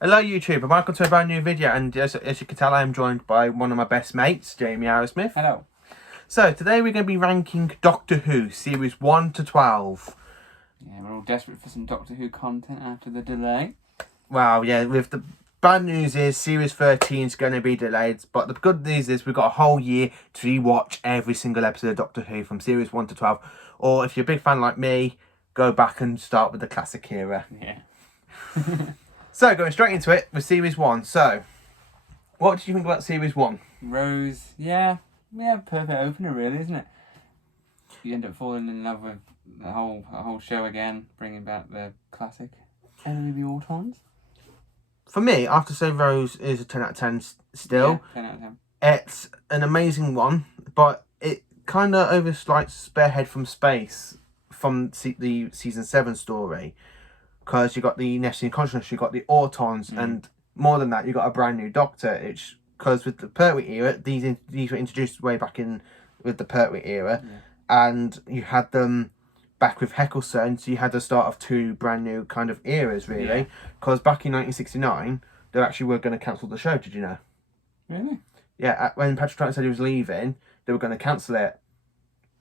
Hello YouTube and welcome to a brand new video, and as you can tell I am joined by one of my best mates, Jamie Arrowsmith. Hello. So today we're going to be ranking Doctor Who series 1 to 12. Yeah, we're all desperate for some Doctor Who content after the delay. Wow, yeah, with the bad news is series 13 is going to be delayed, but the good news is we've got a whole year to rewatch every single episode of Doctor Who from series 1 to 12. Or if you're a big fan like me, go back and start with the classic era. Yeah. So going straight into it with series 1. So, what did you think about series 1? Rose, yeah, perfect opener really, isn't it? You end up falling in love with the whole show again, bringing back the classic Enemy of the Autons. For me, I have to say Rose is a 10 out of 10 still. Yeah, 10 out of 10. It's an amazing one, but it kind of overslides Spearhead from Space from the season 7 story. Because you got the Nesting Consciousness, you got the Autons, and more than that, you got a brand new Doctor. Because with the Pertwee era, these were introduced way back in with the Pertwee era, and you had them back with Heckelson, so you had the start of two brand new kind of eras, really. Because back in 1969, they actually were going to cancel the show. Did you know? Really? Yeah, when Patrick Troughton said he was leaving, they were going to cancel it.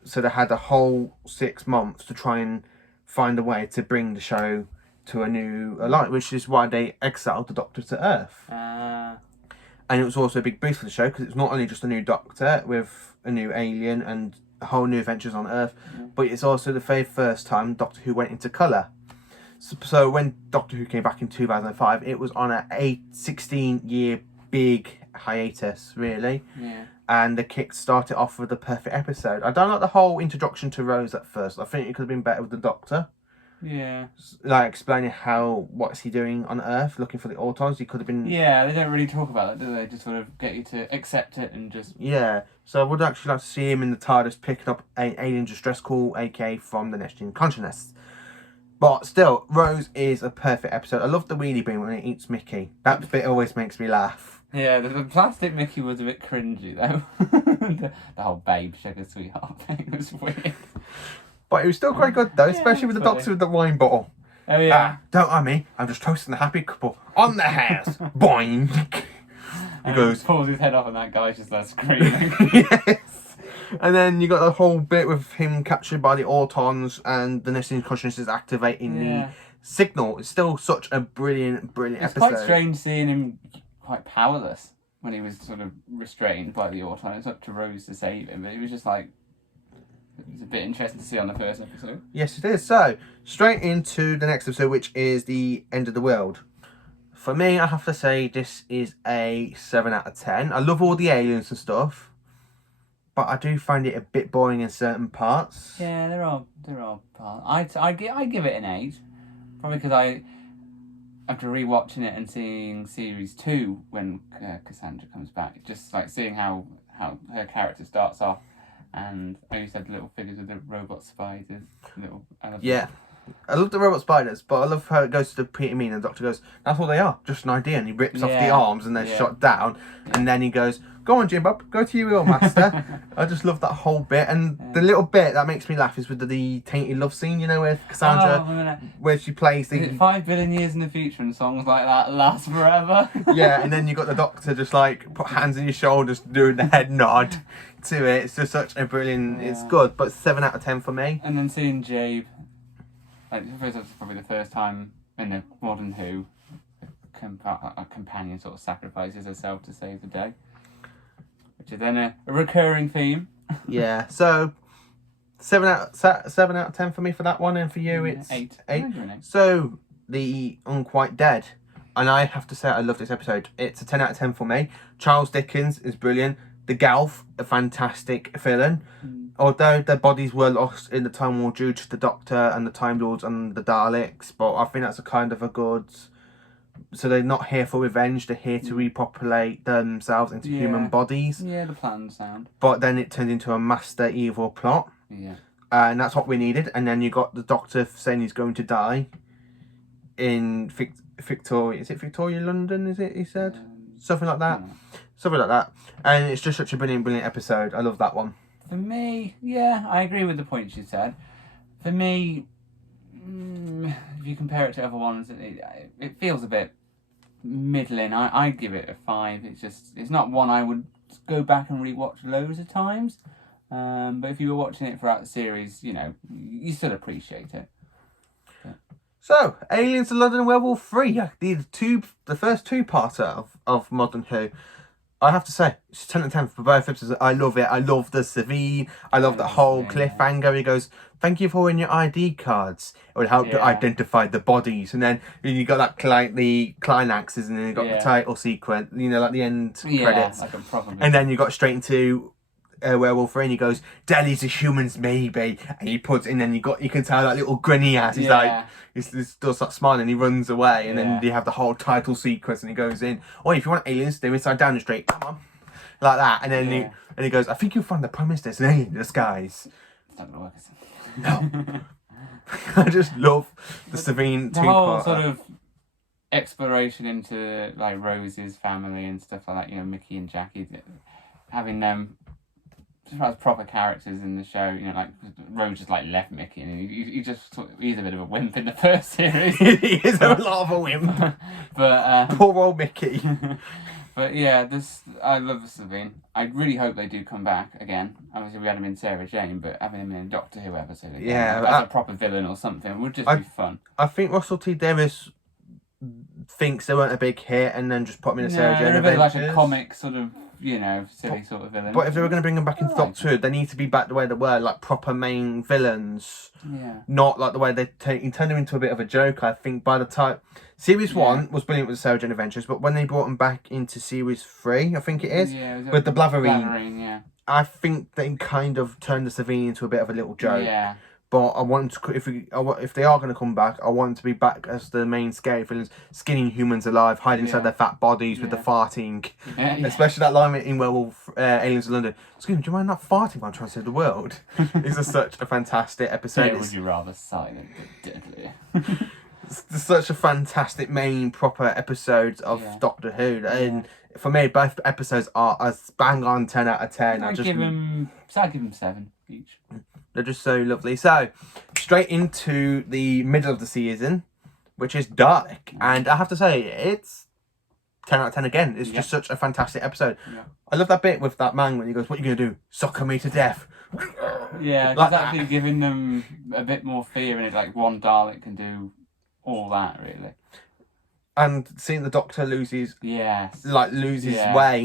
So they had a whole 6 months to try and find a way to bring the show to a new light, which is why they exiled the Doctor to Earth. And it was also a big boost for the show, because it's not only just a new Doctor with a new alien and a whole new adventures on Earth, but it's also the very first time Doctor Who went into colour. So when Doctor Who came back in 2005, it was on a 16-year big hiatus, really. Yeah. And the kick started off with the perfect episode. I don't like the whole introduction to Rose at first. I think it could have been better with the Doctor. Yeah. Like explaining what's he doing on Earth, looking for the Autons. He could have been. Yeah, they don't really talk about it, do they? Just sort of get you to accept it and just. Yeah. So I would actually like to see him in the TARDIS picking up an alien distress call, aka from the Nesting Consciousness. But still, Rose is a perfect episode. I love the wheelie bin when it eats Mickey. That bit always makes me laugh. Yeah, the plastic Mickey was a bit cringy though. the whole babe sugar sweetheart thing was weird. But it was still quite good though, especially with the Doctor with the wine bottle. Oh yeah. Don't mind me, I'm just toasting the happy couple on the house. Boing. He goes, pulls his head off, and that guy's just like screaming. yes. And then you got the whole bit with him captured by the Autons and the Nesting Consciousness activating the signal. It's still such a brilliant episode. It's quite strange seeing him quite powerless when he was sort of restrained by the Auton. It's up to Rose to save him, but it was just like. It's a bit interesting to see on the first episode. Yes, it is. So, straight into the next episode, which is the End of the World. For me, I have to say this is a 7 out of 10. I love all the aliens and stuff, but I do find it a bit boring in certain parts. Yeah, there are parts. I give it an 8, probably because after rewatching it and seeing series 2 when Cassandra comes back, just like seeing how her character starts off. And I used to have the little figures with the robot spiders. I love the robot spiders, but I love how it goes to Peter Mean and the Doctor goes, that's all they are, just an idea. And he rips off the arms and they're shot down. And then he goes, go on, Jim Bob, go to your wheel, master. I just love that whole bit. And the little bit that makes me laugh is with the tainted love scene, you know, with Cassandra, where she plays the... 5 billion years in the future and songs like that last forever. Yeah, and then you got the Doctor just like put hands on your shoulders doing the head nod to it. It's just such a brilliant... It's good, but 7 out of 10 for me. And then seeing Jabe, like, that's probably the first time in the modern Who a companion sort of sacrifices herself to save the day, which is then a recurring theme. Yeah, so 7 out of 10 for me for that one, and for you it's 8. So the Unquite Dead, and I have to say I love this episode. It's a 10 out of 10 for me. Charles Dickens is brilliant. The Galf, a fantastic villain. Although their bodies were lost in the Time War due to the Doctor and the Time Lords and the Daleks, but I think that's a kind of a good... So they're not here for revenge, they're here to repopulate themselves into human bodies. Yeah, the plan sound. But then it turned into a master evil plot. Yeah. And that's what we needed. And then you got the Doctor saying he's going to die in Victoria. Is it Victoria, London, is it, he said? Something like that. Something like that. And it's just such a brilliant episode. I love that one. For me, yeah, I agree with the points you said. For me, if you compare it to other ones, it feels a bit middling. I'd give it a 5. It's not one I would go back and rewatch loads of times. But if you were watching it throughout the series, you still appreciate it. So, Aliens in London Werewolf 3, the first two-parter of Modern Who. I have to say, it's 10 out of 10 for both episodes. I love it. I love the Savine. I love the whole cliffhanger. He goes, "Thank you for in your ID cards. It would help to identify the bodies." And then you got the climaxes, and then you got the title sequence, like the end credits. Like a proper and then you got straight into Werewolf 3, and he goes, "Delhi's a humans, maybe." And he puts, and then you can tell that little grin he has. He's like, he does that smile, and he runs away, and then you have the whole title sequence, and he goes in. "Oh, if you want aliens, they're inside down the street. Come on," like that. And then he goes, "I think you'll find the Prime Minister's an alien in disguise." It's not gonna work, is it? No. I just love the Savine the two-parter. whole sort of exploration into like Rose's family and stuff like that. Mickey and Jackie, having them as proper characters in the show. Like Rose just like left Mickey, and he's a bit of a wimp in the first series. He is a lot of a wimp. But poor old Mickey. But yeah, I love the Savine. I really hope they do come back again. Obviously, we had him in Sarah Jane, but having him in Doctor Who episode again, as a proper villain or something would just be fun. I think Russell T Davies thinks they weren't a big hit, and then just put him in a Sarah Jane a bit Adventures. like a comic sort of, silly sort of villain. But if they were going to bring them back in Doctor Who, they need to be back the way they were, like proper main villains. Yeah. Not like the way they turned them into a bit of a joke. I think by the time Series 1 was brilliant with the Sarah Jane Adventures, but when they brought them back into Series 3, I think it is, with the Blatherine, I think they kind of turned the Savine into a bit of a little joke. Yeah. But I want to, if they are going to come back, I want them to be back as the main scary villains, skinning humans alive, hiding inside their fat bodies with the farting. Especially that line in Werewolf Aliens in London. Excuse me, do you mind not farting while I'm trying to save the world? It's such a fantastic episode. Would you rather silent but deadly? It's such a fantastic main proper episode of Doctor Who. And for me, both episodes are as bang on 10 out of 10. I'd give them 7 each. They're just so lovely. So, straight into the middle of the season, which is Dark. And I have to say, it's 10 out of 10 again. It's just such a fantastic episode. Yeah. I love that bit with that man when he goes, "What are you going to do? Sucker me to death?" Yeah, like it's actually giving them a bit more fear in it. Like, one Dalek can do all that, really. And seeing the Doctor lose his way,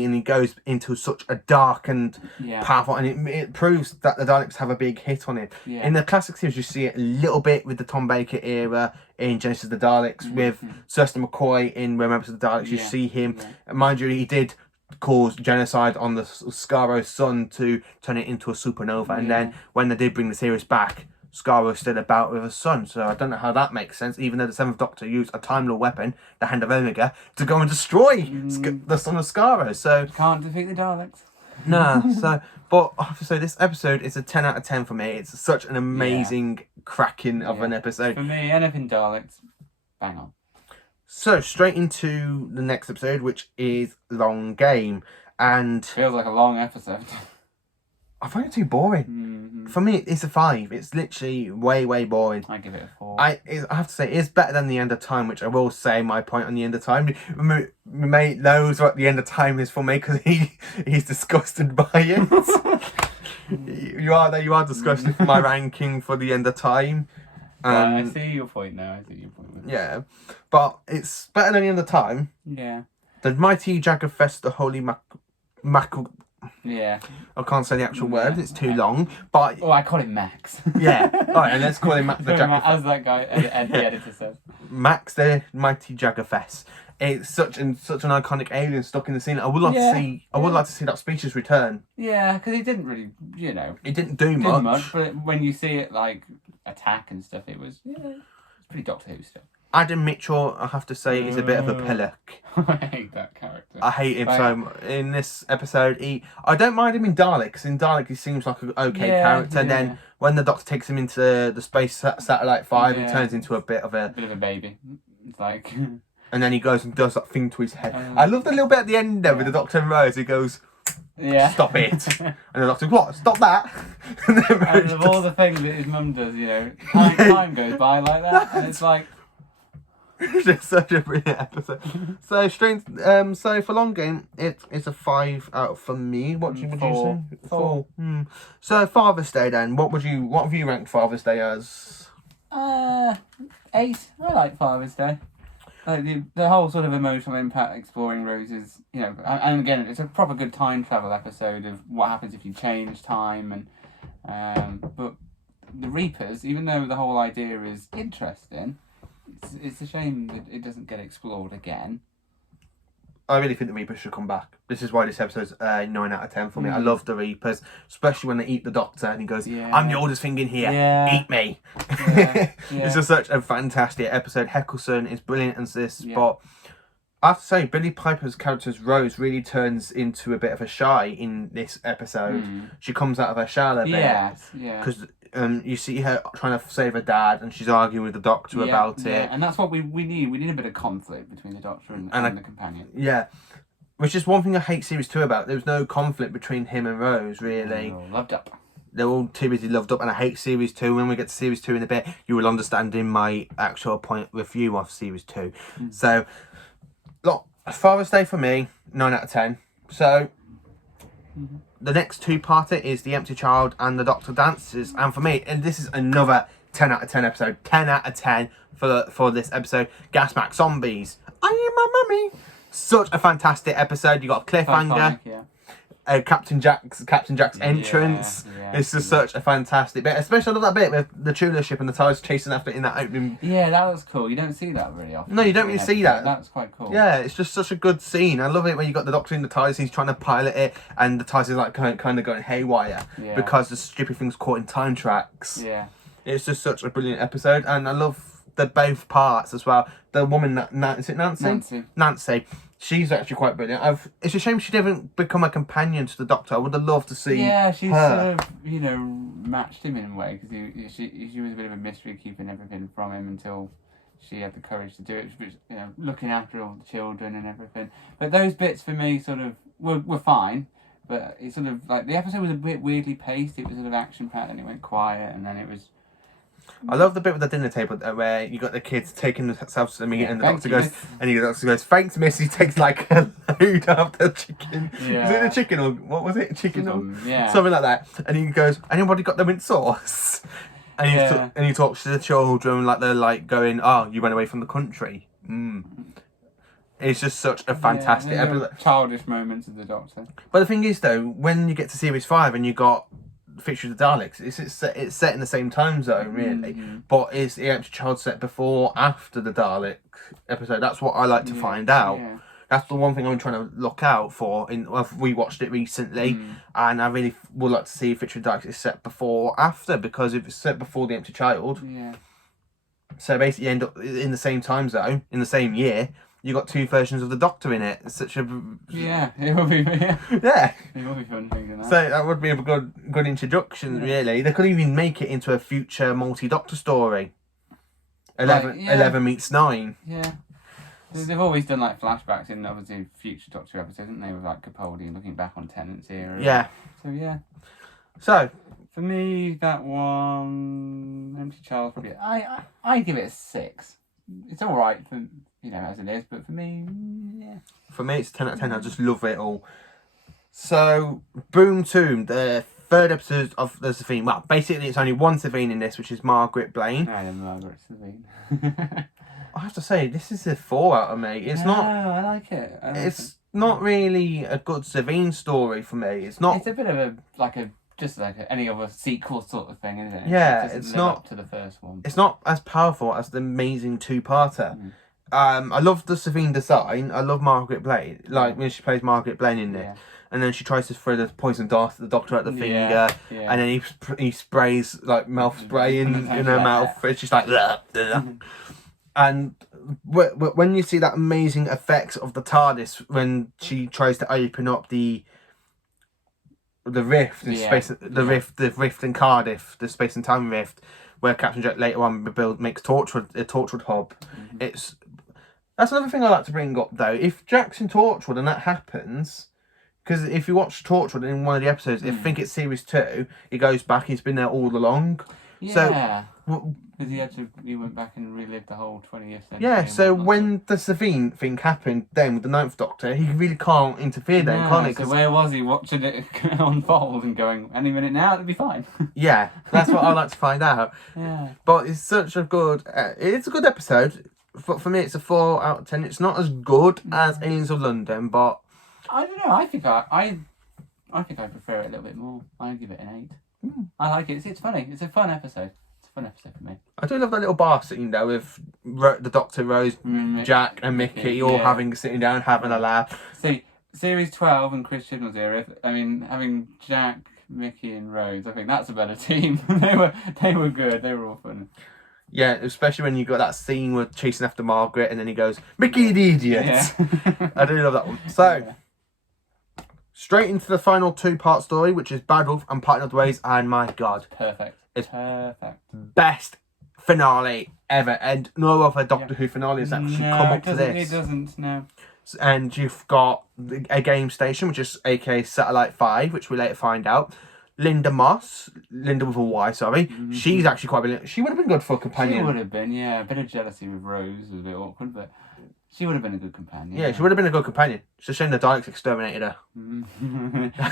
and he goes into such a dark and powerful, and it proves that the Daleks have a big hit on it. Yeah. In the classic series, you see it a little bit with the Tom Baker era in Genesis of the Daleks, with Sir McCoy in Remembrance of the Daleks. You see him, mind you, he did cause genocide on the Scaro's son to turn it into a supernova, and then when they did bring the series back, Scar still about with a son, so I don't know how that makes sense, even though the 7th Doctor used a Time Lord weapon, the Hand of Omega, to go and destroy the son of Scar. So can't defeat the Daleks. But I have to say, this episode is a 10 out of 10 for me. It's such an amazing cracking of an episode. For me, anything Daleks, bang on. So, straight into the next episode, which is Long Game. And feels like a long episode. I find it too boring. For me, it's a 5. It's literally way, way boring. I give it a 4. I have to say, it's better than The End of Time, which I will say my point on The End of Time. My mate knows what The End of Time is for me, because he's disgusted by it. You are disgusted for my ranking for The End of Time. I see your point now. Yeah, but it's better than The End of Time. Yeah. The Mighty Jaggerfest, the Holy Mackerel. Yeah. I can't say the actual word, it's too long. But oh, I call him Max. Yeah. Alright, and let's call him Max the Jaggerfest. As that guy, the editor says. Max the Mighty Jaggerfest. It's such an iconic alien stuck in the scene. I would like to see that species return. Yeah, because it didn't really, it didn't do much. But when you see it like attack and stuff, it was pretty Doctor Who stuff. Adam Mitchell, I have to say, is a bit of a pillock. I hate that character. I hate him so much. In this episode, I don't mind him in Dalek, because in Dalek he seems like an okay character. And then when the Doctor takes him into the Space Satellite 5, he turns into a bit of a baby. It's like... And then he goes and does that thing to his head. I love the little bit at the end there with the Doctor and Rose. He goes, "Stop it." And the Doctor goes, "What? Stop that." And of all the things that his mum does, time goes by like that. And it's like... It's just such a brilliant episode. So so for Long Game, it's a 5 out for me. What would you say? 4. So Father's Day then. What have you ranked Father's Day as? 8. I like Father's Day. Like the whole sort of emotional impact exploring Rose's, and again, it's a proper good time travel episode of what happens if you change time, and but the Reapers, even though the whole idea is interesting, it's a shame that it doesn't get explored again. I really think the Reapers should come back. This is why this episode's 9 out of 10 for me. I love the Reapers, especially when they eat the Doctor and he goes, I'm the oldest thing in here, eat me. It's just such a fantastic episode. Heckleson is brilliant as this, but I have to say, Billie Piper's character's Rose really turns into a bit of a shy in this episode. She comes out of her shell a bit. Because you see her trying to save her dad and she's arguing with the Doctor about it. And that's what we need. We need a bit of conflict between the Doctor and the companion. Yeah. Which is one thing I hate series 2 about. There was no conflict between him and Rose, really. Loved up. They're all too busy loved up, and I hate series 2. When we get to series 2 in a bit, you will understand in my actual point review of series 2. So, look, Father's Day for me, 9 out of 10. So, the next 2-parter is The Empty Child and The Doctor Dances. And for me, and this is another 10 out of 10 episode. 10 out of 10 for this episode. Gasmack Zombies. I need my mummy. Such a fantastic episode. You got a cliffhanger. Captain Jack's entrance. It's just such a fantastic bit. Especially I love that bit with the Tula ship and the TARDIS chasing after it in that opening. Yeah, that was cool. You don't see that very often. No, you don't really see that. That's quite cool. Yeah, it's just such a good scene. I love it when you got the Doctor in the TARDIS, he's trying to pilot it, and the TARDIS is like kind of going haywire because the stupid thing's caught in time tracks. Yeah. It's just such a brilliant episode, and I love the both parts as well. The woman, is it Nancy? Nancy. She's actually quite brilliant. It's a shame she didn't become a companion to the Doctor. I would have loved to see she's her. sort of, matched him in a way, because she was a bit of a mystery, keeping everything from him until she had the courage to do it. Looking after all the children and everything. But those bits for me sort of were fine. But it's sort of like the episode was a bit weirdly paced. It was sort of action packed, and it went quiet, and then it was. I love the bit with the dinner table where you got the kids taking themselves to the meeting, and the Doctor goes, "Thanks, Miss." He takes like a load of the chicken. Yeah. Was it the chicken or what was it? Chicken or yeah. Something like that. And he goes, "Anybody got the mint sauce?" And he talks to the children like they're like going, "Oh, you went away from the country." It's just such a fantastic episode. Childish moments of the Doctor. But the thing is, though, when you get to series 5 and you got Feature of the Daleks, it's set in the same time zone, really. But is the Empty Child set before, after the Dalek episode? That's what I like to find out. Yeah. That's the one thing I'm trying to look out for. I've rewatched it recently, and I really would like to see if Feature of the Daleks is set before or after, because if it's set before the Empty Child, so basically you end up in the same time zone, in the same year. You got 2 versions of the Doctor in it. It's such a it will be it will be fun thinking that. So that would be a good introduction, really. They could even make it into a future multi-Doctor story. 11 meets 9. Yeah, they've always done like flashbacks in obviously future Doctor episodes, haven't they? With like Capaldi looking back on Tennant's era. Yeah. So for me, that one, Empty Child, probably I give it a 6. It's all right for as it is, but for me, For me, it's 10 out of 10. I just love it all. So, Boom Tomb, the 3rd episode of the Savine. Well, basically, it's only one Savine in this, which is Margaret Blaine. I am Margaret Savine. I have to say, this is a 4 out of me. It's not. I like it. It's not really a good Savine story for me. It's not. It's a bit of just like any other sequel sort of thing, isn't it? Yeah, it's not up to the first one. It's not as powerful as the amazing 2-parter. I love the Savine design. I love Margaret Blaine, like when she plays Margaret Blaine in it, and then she tries to throw the poison dart at the Doctor at the finger, and then he sprays like mouth spray in her mouth. It's just like, and when you see that amazing effect of the TARDIS when she tries to open up the rift in space, the rift in Cardiff, the space and time rift, where Captain Jack later on makes a Torchwood hub. That's another thing I like to bring up, though. If Jack's in Torchwood and that happens, because if you watch Torchwood in one of the episodes, I think it's series 2, he goes back, he's been there all along. Yeah. So, Because he went back and relived the whole 20th century. Yeah, so when the Savine thing happened then with the Ninth Doctor, he really can't interfere then, can he? So where was he watching it unfold and going, any minute now, it'll be fine? Yeah, that's what I'd like to find out. Yeah. But it's such a good... it's a good episode. For me, it's a 4 out of 10. It's not as good as Aliens of London, but... I don't know. I think I prefer it a little bit more. I give it an 8. I like it. It's funny. It's a fun episode. It's a fun episode for me. I do love that little bar scene though with the Doctor, Rose, Jack and Mickey all sitting down, having a laugh. See, Series 12 and Chris Chibnall's era, I mean, having Jack, Mickey and Rose, I think that's a better team. They were good. They were all fun. Yeah, especially when you got that scene with chasing after Margaret and then he goes, Mickey the idiot! Yeah. I do love that one. So, straight into the final 2-part story, which is Bad Wolf and Parting of the Ways, and my God. Perfect. It's perfect. Best finale ever, and no other Doctor Who finale has actually come up to this. It doesn't, no. And you've got a game station, which is aka Satellite 5, which we later find out. Linda Moss, Linda with a Y, sorry. Mm-hmm. She's actually quite brilliant. She would have been good for a companion. She would have been, yeah. A bit of jealousy with Rose was a bit awkward, but she would have been a good companion. Yeah, she would have been a good companion. It's a shame the Daleks exterminated her.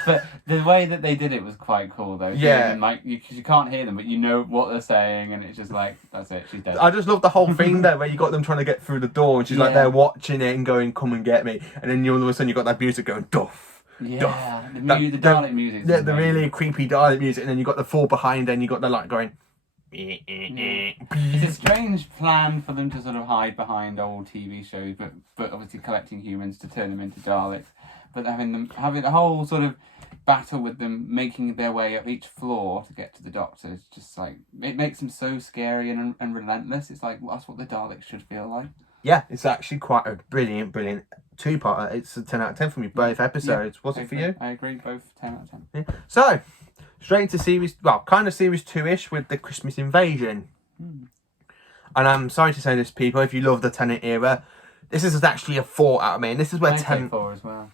But the way that they did it was quite cool, though. Yeah. And like, you can't hear them, but you know what they're saying, and it's just like, that's it, she's dead. I just love the whole thing there, where you got them trying to get through the door, and she's like there watching it and going, come and get me. And then all of a sudden you got that music going, duff. Yeah, the Dalek music. Yeah, the really creepy Dalek music, and then you got the fall behind, and you got the light going. It's a strange plan for them to sort of hide behind old TV shows, but obviously collecting humans to turn them into Daleks. But having a whole sort of battle with them, making their way up each floor to get to the Doctor, is just like, it makes them so scary and relentless. It's like, well, that's what the Daleks should feel like. Yeah, it's actually quite a brilliant 2-parter. It's a 10 out of 10 for me, both episodes. Yeah, Was it for you? I agree, both 10 out of 10. Yeah. So, straight into series, kind of series 2-ish with the Christmas Invasion. And I'm sorry to say this, people, if you love the Tennant era, this is actually a 4 out of me. And this is where Tennant... 4 as well.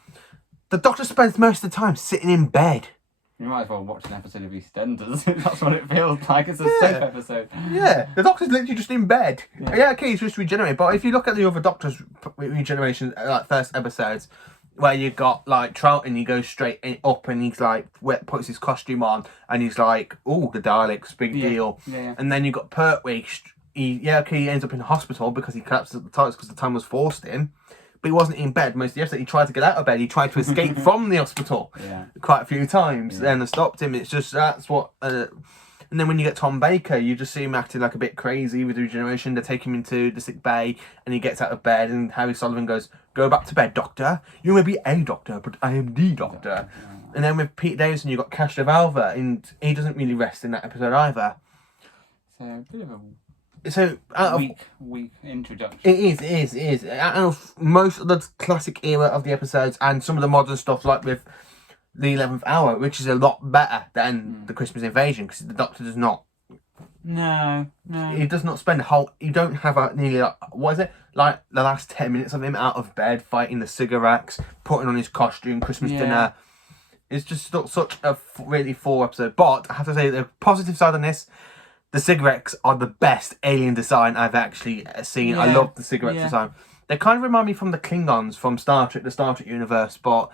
The Doctor spends most of the time sitting in bed. You might as well watch an episode of EastEnders. That's what it feels like. It's a safe episode. Yeah, the Doctor's literally just in bed. Yeah, okay, he's just regenerated. But if you look at the other Doctor's regeneration, like first episodes, where you got like Troughton, he goes straight up and he's like puts his costume on and he's like, "Oh, the Daleks, big deal." Yeah. And then you got Pertwee. He ends up in hospital because he collapses at the TARDIS because the time was forced in. But he wasn't in bed most of the episode. He tried to get out of bed. He tried to escape from the hospital quite a few times. Then they stopped him. It's just, that's what... and then when you get Tom Baker, you just see him acting like a bit crazy with regeneration. They take him into the sick bay and he gets out of bed and Harry Sullivan goes, "Go back to bed, Doctor. You may be a doctor, but I am the Doctor." And then with Pete Davidson, you've got Cash Devalva, and he doesn't really rest in that episode either. So, a bit of a... So weak introduction. It is. Out of most of the classic era of the episodes and some of the modern stuff, like with the 11th Hour, which is a lot better than the Christmas Invasion, because the Doctor does not. No. He does not spend you don't have nearly what is it, like the last 10 minutes of him out of bed fighting the cigarettes, putting on his costume, Christmas dinner. It's just such a really full episode. But I have to say the positive side on this. The cigarettes are the best alien design I've actually seen. I love the cigarette design. They kind of remind me from the Klingons from Star Trek, the Star Trek universe, but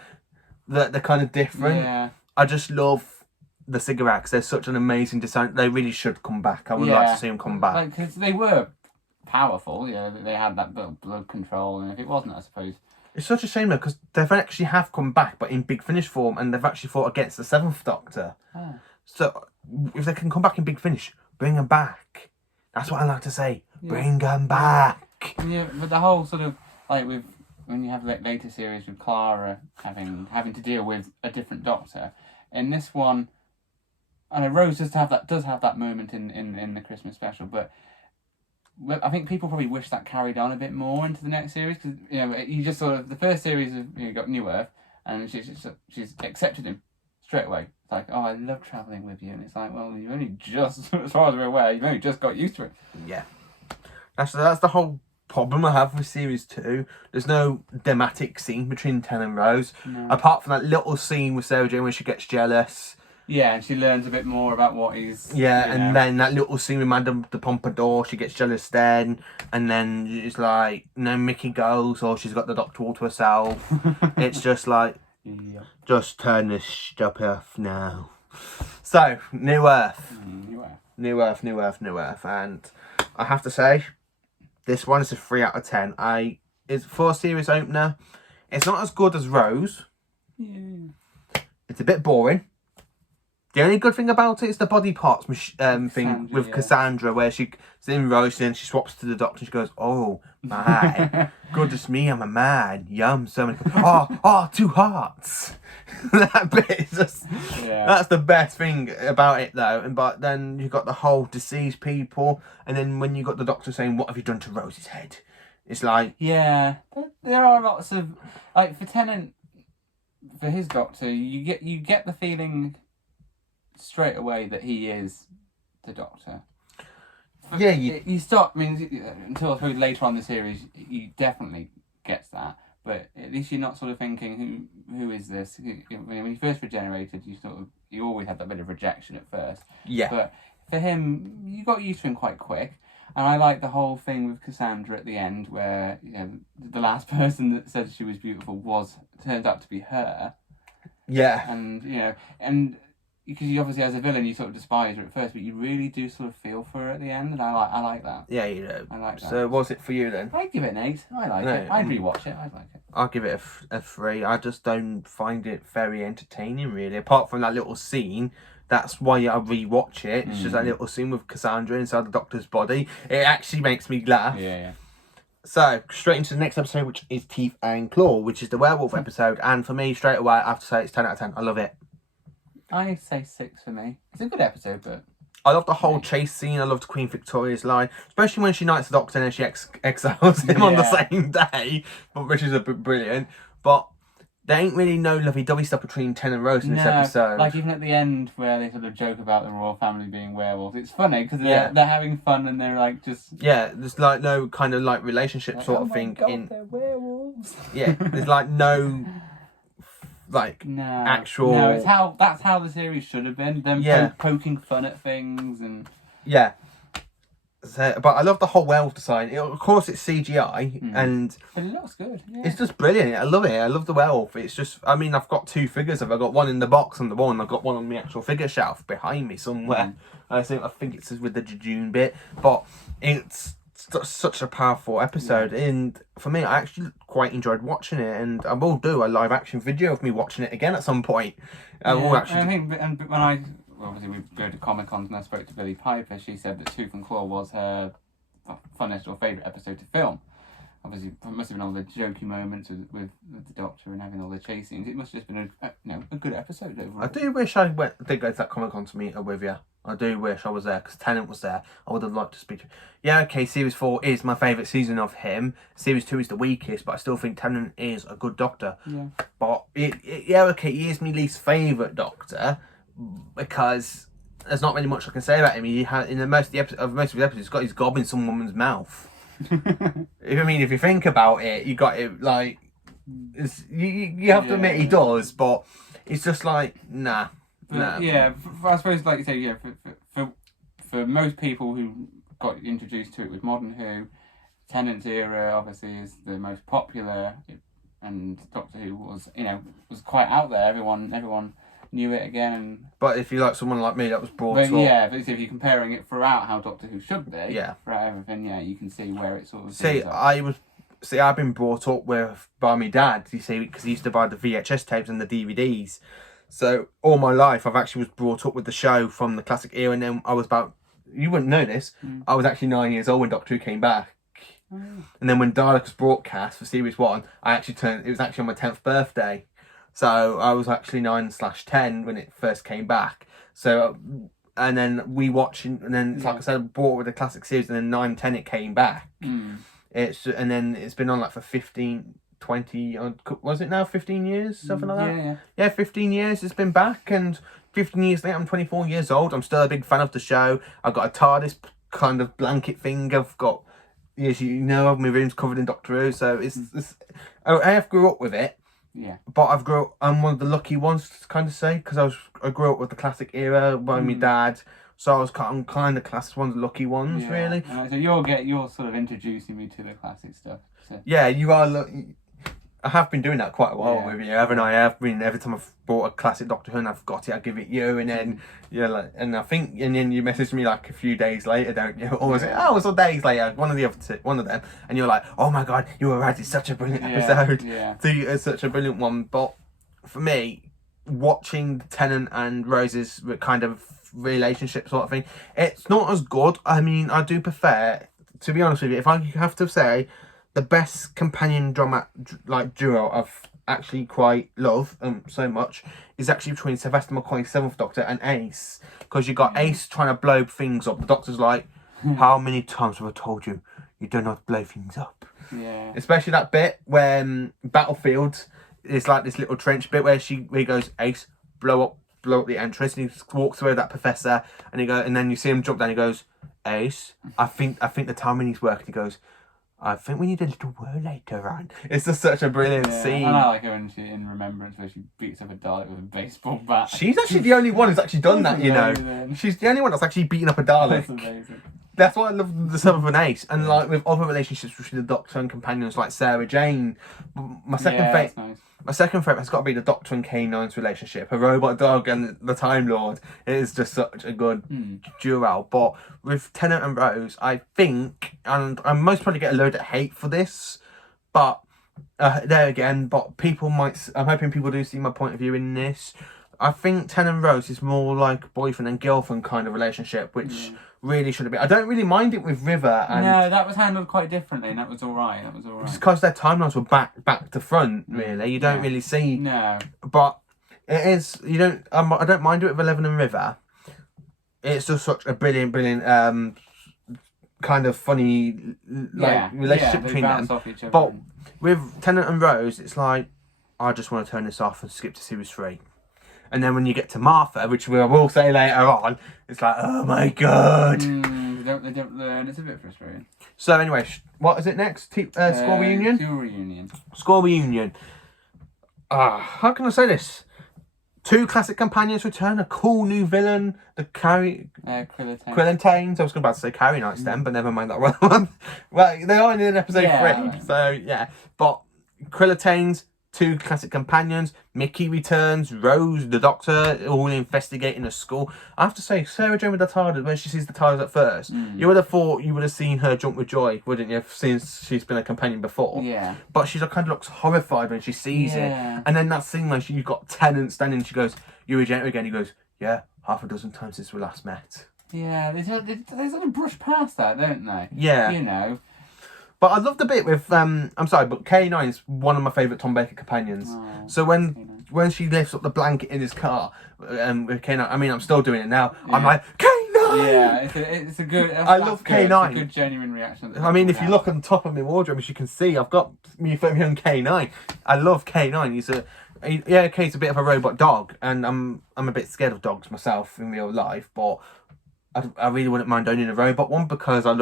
they're kind of different. Yeah. I just love the cigarettes. They're such an amazing design. They really should come back. I would like to see them come back. Because they were powerful. They had that blood control, and if it wasn't, I suppose. It's such a shame though, because they've actually have come back, but in Big Finish form, and they've actually fought against the 7th Doctor. So if they can come back in Big Finish, bring them back. That's what I like to say. Bring them back. Yeah, but the whole sort of like when you have later series with Clara having to deal with a different Doctor, in this one, I know Rose does have that moment in the Christmas special, but I think people probably wish that carried on a bit more into the next series, because you just sort of the first series of you got New Earth, and she's accepted him straight away. It's like, "Oh, I love travelling with you," and it's like, well, you've only just, as far as we're aware, you've only just got used to it. Yeah, that's the whole problem I have with series 2. There's no dramatic scene between Ten and Rose, apart from that little scene with Sarah Jane where she gets jealous. Yeah, and she learns a bit more about what he's... Yeah, you and know. then that little scene with Madame de Pompadour, she gets jealous then, and then it's like, no, Mickey goes, or she's got the doctor all to herself. It's just like, Yeah. just turn this ship off now. So, New Earth. New Earth. And I have to say, this one is a 3 out of 10. It's for a series opener. It's not as good as Rose. Yeah. It's a bit boring. The only good thing about it is the body parts thing with Cassandra, where she's in Rose and she swaps to the doctor and she goes, "Oh my, goodness me, I'm a man. Yum, so many. Oh, 2 hearts." That bit is just, that's the best thing about it though. But then you got the whole deceased people, and then when you got the doctor saying, "What have you done to Rose's head?" It's like, yeah, there are lots of, like, for Tennant, for his doctor, you get the feeling straight away that he is the Doctor. Yeah, you start. I mean, until I suppose later on in the series, you definitely gets that. But at least you're not sort of thinking, who is this? When you first regenerated, you always had that bit of rejection at first. Yeah. But for him, you got used to him quite quick. And I like the whole thing with Cassandra at the end, where the last person that said she was beautiful turned out to be her. Yeah. And because you obviously, as a villain, you sort of despise her at first, but you really do sort of feel for her at the end, and I like that. Yeah, you know. I like that. So, what's it for you then? I'd give it an 8. I like it. I'd rewatch it. I'd like it. I'll give it a 3. I just don't find it very entertaining, really. Apart from that little scene, that's why I rewatch it. It's just that little scene with Cassandra inside the Doctor's body. It actually makes me laugh. Yeah. So, straight into the next episode, which is Teeth and Claw, which is the werewolf episode. And for me, straight away, I have to say it's 10 out of 10. I love it. I say 6 for me. It's a good episode, but... I love the whole chase scene. I loved Queen Victoria's line, especially when she knights the Doctor and then she exiles him on the same day, which is a bit brilliant. But there ain't really no lovey-dovey stuff between Ten and Rose in this episode. Like even at the end where they sort of joke about the royal family being werewolves, it's funny because they're having fun and they're like just... Yeah, there's like no kind of like relationship like, sort of thing. God, they're werewolves. Yeah, there's like no... like actual... No, that's how the series should have been. Them poking fun at things and... Yeah. So, but I love the whole werewolf design. Of course, it's CGI, but it looks good. Yeah. It's just brilliant. I love it. I love the werewolf. It's just, I mean, I've got 2 figures of it. I've got one in the box on the wall, and I've got one on the actual figure shelf behind me somewhere. I think it's with the Jejune bit, but it's such a powerful episode. And for me, I actually quite enjoyed watching it, and I will do a live action video of me watching it again at some point. I think, and when obviously we go to Comic-Cons and I spoke to Billie Piper, she said that Tooth and Claw was her funnest or favourite episode to film. Obviously, it must have been all the jokey moments with the Doctor and having all the chase scenes. It must have just been a good episode overall. I do wish I did go to that Comic-Con to meet her with you. I do wish I was there, because Tennant was there. I would have liked to speak to him. Yeah, okay, Series 4 is my favourite season of him. Series 2 is the weakest, but I still think Tennant is a good Doctor. Yeah. But, he is my least favourite Doctor, because there's not really much I can say about him. He had, in most of his episodes, he's got his gob in some woman's mouth. If you think about it, you got it, like, you have to admit he does, but it's just like, nah. Yeah, I suppose, like you say, for most people who got introduced to it with Modern Who, Tennant's era obviously is the most popular, and Doctor Who was quite out there. Everyone knew it again. But if you like someone like me that was brought up... Yeah, but if you're comparing it throughout how Doctor Who should be, throughout everything, you can see where it sort of... I've been brought up by my dad, you see, because he used to buy the VHS tapes and the DVDs. So all my life, I've actually was brought up with the show from the classic era, and then I was about... You wouldn't know this. I was actually 9 years old when Doctor Who came back. And then when Dalek was broadcast for Series 1, it was actually on my 10th birthday. So I was actually 9/10 when it first came back. So, and then we watched, and then like I said, I bought it with the classic series, and then 9/10 it came back. And then it's been on like for 15, 20, was it now 15 years, something like that? Yeah, 15 years it's been back, and 15 years later, I'm 24 years old. I'm still a big fan of the show. I've got a TARDIS kind of blanket thing. I've got, my room's covered in Doctor Who, so I have grew up with it. Yeah. But I'm one of the lucky ones to kind of say, because I grew up with the classic era by my dad, so I'm kind of classed one of the lucky ones, really. And so you're sort of introducing me to the classic stuff. So. Yeah, you are. I have been doing that quite a while with you, haven't I? I've been every time I've bought a classic Doctor Who and I've got it, I give it you, and then and I think, and then you message me like a few days later, don't you? Or was it? Oh, it was days later. One of them, and you're like, oh my god, you were right. It's such a brilliant episode. Yeah. It's such a brilliant one. But for me, watching Tennant and Rose's kind of relationship sort of thing, it's not as good. I mean, I do prefer, to be honest with you, if I have to say, the best companion drama like duo I've actually quite love so much is actually between Sylvester McCoy's Seventh Doctor and Ace, because you got Ace trying to blow things up. The Doctor's like, how many times have I told you do not blow things up? Yeah. Especially that bit when Battlefield is like this little trench bit where he goes, Ace, blow up the entrance, and he walks away with that professor, and then you see him jump down. He goes, Ace, I think the timing needs work. And he goes, I think we need a little word later on. It's just such a brilliant scene. And I like her when she, in Remembrance, where she beats up a Dalek with a baseball bat. She's actually the only one who's actually done that, you know. She's the only one that's actually beaten up a Dalek. That's amazing. That's why I love the Seventh and Ace. And like with other relationships between the Doctor and companions like Sarah Jane, my second favourite. Nice. My second favourite has got to be the Doctor and K9's relationship. A robot dog and the Time Lord. It is just such a good duo. But with Tennant and Rose, I think, and I most probably get a load of hate for this, but there again, but I'm hoping people do see my point of view in this. I think Tennant and Rose is more like boyfriend and girlfriend kind of relationship, which really should have been. I don't really mind it with River. And no, that was handled quite differently, and that was all right. Just because their timelines were back to front, really. You don't really see. No. But it is. You don't. I don't mind it with 11 and River. It's just such a brilliant, kind of funny relationship between them. Off each other. But with Tennant and Rose, it's like, I just want to turn this off and skip to series 3. And then when you get to Martha, which we will say later on, it's like, oh my god. They don't learn. It's a bit frustrating. So anyway, what is it next? School reunion? School reunion. School reunion. How can I say this? 2 classic companions return, a cool new villain, the Krillitanes. I was about to say Carrie Knights then, but never mind that one. Well, they are in episode 3, right. So yeah. But Krillitanes, 2 classic companions, Mickey returns, Rose, the Doctor, all investigating a school. I have to say, Sarah Jane with the TARDIS, when she sees the TARDIS at first, you would have thought you would have seen her jump with joy, wouldn't you, since she's been a companion before. Yeah. But she kind of looks horrified when she sees it. And then that scene where you've got Tennant standing, and she goes, you regenerate again? He goes, yeah, half a dozen times since we last met. Yeah, they sort of brush past that, don't they? Yeah. You know. But I love the bit with I'm sorry, but K9 is one of my favourite Tom Baker companions. Oh, so when she lifts up the blanket in his car with K9, I mean, I'm still doing it now. Yeah. I'm like, K9. Yeah, it's a good. I love K9. It's a good genuine reaction. I mean, if you look on the top of my wardrobe, as you can see, I've got me own K9. I love K9. He's a bit of a robot dog, and I'm a bit scared of dogs myself in real life, but I really wouldn't mind owning a robot one because I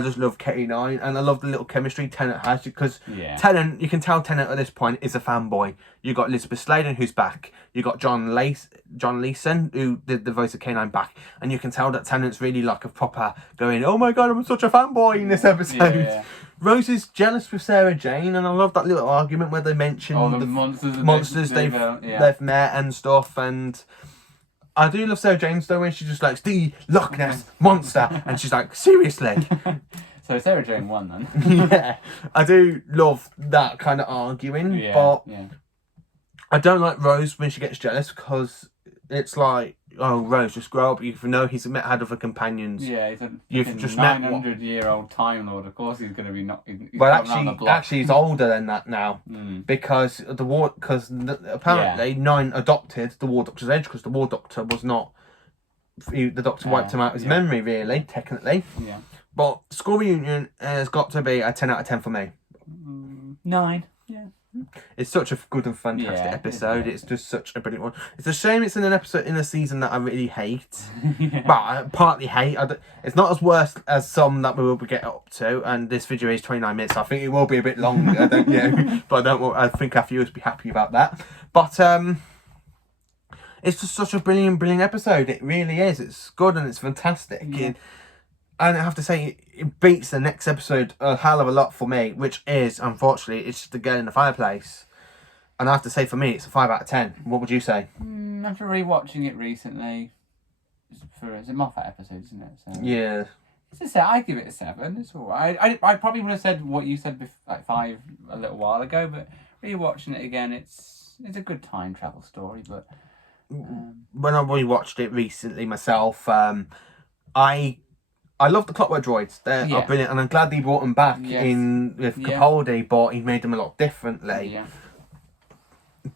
just love K9, and I love the little chemistry Tennant has, because Tennant, you can tell Tennant at this point is a fanboy. You got Elizabeth Sladen, who's back. You got John Leeson, who did the voice of K9, back, and you can tell that Tennant's really like a proper going, oh my god, I'm such a fanboy in this episode. Yeah. Rose is jealous with Sarah Jane, and I love that little argument where they mention the monsters they've met and stuff, and I do love Sarah Jane though when she's just like, the Loch Ness Monster, and she's like, seriously? So Sarah Jane won then. Yeah, I do love that kind of arguing, but I don't like Rose when she gets jealous, because it's like, oh, Rose, just grow up. You know he's had other companions. Yeah, he's you've just 900-year-old Time Lord. Of course, he's going to be not. Actually, he's older than that now, because apparently 9 adopted the War Doctor's Edge, because the War Doctor was not. The Doctor wiped him out of his memory, really, technically. Yeah. But School Reunion has got to be a 10 out of 10 for me. 9. Yeah. It's such a good and fantastic episode. It's just such a brilliant one. It's a shame it's in an episode in a season that I really hate. But I partly hate. It's not as worse as some that we will get up to. And this video is 29 minutes. So I think it will be a bit long. I don't, but I think our viewers will be happy about that. But it's just such a brilliant episode. It really is. It's good and it's fantastic. Yeah. And I have to say, it beats the next episode a hell of a lot for me, which is, unfortunately, it's just the girl in the fireplace. And I have to say, for me, it's a 5 out of 10. What would you say? After rewatching it recently, it's a Moffat episode, isn't it? So, yeah. I give it a 7. It's all right. I probably would have said what you said like 5 a little while ago, but rewatching it again, it's a good time travel story. But when I rewatched it recently myself, I love the Clockwork Droids. They're brilliant, and I'm glad they brought them back in with Capaldi, but he made them a lot differently. Yeah.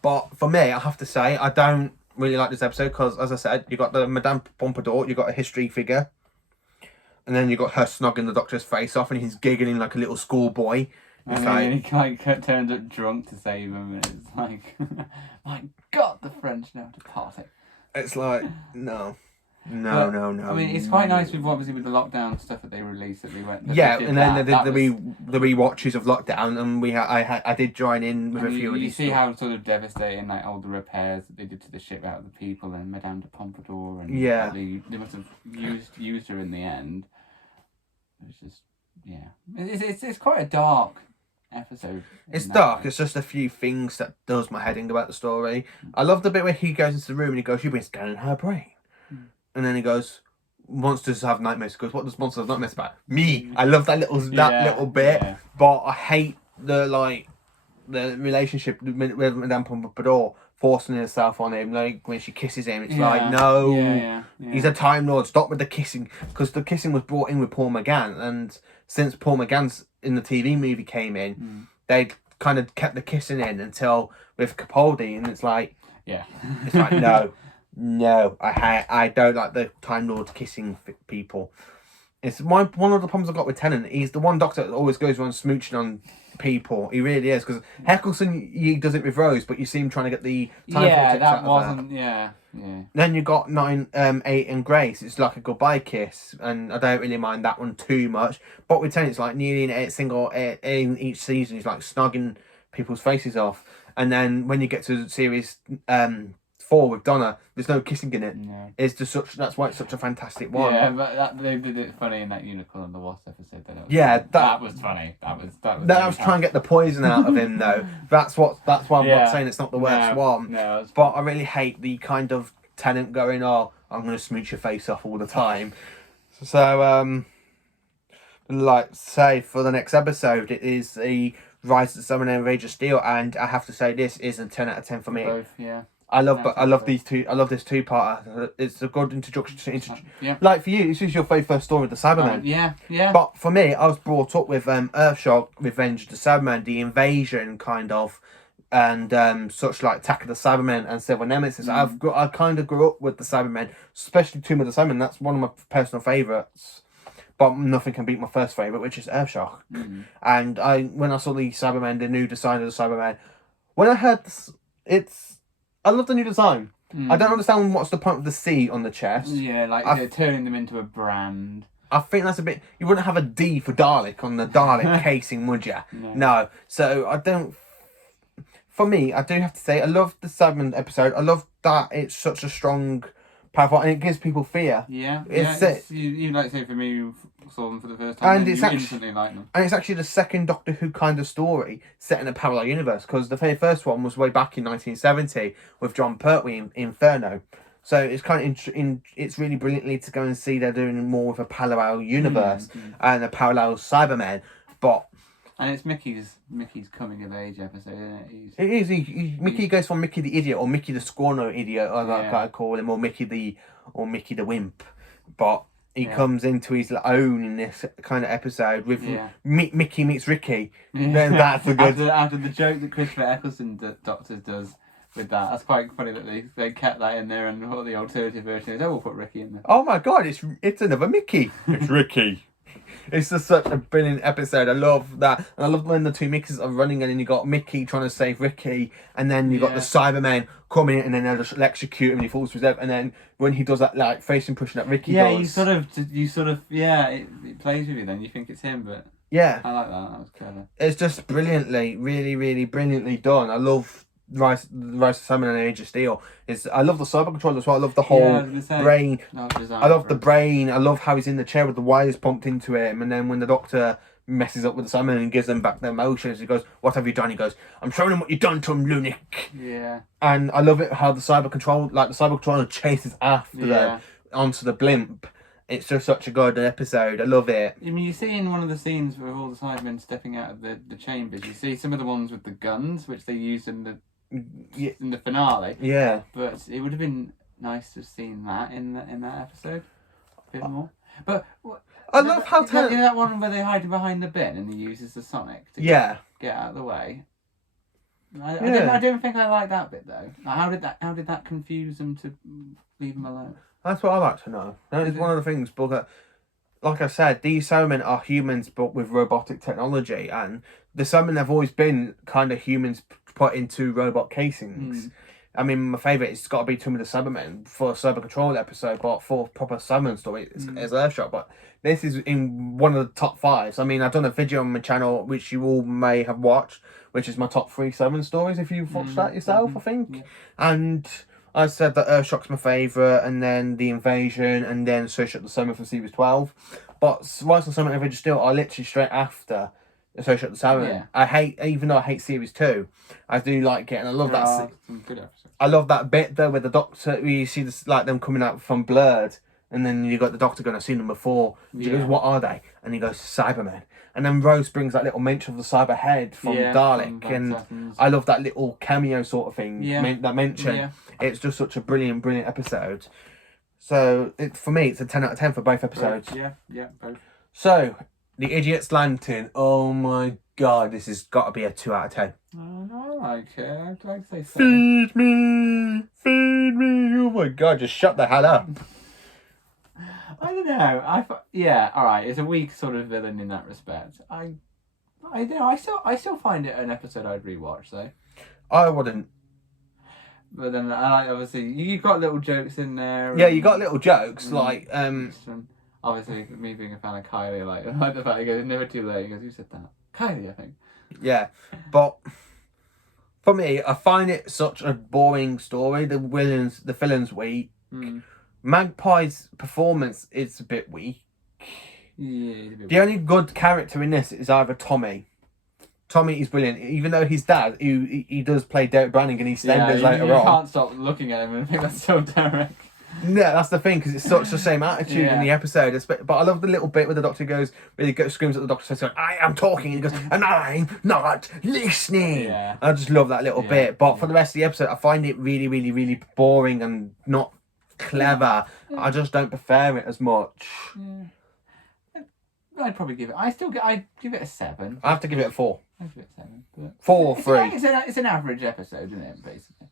But for me, I have to say, I don't really like this episode because, as I said, you got the Madame Pompadour, you got a history figure, and then you got her snogging the Doctor's face off, and he's giggling like a little schoolboy. It's he turns up drunk to save him, and it's like, my God, the French know how to party. It's like, no. I mean, it's quite nice with the lockdown stuff that they released that we went. And then the rewatches of lockdown, and I did join in with a few. You see how sort of devastating like all the repairs that they did to the ship out of the people and Madame de Pompadour, and they must have used her in the end. It's just it's quite a dark episode. It's dark. It's just a few things that does my head in about the story. I love the bit where he goes into the room and he goes, "You've been scanning her brain." And then he goes, "Monsters have nightmares." He goes, "What does monsters have nightmares about?" Me. I love that little bit, but I hate the relationship with Madame Pompadour forcing herself on him. Like when she kisses him, it's like, no, he's a Time Lord. Stop with the kissing, because the kissing was brought in with Paul McGann, and since Paul McGann's in the TV movie came in, they kind of kept the kissing in until with Capaldi, and it's like, it's like no. No, I don't like the Time Lord kissing people. It's one of the problems I've got with Tennant. He's the one Doctor that always goes around smooching on people. He really is, because Eccleston, he does it with Rose, but you see him trying to get the time that wasn't yeah. Then you got 9, 8 and Grace. It's like a goodbye kiss, and I don't really mind that one too much. But with Tennant, it's like nearly in each season, he's like snogging people's faces off, and then when you get to series 4 with Donna, there's no kissing in it. No. It's just that's why it's such a fantastic one. Yeah, but they did it funny in that Unicorn and the Wasp episode. That was funny. That was trying to get the poison out of him though. That's why I'm not saying it's not the worst one. No, but I really hate the kind of Tennant going, "Oh, I'm going to smooch your face off all the time." So like say for the next episode, it is the Rise of the Summoner and Rage of Steel, and I have to say this is a 10 out of 10 for me. Both, yeah. I love these two. I love this 2-parter. It's a good introduction to like for you, this is your very first story with the Cybermen. Yeah. But for me, I was brought up with Earthshock, Revenge of the Cybermen, the invasion kind of, and such like Attack of the Cybermen and Civil Nemesis. I kind of grew up with the Cybermen, especially Tomb of the Cybermen. That's one of my personal favourites. But nothing can beat my first favourite, which is Earthshock. And when I saw the Cybermen, the new design of the Cybermen, when I heard this, I love the new design. I don't understand what's the point of the C on the chest. Yeah, like they're turning them into a brand. I think that's a bit... You wouldn't have a D for Dalek on the Dalek casing, would you? No. So I don't... For me, I do have to say, I love the Cyberman episode. I love that it's such a strong, powerful... And it gives people fear. Yeah. You like say for me, you saw them for the first time, and you instantly like them. And it's actually the second Doctor Who kind of story set in a parallel universe, because the very first one was way back in 1970 with John Pertwee in Inferno. So it's kind of it's really brilliantly to go and see they're doing more with a parallel universe and a parallel Cybermen. And it's Mickey's coming of age episode, isn't it? It is. Mickey goes from Mickey the Idiot, or Mickey the Scorno Idiot, as I call him, or Mickey the Wimp. But he comes into his own in this kind of episode with Mickey meets Ricky. Then that's a good... After the joke that Christopher Eccleston Doctors does with that. That's quite funny that they kept that in there, and all the alternative version is, we'll put Ricky in there. Oh my God, it's another Mickey. It's Ricky. It's just such a brilliant episode. I love that. And I love when the two Mickeys are running and then you got Mickey trying to save Ricky and then you got the Cybermen coming in and then they'll just electrocute him and he falls to his death. And then when he does that like face impression that Ricky does. you sort of it plays with you then. You think it's him, but yeah. I like that. That was clever. It's just brilliantly, really, really brilliantly done. I love Rise of Salmon and Age of Steel. I love the cyber control as well. I love the whole brain. I love the brain. I love how he's in the chair with the wires pumped into him. And then when the Doctor messes up with the salmon and gives them back their emotions, he goes, "What have you done?" He goes, "I'm showing him what you've done to him, Lunik." Yeah. And I love it how the cyber controller chases after them onto the blimp. It's just such a good episode. I love it. I mean, you see in one of the scenes with all the Cybermen stepping out of the chambers, you see some of the ones with the guns, which they used in the finale. Yeah. But it would have been nice to have seen that in that episode a bit more. But I love how that one where they hide behind the bin and he uses the Sonic to get out of the way. I don't think I like that bit though. How did that confuse them to leave him alone? That's what I like to know. That is one of the things, but like I said, these Cybermen are humans but with robotic technology, and the Cybermen have always been kind of humans put into robot casings. I mean, my favourite has got to be Tomb of the Cybermen for a Cyber Control episode, but for a proper Cyberman story, it's Earthshock. But this is in one of the top 5s. I mean, I've done a video on my channel, which you all may have watched, which is my top 3 Cyberman stories, if you've watched that yourself, I think. Yeah. And I said that Earthshock's my favourite, and then The Invasion, and then Search Up the Cybermen from Series 12. But Rise of the Cybermen and Age of Steel are literally straight after Search Up the Cybermen. Yeah. Even though I hate Series 2, I do like it, and I love that. Some good episodes. I love that bit though with the Doctor, where you see this, like them coming out from Blurred, and then you got the Doctor going, "I've seen them before." She goes, "What are they?" And he goes, "Cybermen." And then Rose brings that little mention of the cyber head from Dalek, and I love that little cameo sort of thing. That mention. Yeah. It's just such a brilliant episode. So for me, it's a 10 out of 10 for both episodes. Both. So The Idiot's Lantern. Oh my god, this has got to be a 2 out of 10. I like it. I'd like to say so. Feed me. Oh my god, just shut the hell up. I don't know. All right. It's a weak sort of villain in that respect. I don't know. I still find it an episode I'd rewatch though. I wouldn't. But then, obviously, you got little jokes in there. Yeah, you got little jokes like Obviously, me being a fan of Kylie, like the fact he goes, "Never too late." He goes, "Who said that?" Kylie, I think. Yeah, but for me, I find it such a boring story. The villain's weak. Magpie's performance is a bit weak. Yeah. The only good character in this is either Tommy. Tommy is brilliant, even though his dad, he does play Derek Branning in EastEnders later on. You can't stop looking at him and think that's so Derek. No, that's the thing, because it's such the same attitude in the episode. But I love the little bit where the Doctor goes, really screams at the Doctor, says, "I am talking," and he goes, "And I'm not listening." Yeah. I just love that little bit. But for the rest of the episode, I find it really, really, really boring and not clever. Yeah. I just don't prefer it as much. Yeah. I'd probably give it. I'd give it a 7. I have to give it a 4. I'd give it a 7. But 4 or 3. It's an average episode, isn't it? Basically.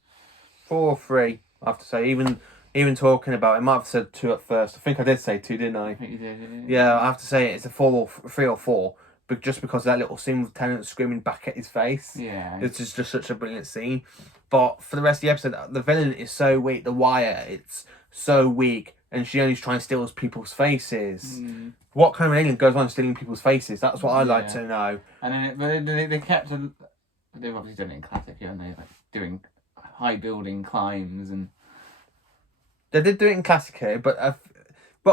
4 or 3. I have to say, even talking about it, I might have said 2 at first. I think I did say 2, didn't I? I think you did. Yeah, I have to say it's a 3 or 4. But just because of that little scene with Tennant screaming back at his face. Yeah. It's just such a brilliant scene. But for the rest of the episode, the villain is so weak. The Wire, it's so weak. And she only tries to steal people's faces. What kind of alien goes on stealing people's faces? That's what I like to know. And then they kept... They've obviously done it in classic, haven't they? Like doing high building climbs and... They did do it in classic here, but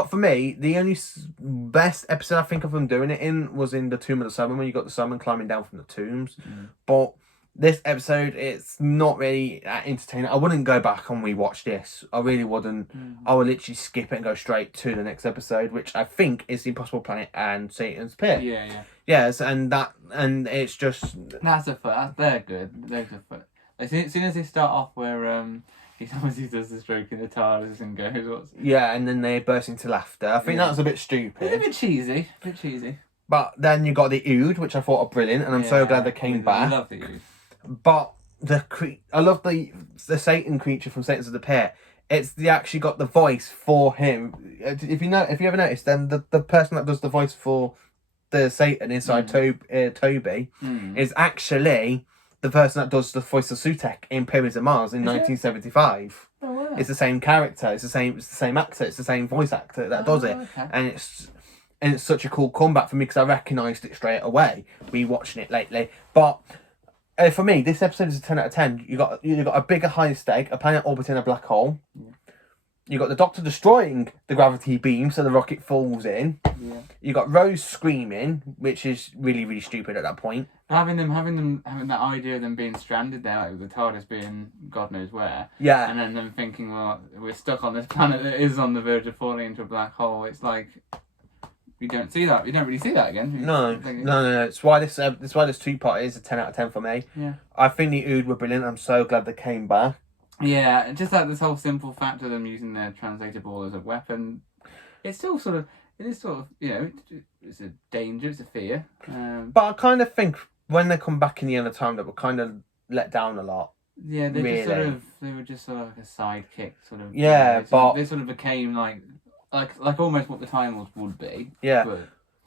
for me, the only best episode I think of them doing it in was in the Tomb of the Cybermen, when you got the Cybermen climbing down from the tombs. But this episode, it's not really entertaining. I wouldn't go back and rewatch this. I really wouldn't. I would literally skip it and go straight to the next episode, which I think is The Impossible Planet and Satan's Pit. Yeah. Yes, and it's just... They're good. They're good fun. As soon as they start off where... He obviously does the stroke in the TARDIS and goes, Yeah, and then they burst into laughter. I think that was a bit stupid. It's a bit cheesy. But then you got the Ood, which I thought are brilliant, and I'm so glad they came back. I love the Ood. But I love the Satan creature from Satan's of the Pit. It's they actually got the voice for him. If you ever noticed, then the person that does the voice for the Satan inside Toby is actually the person that does the voice of Sutek in Pyramids of Mars in 1975. Oh, wow. It's the same character. It's the same actor. It's the same voice actor that does it, okay. and it's such a cool comeback for me because I recognised it straight away. Rewatching it lately, but. For me, this episode is a 10 out of 10. You got a bigger, higher stake, a planet orbiting a black hole. Yeah. You got the Doctor destroying the gravity beam, so the rocket falls in. Yeah. You got Rose screaming, which is really, really stupid at that point. Having that idea of them being stranded there, like with the TARDIS being God knows where. Yeah. And then them thinking, well, we're stuck on this planet that is on the verge of falling into a black hole. It's like. We don't see that. We don't really see that again. No. It's why this two-part is a 10 out of 10 for me. Yeah. I think the Ood were brilliant. I'm so glad they came back. Yeah, just like this whole simple fact of them using their translator ball as a weapon. It's still sort of, it's a danger, it's a fear. But I kind of think when they come back in the end of time that we're kind of let down a lot. Yeah, they were just sort of like a sidekick sort of. Yeah, but they sort of became like almost what the Time Lords would be. Yeah.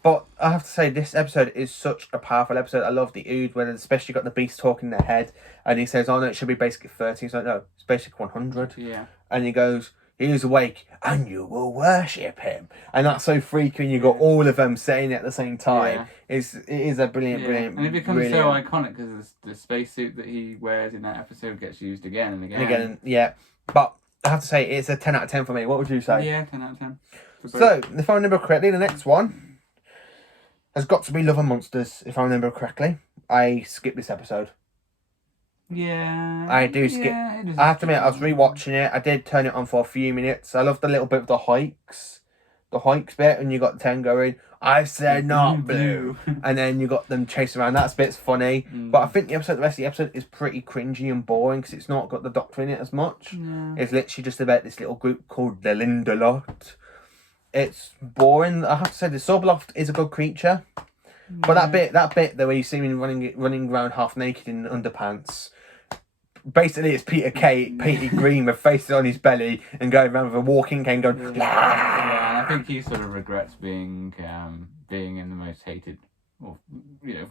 But I have to say, this episode is such a powerful episode. I love the Ood, when especially got the Beast talking in their head, and he says, "Oh no, it should be basic 30." He's like, "No, it's basic 100." Yeah. And he goes, "He is awake, and you will worship him." And that's so freaky. And you got all of them saying it at the same time. Yeah. It is a brilliant. And it becomes so iconic because the spacesuit that he wears in that episode gets used again and again. And again, yeah. But I have to say, it's a 10 out of 10 for me. What would you say? Yeah, 10 out of 10. So, if I remember correctly, the next one has got to be Love and Monsters, if I remember correctly. I skipped this episode. Yeah. I do skip. I have to admit, I was rewatching it. I did turn it on for a few minutes. I loved the little bit of the hikes. The hikes bit, and you got 10 going, "I said not blue." And then you got them chasing around. That bit's funny. But I think the rest of the episode is pretty cringy and boring because it's not got the Doctor in it as much. Yeah. It's literally just about this little group called the Lindelot. It's boring. I have to say, the Sorbloft is a good creature. But that bit where you see him running around half naked in underpants, basically it's Peter Green with faces on his belly and going around with a walking cane going. Yeah, I think he sort of regrets being in the most hated, or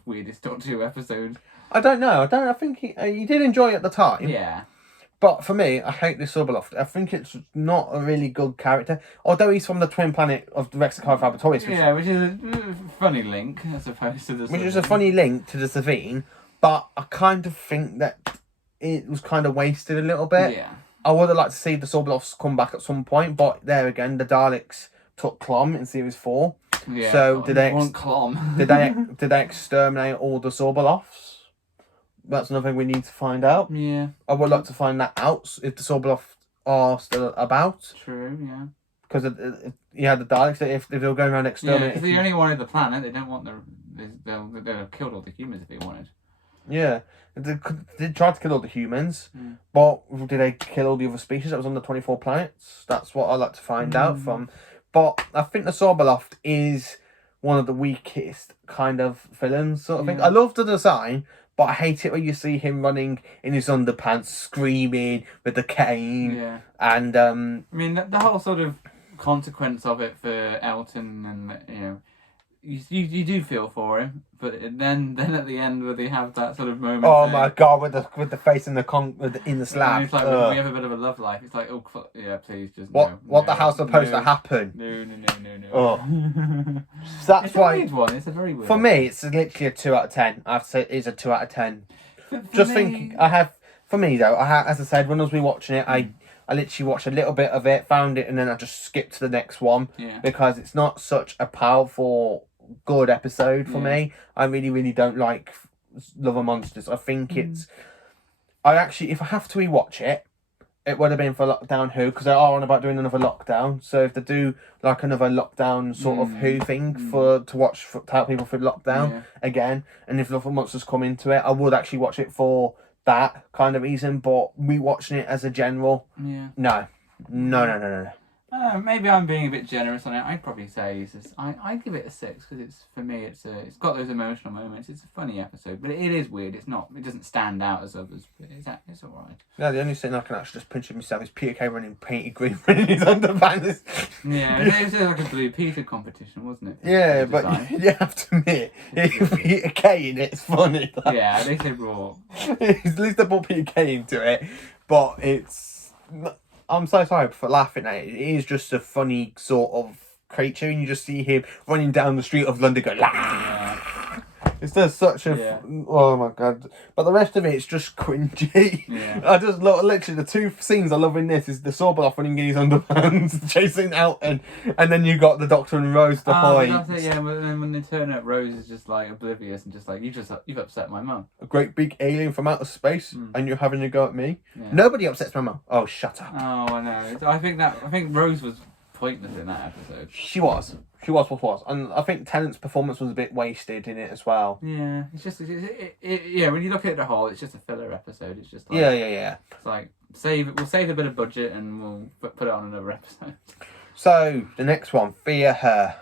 weirdest Doctor Who episode. I don't know. I think he did enjoy it at the time. Yeah. But for me, I hate this Sorbloft. I think it's not a really good character. Although he's from the twin planet of the Rex Laboratories. Which is a funny link, as opposed to the... Which is a funny link to the Savine. But I kind of think that it was kind of wasted a little bit. Yeah. I would have liked to see the Sorblofts come back at some point. But there again, the Daleks took Clom in Series 4. Yeah. So did they exterminate all the Sorblofts? That's another thing we need to find out. Yeah. I would like to find that out, if the Sorblofts are still about. True, yeah. Because you had the Daleks, if they were going around exterminating... Yeah, if they only wanted the planet, they don't want they'd have killed all the humans if they wanted. Yeah. They tried to kill all the humans, but did they kill all the other species that was on the 24 planets? That's what I'd like to find out from. But I think the Sorbloft is one of the weakest kind of villains, sort of thing. I love the design, but I hate it when you see him running in his underpants, screaming with the cane. Yeah. And I mean, the whole sort of consequence of it for Elton, and you do feel for him, but then at the end where they have that sort of moment. Oh my god, with the face in the slab. It's like when we have a bit of a love life. It's like, oh yeah, please just. What the hell's supposed to happen? No. Oh. So that's why. It's a weird one. It's a very weird. For me, it's literally a 2 out of 10. I have to say, it's a 2 out of 10. For me though, as I said, when I was rewatching it, I literally watched a little bit of it, found it, and then I just skipped to the next one because it's not such a powerful, good episode for me. I really, really don't like Love and Monsters. I think it's... if I have to rewatch it, it would have been for Lockdown Who, because they are on about doing another lockdown. So if they do like another lockdown sort of Who thing to watch, to help people through lockdown again, and if Love and Monsters come into it, I would actually watch it for that kind of reason. But rewatching it as a general, no. Maybe I'm being a bit generous on it. I'd probably say I'd give it a 6 because it's, for me, it's got those emotional moments. It's a funny episode, but it is weird. It doesn't stand out as others, but it's all right. Yeah, the only thing I can actually just pinch myself is Peter Kay running painted green running his underpants. Yeah, it was like a Blue Peter competition, wasn't it? Yeah, but you have to admit, Peter Kay in it's funny. Like, yeah, they say raw. at least they brought Peter Kay into it, but it's. I'm so sorry for laughing at it. It is just a funny sort of creature, and you just see him running down the street of London going, yeah. It's just such a... Oh my god. But the rest of it is just cringy. Yeah. I just love... Literally, the two scenes I love in this is the Sawblock running in his underpants, chasing out, and then you got the Doctor and Rose the fight. That's it, yeah. But then when they turn up, Rose is just like oblivious and just like, you've upset my mum. A great big alien from outer space, and you're having a go at me? Yeah. Nobody upsets my mum. Oh, shut up. Oh, I know. I think Rose was pointless in that episode. She was. And I think Tennant's performance was a bit wasted in it as well. Yeah, it's just... yeah, when you look at it as a whole, it's just a filler episode. It's just like... Yeah. It's like, we'll save a bit of budget and we'll put it on another episode. So, the next one, Fear Her.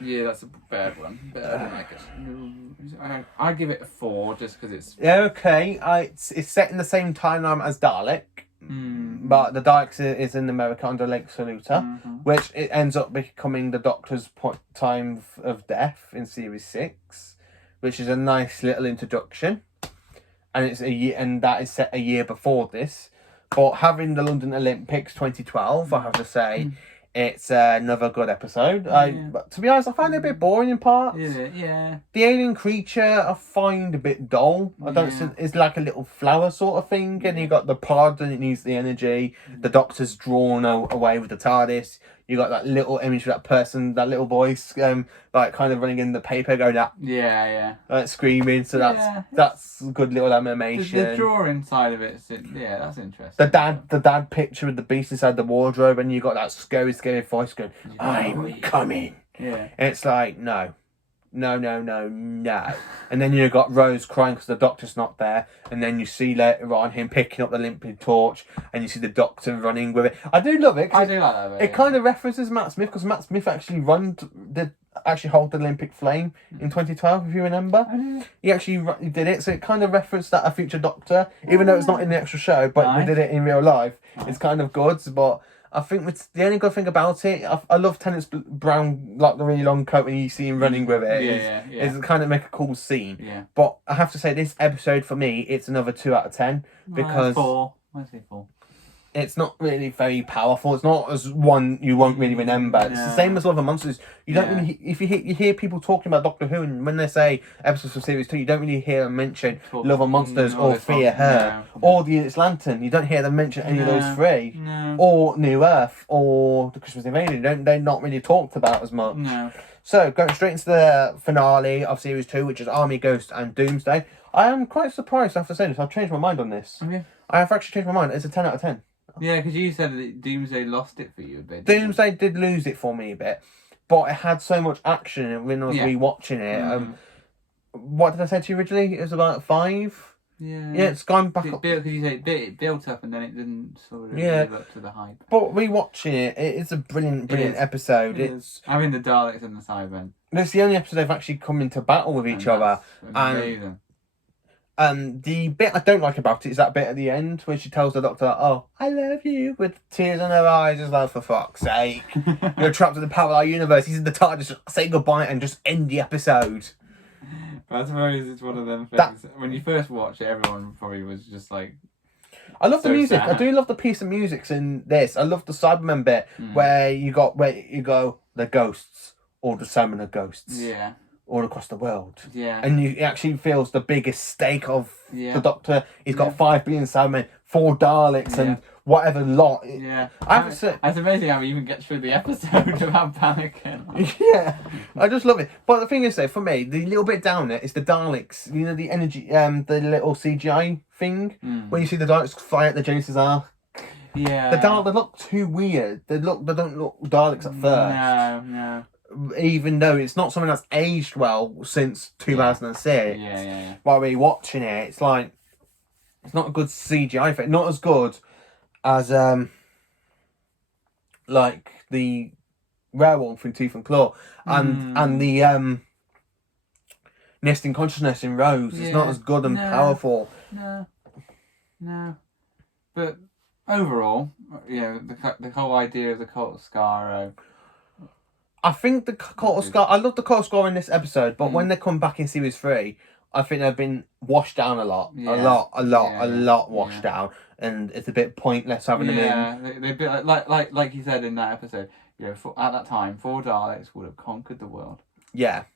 Yeah, that's a bad one. But I don't like it. I'd give it a 4 just because it's... Yeah, okay. It's set in the same timeline as Dalek. But the Daleks is in America under Lake Saluta, which it ends up becoming the Doctor's time of death in Series 6, which is a nice little introduction. And it's and that is set a year before this. But having the London Olympics 2012, I have to say, it's another good episode. But to be honest, I find it a bit boring in parts. Yeah. The alien creature I find a bit dull. I don't see, it's like a little flower sort of thing, and you got the pod and it needs the energy. The Doctor's drawn away with the TARDIS. You got that little image of that person, that little voice, like kind of running in the paper, going that. Yeah. Like screaming. So that's a good little animation. The drawing side of it, that's interesting. The dad picture of the beast inside the wardrobe, and you got that scary voice going, "I'm coming." Yeah. And it's like no. And then you got Rose crying because the Doctor's not there, and then you see later on him picking up the limping torch, and you see the Doctor running with it. I do love it. I do like that bit. It kind of references Matt Smith, because Matt Smith actually hold the Olympic flame in 2012, if you remember. He actually did it, so it kind of referenced that a future Doctor, even though it's not in the actual show, but we did it in real life. It's kind of good, but I think the only good thing about it, I love Tennant's brown, like the really long coat, and you see him running with it. It's kind of make a cool scene. Yeah. But I have to say, this episode for me, it's another 2 out of 10 because 4. I say 4. It's not really very powerful. It's not as one you won't really remember. It's the same as Love and Monsters. You don't really, if you hear people talking about Doctor Who, and when they say episodes from Series 2, you don't really hear them mention Love and Monsters or Fear Her or The Unit's Lantern. You don't hear them mention any of those three. Or New Earth or The Christmas Invasion. They're not really talked about as much. So, going straight into the finale of Series 2, which is Army, Ghost and Doomsday. I am quite surprised, I have to say this. I've changed my mind on this. I have actually changed my mind. It's a 10 out of 10. Yeah, because you said that Doomsday lost it for you a bit. Doomsday did lose it for me a bit, but it had so much action when I was rewatching it. What did I say to you originally? It was about 5. Yeah, it's gone back up. Because you say it built up and then it didn't sort of live up to the hype. But rewatching it, it's a brilliant episode. It's having the Daleks and the Cybermen. It's the only episode they've actually come into battle with each other. Amazing. And the bit I don't like about it is that bit at the end where she tells the Doctor, "Oh, I love you," with tears in her eyes. It's like, for fuck's sake, you're trapped in the parallel universe. He's in the TARDIS. Just say goodbye and just end the episode. But I suppose it's one of them things. When you first watch it, everyone probably was just like, I love the music. Sad. I do love the piece of music's in this. I love the Cybermen bit where you go the ghosts or the Cybermen are ghosts. Yeah. All across the world. Yeah. And he actually feels the biggest stake of the Doctor. He's got 5 billion Cybermen, 4 Daleks, and whatever lot. Yeah. It's amazing how we even get through the episode without panicking. Yeah. I just love it. But the thing is, though, for me, the little bit down there is the Daleks. You know, the energy, the little CGI thing, where you see the Daleks fly at the Genesis Ark. Yeah. The Daleks, they look too weird. They don't look Daleks at first. No. Even though it's not something that's aged well since 2006. Yeah. While we're watching it, it's like, it's not a good CGI effect. Not as good as like the werewolf in Tooth and Claw, and the nesting consciousness in Rose. It's not as good and powerful. No. But overall, the whole idea of the Cult of Skaro. I think the Cult of Skaro. I love the Cult of Skaro in this episode, but when they come back in series 3, I think they've been washed down a lot, a lot washed down, and it's a bit pointless having them in. Yeah, they bit like you said in that episode. At that time, 4 Daleks would have conquered the world. Yeah.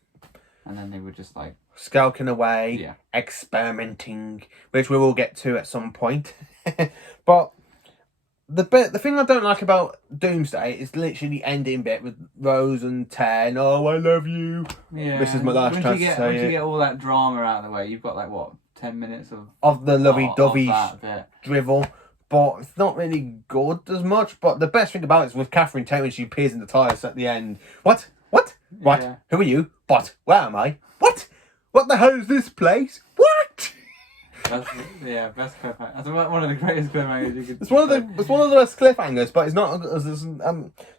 And then they were just like skulking away, experimenting, which we will get to at some point. But the thing I don't like about Doomsday is literally the ending bit with Rose and Ten. Oh, I love you. Yeah. This is my last chance to say it. Once you get all that drama out of the way, you've got 10 minutes of the lovey-dovey drivel. But it's not really good as much. But the best thing about it is with Catherine Tate when she appears in the TARDIS at the end. What? Yeah. Who are you? What? Where am I? What? What the hell is this place? What? Best cliffhanger. That's one of the greatest cliffhangers you could. It's one of the best cliffhangers, but it's not as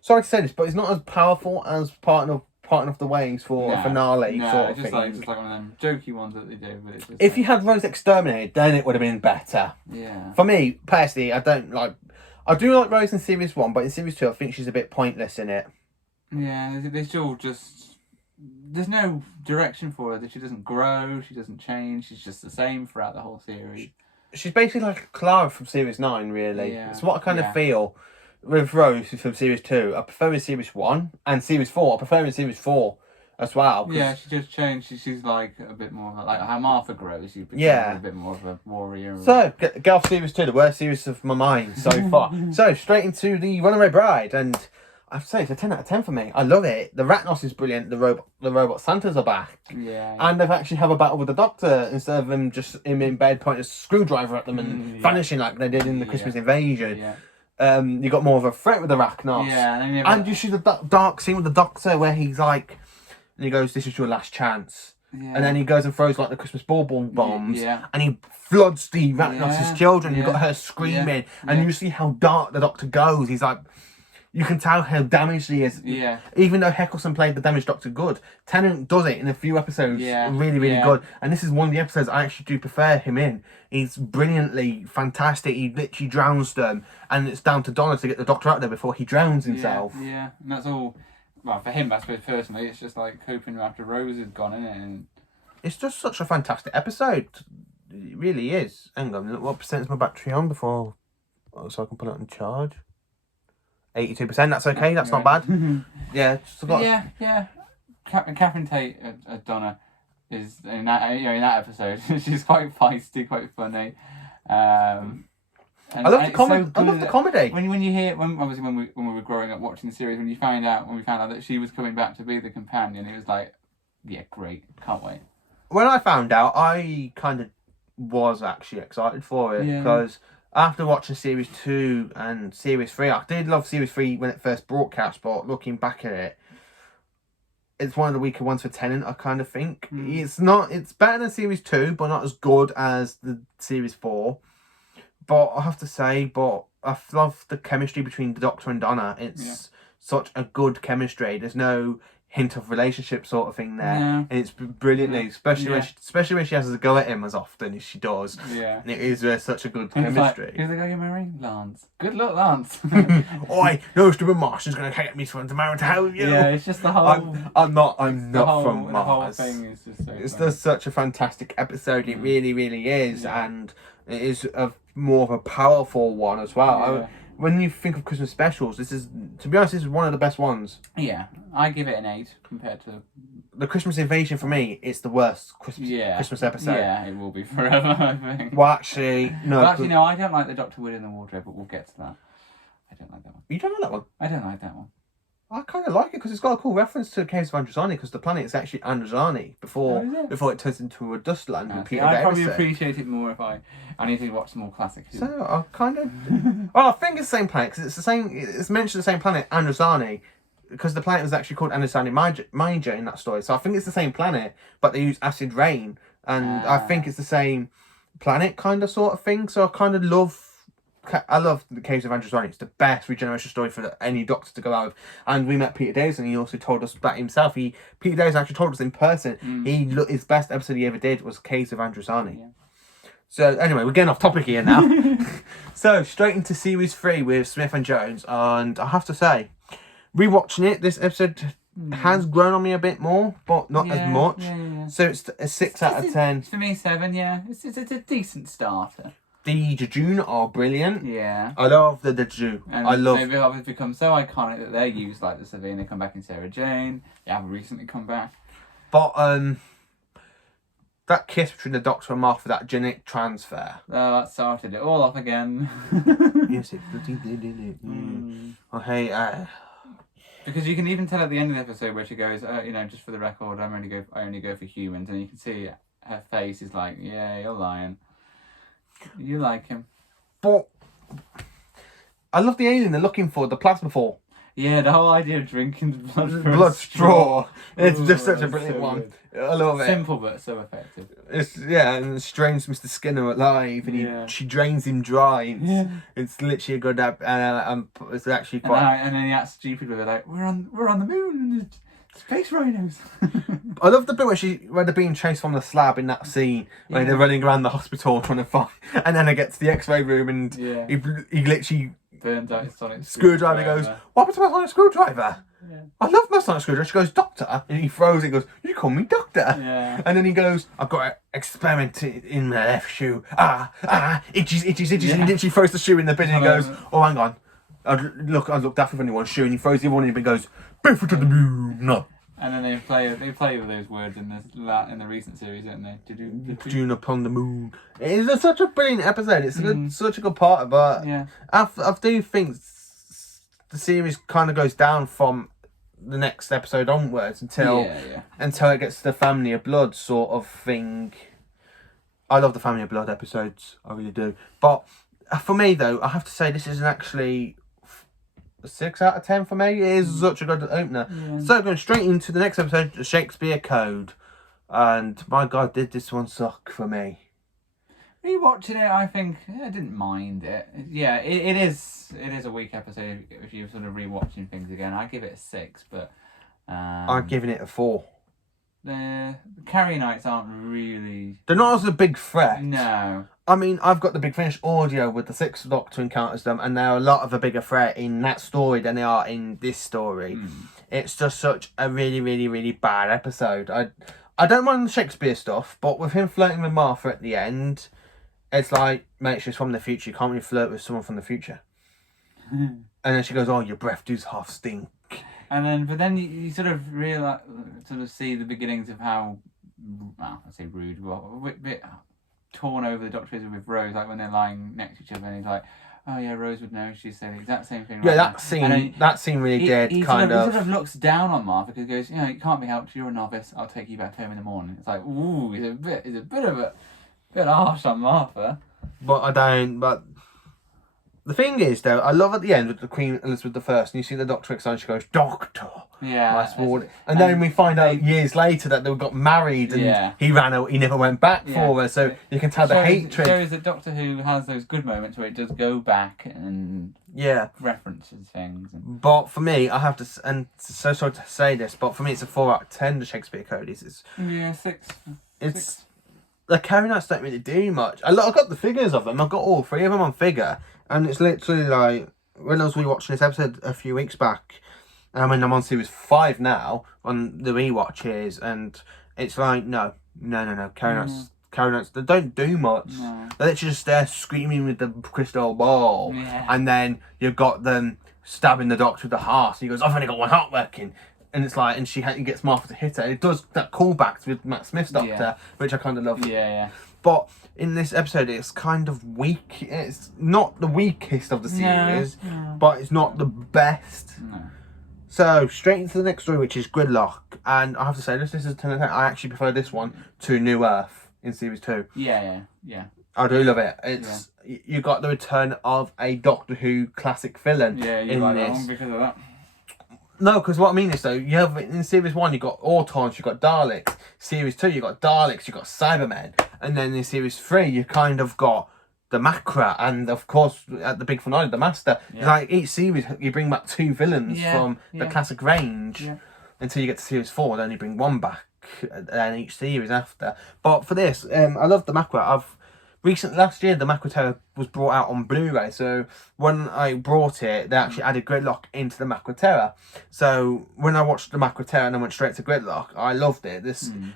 sorry to say this, but it's not as powerful as Parting of the Ways for a finale sort of thing. Just like one of them jokey ones that they do. But it's just if you had Rose exterminated, then it would have been better. Yeah. For me personally, I do like Rose in series 1, but in series 2, I think she's a bit pointless in it. Yeah, they still just... There's no direction for her. That she doesn't grow, she doesn't change, she's just the same throughout the whole series. She's basically like Clara from series 9, really. Yeah. It's what I kind of feel with Rose from series 2. I prefer in series 1, and series 4. I prefer in series 4 as well. Yeah, she just changed. She's like a bit more like how Martha grows. She becomes a bit more of a warrior. So, get off series 2, the worst series of my mind so far. So, straight into the Runaway Bride, and I'd say it's a 10 out of 10 for me. I love it. The Ratnos is brilliant. The robot Santas are back. Yeah. And they've actually have a battle with the Doctor instead of him in bed pointing a screwdriver at them and vanishing like they did in the Christmas Invasion. Yeah. You got more of a threat with the Ratnos. Yeah. And you see the dark scene with the Doctor where he's like, and he goes, "This is your last chance." Yeah. And then he goes and throws the Christmas bauble bombs. Yeah. And he floods the Ratnos' children. You've got her screaming. And you see how dark the Doctor goes. He's like, you can tell how damaged he is. Yeah. Even though Eccleston played the damaged Doctor good, Tennant does it in a few episodes really, really good. And this is one of the episodes I actually do prefer him in. He's brilliantly fantastic. He literally drowns them. And it's down to Donna to get the Doctor out there before he drowns himself. Yeah. And that's all... Well, for him, I suppose, personally, it's just like hoping after Rose is gone, isn't it? And it's just such a fantastic episode. It really is. Hang on, what percent is my battery on before... so I can put it on charge? 82%, that's okay, that's not bad. Yeah, yeah. Catherine Tate as Donna is in that episode. She's quite feisty, quite funny. I love the comedy. I love the comedy. When you hear when we were growing up watching the series, when we found out that she was coming back to be the companion, it was like, yeah, great, can't wait. When I found out, I kind of was actually excited for it because after watching series 2 and series 3, I did love series 3 when it first broadcast, but looking back at it, it's one of the weaker ones for Tennant, I kind of think. It's better than series 2, but not as good as the series 4. But I have to say, I love the chemistry between the Doctor and Donna. It's such a good chemistry. There's no hint of relationship sort of thing there. And it's brilliantly, especially when she has to go at him as often as she does. Yeah. And it is such a good chemistry. Who's the guy you're marrying? Lance. Good luck, Lance. Oi, no stupid Marsh is going to get me tomorrow to help you. Yeah, it's just the whole... I'm not from Mars. The whole thing is just so it's funny. just such a fantastic episode. It really, really is. Yeah. And it is more of a powerful one as well. Yeah. When you think of Christmas specials, this is one of the best ones. Yeah, I give it an 8 compared to... The Christmas Invasion, for me, it's the worst Christmas episode. Yeah, it will be forever, I think. Well, actually, no. No, I don't like the Doctor Wood in the wardrobe, but we'll get to that. I don't like that one. You don't like that one? I don't like that one. I kind of like it because it's got a cool reference to the Caves of Androzani because the planet is actually Androzani before it turns into a dust land. I'd probably appreciate it more if I need to watch some more classic. So I kind of... I think it's the same planet because it's the same... It's mentioned the same planet, Androzani, because the planet was actually called Androzani Major in that story. So I think it's the same planet, but they use acid rain. And I think it's the same planet kind of sort of thing. So I kind of love I love the Case of Androsani. It's the best regeneration story for any Doctor to go out with. And we met Peter Davis, and he also told us that himself. Peter Davis actually told us in person. His best episode he ever did was Case of Androsani. Yeah. So anyway, we're getting off topic here now. So straight into series 3 with Smith and Jones, and I have to say, rewatching it, this episode has grown on me a bit more, but not as much. Yeah. So it's a 6 out of 10. For me, 7. Yeah, it's a decent starter. The Jejune are brilliant. Yeah. I love the Jejune. They've obviously become so iconic that they're used like the Savine. They come back in Sarah Jane. They have recently come back. But that kiss between the Doctor and Martha, that genetic transfer. Oh, that started it all off again. Yes, it bloody did. I hate. Because you can even tell at the end of the episode where she goes, just for the record, I only go for humans, and you can see her face is like, yeah, you're lying. You like him. But I love the alien they're looking for, the plasma for. Yeah, the whole idea of drinking the blood straw. It's just such a brilliant one. Good. I love it. Simple but so effective. And strains Mr. Skinner alive, and she drains him dry. It's literally a good it's actually quite. And then he acts stupid with it, like we're on the moon and there's space rhinos. I love the bit where they're being chased from the slab in that scene where they're running around the hospital trying to find, and then I get to the X-ray room and he literally burns out his sonic screwdriver. Goes, what happened to my sonic screwdriver? Yeah. I love my sonic screwdriver. She goes, Doctor, and he throws it. And goes, you call me Doctor? Yeah. And then he goes, I've got an experiment in my left shoe. Itches. Yeah. And then she throws the shoe in the bin and he goes, oh, hang on. I looked after anyone's shoe, and he throws the other one in and goes, barefoot to the moon. No. And then they play with those words in the recent series, don't they? June upon the moon. It is such a brilliant episode. It's such a good part, but I do think the series kind of goes down from the next episode onwards until it gets to the Family of Blood sort of thing. I love the Family of Blood episodes, I really do. But for me though, I have to say this isn't actually a 6 out of 10 for me. It is such a good opener. So going straight into the next episode, the Shakespeare Code, and my God, did this one suck for me. Rewatching it, I think I didn't mind it. Yeah, it is a weak episode if you're sort of rewatching things again. I give it a 6, but I'm giving it a 4. The Carrionites aren't really. They're not as a big threat. No. I mean, I've got the Big Finish audio with the 6th Doctor encounters them, and they're a lot of a bigger threat in that story than they are in this story. It's just such a really, really, really bad episode. I don't mind the Shakespeare stuff, but with him flirting with Martha at the end, it's like, mate, she's from the future. You can't really flirt with someone from the future. And then she goes, oh, your breath does half stink. But then you sort of see the beginnings of how, I say rude, but a bit torn over the Doctor is with Rose, like when they're lying next to each other, and he's like, oh yeah, Rose would know. She'd say the exact same thing. Yeah, that scene really did he sort of looks down on Martha because he goes, it can't be helped. You're a novice. I'll take you back home in the morning. It's like, ooh, he's a bit harsh on Martha. But the thing is, though, I love at the end with the Queen Elizabeth I, and you see the Doctor excited, she goes, Doctor. Yeah. And then we find out years later that they got married and he ran out, he never went back for her, so you can tell the hatred. It shows that Doctor Who has those good moments where it does go back and references things. But for me, I have to, and so sorry to say this, but for me it's a 4 out of 10, the Shakespeare Code. It's 6. The Carrionites don't really do much. I've got the figures of them, I've got all 3 of them on figure, and it's literally like, when I was rewatching this episode a few weeks back, I'm on series 5 now, on the rewatches, and it's like, no. Carrionites, they don't do much. No. They're literally just there screaming with the crystal ball, and then you've got them stabbing the Doctor with the heart, and he goes, I've only got one heart working. And it's like, and he gets Martha to hit her. It does that callback with Matt Smith's Doctor, which I kind of love. Yeah. But in this episode, it's kind of weak. It's not the weakest of the series, but it's not the best. No. So, straight into the next story, which is Gridlock. And I have to say, this is a 10 out of 10. I actually prefer this one to New Earth in series 2. Yeah. I do love it. It's you got the return of a Doctor Who classic villain in like this. That one because of that. No, because what I mean is, though, you have in series 1 you got Autons, you got Daleks. Series 2 you got Daleks, you got Cybermen, and then in series 3 you kind of got the Macra, and of course at the big finale, the Master. Yeah. Like each series, you bring back 2 villains Yeah, from the yeah. classic range Yeah. until you get to series 4. Then you bring one back, and each series after. But for this, I love the Macra. Last year, the Macra Terror was brought out on Blu-ray. So when I brought it, they actually added Gridlock into the Macra Terror. So when I watched the Macra Terror and I went straight to Gridlock, I loved it.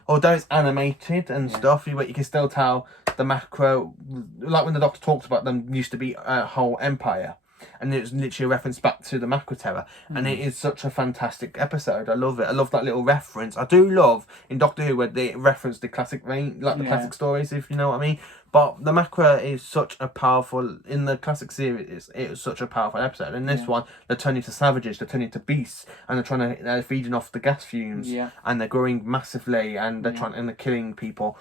Although it's animated and stuff, you can still tell the Macra, like when the Doctor talks about them, used to be a whole empire. And it was literally a reference back to the Macra Terror. And it is such a fantastic episode. I love it. I love that little reference. I do love in Doctor Who where they reference the classic range, like the classic stories, if you know what I mean. But the Macra is such a powerful, in the classic series, it was such a powerful episode. In this one, they're turning into savages, they're turning into beasts, and they're feeding off the gas fumes, and they're growing massively, and they're killing people.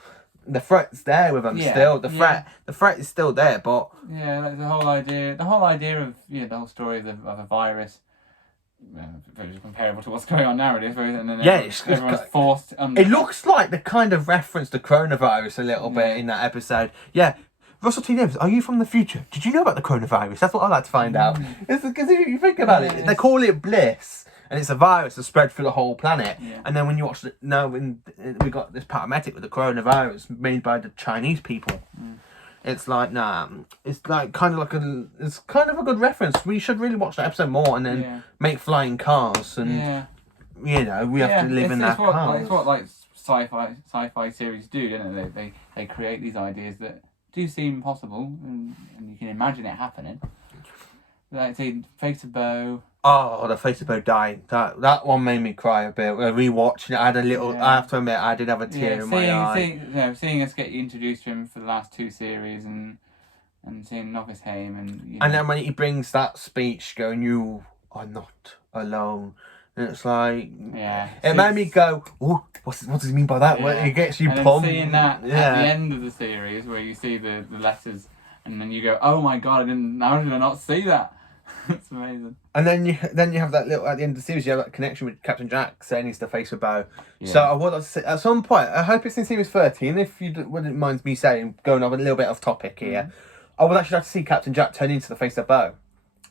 The threat's there with them still. The threat is still there, but like the whole idea of the whole story of a virus, very comparable to what's going on nowadays. And then everyone's forced. It looks like they kind of referenced the coronavirus a little bit in that episode. Yeah. Russell T Davies, are you from the future? Did you know about the coronavirus? That's what I like to find out. Because if you think about it, they call it bliss. And it's a virus that's spread through the whole planet. Yeah. And then when you watch it now, we got this parametic with the coronavirus made by the Chinese people. It's like it's like kind of a good reference. We should really watch that episode more and then make flying cars and we have to live in that car. It's what like sci-fi series do, don't they? They create these ideas that do seem possible and you can imagine it happening. Like say Face of Bow. Oh, the Face of Bow dying. That one made me cry a bit. Rewatching it, I had a little. I have to admit, I did have a tear in my eye. Seeing us get introduced to him for the last 2 series and seeing Novice Haim and. And then when he brings that speech, going, "You are not alone," and it's like, it made me go, "Oh, what does he mean by that?" When it gets you pumped. Seeing that at the end of the series, where you see the letters, and then you go, "Oh my god, how did I not see that?" It's amazing. And then you have that little at the end of the series. You have that connection with Captain Jack saying he's the Face of Bow. Yeah. So I would like to say at some point. I hope it's in series 13. If you wouldn't mind me saying, going on a little bit off topic here, I would actually like to see Captain Jack turn into the Face of Bow.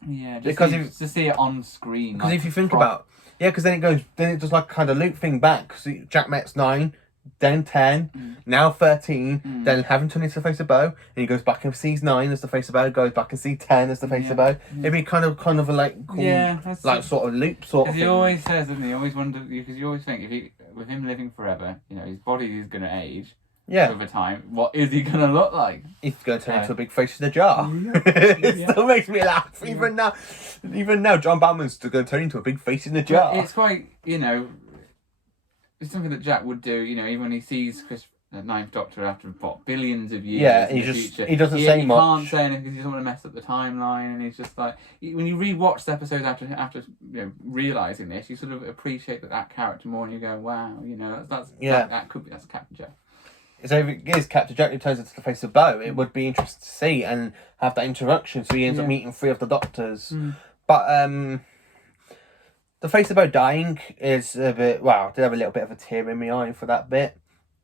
Yeah, just to see it on screen. Because if you think about, because then it does like kind of loop thing back. Because Jack Met's 9. Then 10, now 13, then having turned into the Face of Bow, and he goes back and sees 9 as the Face of Bow, goes back and sees 10 as the Face of Bow. It'd be kind of a like cool, sort of loop sort of thing. He always says, doesn't he? Always wonder, because you always think with him living forever, his body is going to age. Yeah. Over time, what is he going to look like? He's going to turn into a big face in a jar. It still makes me laugh. Even now, John Barrowman's going to turn into a big face in a jar. It's quite, it's something that Jack would do, even when he sees the Ninth Doctor after billions of years in the future. He doesn't say much. He can't say anything because he doesn't want to mess up the timeline, and he's just like, when you rewatch the episodes after realising this, you sort of appreciate that character more, and you go, wow, that's Captain Jack. So if it is Captain Jack who turns into the Face of Bow, it would be interesting to see and have that introduction, so he ends up meeting 3 of the Doctors. But the Face of Bow dying is a bit... Wow, I did have a little bit of a tear in my eye for that bit.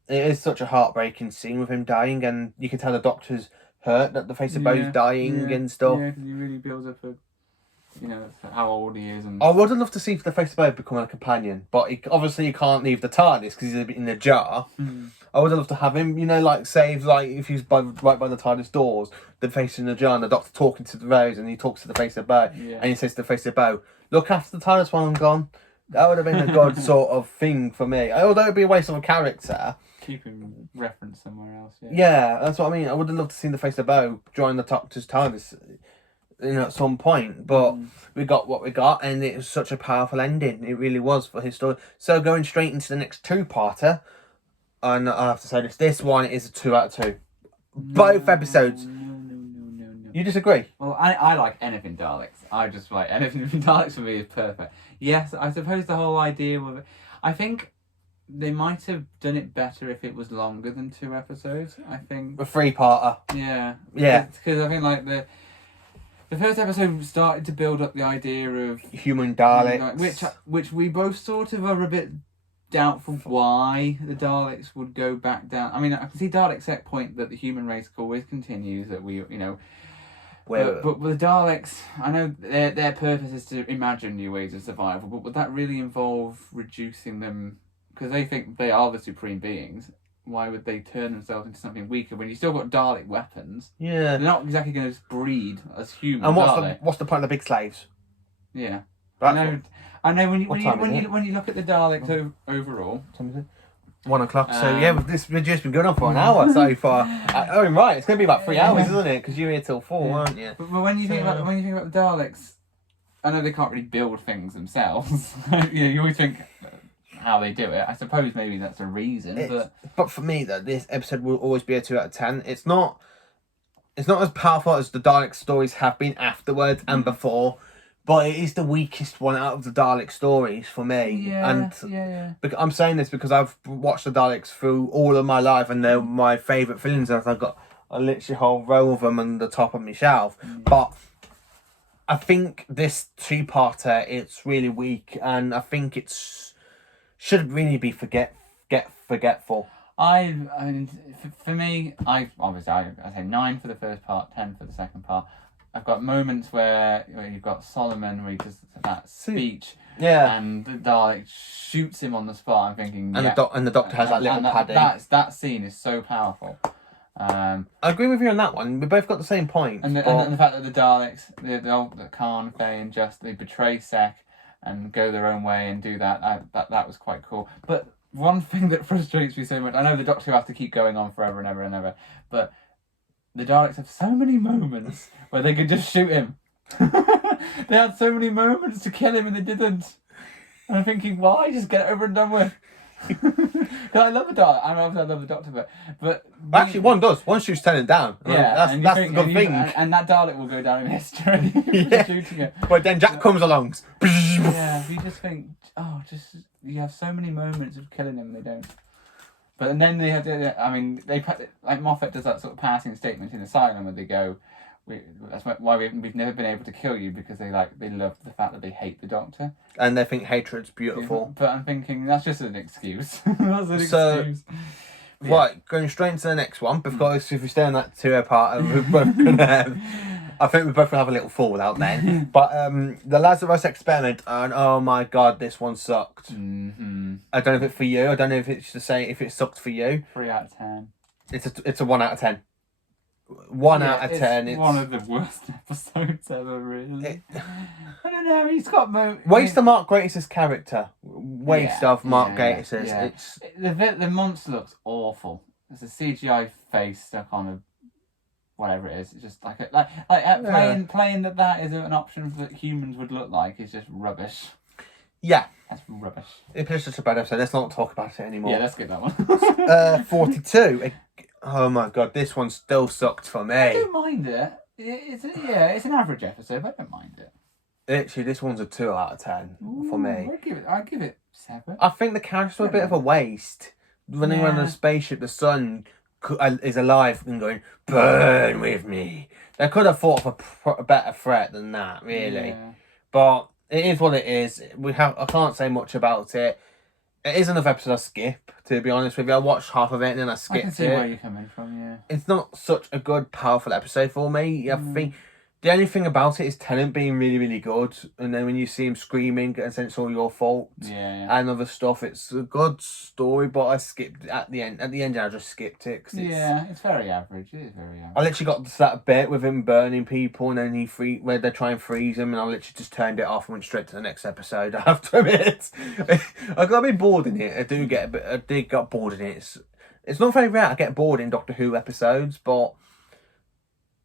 It is such a heartbreaking scene with him dying, and you can tell the Doctor's hurt that the Face of Bow's dying and stuff. Yeah, because he really builds up how old he is. And I would have loved to see the Face of Bow become a companion, but obviously he can't leave the TARDIS because he's in the jar. I would have loved to have him, if he's right by the TARDIS doors, the face in the jar, and the Doctor talking to the Rose, and he talks to the Face of Bow, and he says to the Face of Bow, "Look after the TARDIS while I'm gone." That would have been a good sort of thing for me. Although it'd be a waste of a character. Keep him referenced somewhere else. Yeah, that's what I mean. I would have loved to see the Face of Bow join the Doctor's TARDIS, at some point. But we got what we got, and it was such a powerful ending. It really was for his story. So going straight into the next 2-parter, and I have to say this one is a 2 out of 2. Both episodes. No. You disagree? Well, I like anything Daleks. I just like anything Daleks for me is perfect. Yes, I suppose the whole idea of it, I think they might have done it better if it was longer than 2 episodes. I think a 3-parter. Yeah. Because I think like the first episode started to build up the idea of human Daleks, which we both sort of are a bit doubtful why the Daleks would go back down. I mean, I can see Daleks' set point that the human race always continues, that we, but with the Daleks, I know their purpose is to imagine new ways of survival, but would that really involve reducing them? Because they think they are the supreme beings. Why would they turn themselves into something weaker when you still got Dalek weapons? Yeah. They're not exactly going to breed as humans, And are what's the point of the big slaves? Yeah. That's I know when you look at the Daleks overall. 1 o'clock. So we've just been going on for an hour so far. Oh right, it's going to be about 3 hours, isn't it? Because you're here till 4, aren't you? But when you think about the Daleks, I know they can't really build things themselves. You always think how they do it. I suppose maybe that's a reason, but for me, that this episode will always be a 2 out of 10. It's not as powerful as the Dalek stories have been afterwards and before. But it is the weakest one out of the Dalek stories for me. Yeah. I'm saying this because I've watched the Daleks through all of my life and they're my favourite villains. I've got a literally whole row of them on the top of my shelf. But I think this 2-parter, it's really weak and I think should really be forgetful. I mean, for me, I say 9 for the first part, 10 for the second part. I've got moments where you've got Solomon where he does that speech, and the Dalek shoots him on the spot. I'm thinking, and the Doctor has that little padding. That scene is so powerful. I agree with you on that one. We both got the same point. And the fact that the Daleks, the Khan, Faye, and Just, they betray Sek and go their own way and do that. That was quite cool. But one thing that frustrates me so much, I know the Doctor has to keep going on forever and ever and ever, but the Daleks have so many moments where they could just shoot him. They had so many moments to kill him and they didn't. And I'm thinking, why? Just get it over and done with. I love the Dalek. I love the Doctor, but actually, one does. One shoots Tennant down. Yeah, that's the good thing. And that Dalek will go down in history. Shooting it. But then Jack comes along. Yeah, you just think, you have so many moments of killing him and they don't. But then they have to, like Moffat does that sort of passing statement in Asylum where they go, that's why we've never been able to kill you, because they love the fact that they hate the Doctor. And they think hatred's beautiful. But I'm thinking, that's just an excuse. That's an excuse. Yeah. Right, going straight into the next one, because if we stay on that 2-part, we're both going to have... I think we both will have a little fallout then. But the Lazarus Experiment, and oh my god, this one sucked. Mm-hmm. I don't know if it's for you. I don't know if it's to say if it sucked for you. 3 out of 10. It's a 1 out of 10. 1 out of 10. It's one of the worst episodes ever, really. I don't know. He's got waste of Mark Gatiss' character. Waste of Mark Gatiss'. Yeah. It's the monster looks awful. It's a CGI face stuck on a whatever it is. It's just playing that is an option that humans would look like is just rubbish. Yeah. That's rubbish. It's just a bad episode. Let's not talk about it anymore. Yeah, let's get that one. 42. Oh my god, this one still sucked for me. I don't mind it. It's an average episode, but I don't mind it. Literally, this one's a 2 out of 10 for me. I'd give it 7. I think the characters were a bit of a waste. Running around in a spaceship, the sun is alive and going, burn with me. They could have thought of a better threat than that, really. Yeah. But it is what it is. I can't say much about it. It is another episode I skip, to be honest with you. I watched half of it and then I skipped it. I can see where you're coming from, yeah. It's not such a good, powerful episode for me. I think the only thing about it is Tennant being really, really good. And then when you see him screaming and saying it's all your fault and other stuff, it's a good story, but I skipped at the end. At the end, I just skipped it. It's very average. It is very average. I literally got to that bit with him burning people and then where they try and freeze him, and I literally just turned it off and went straight to the next episode. I have to admit. I got a bit bored in it. I did get bored in it. It's not very rare I get bored in Doctor Who episodes, but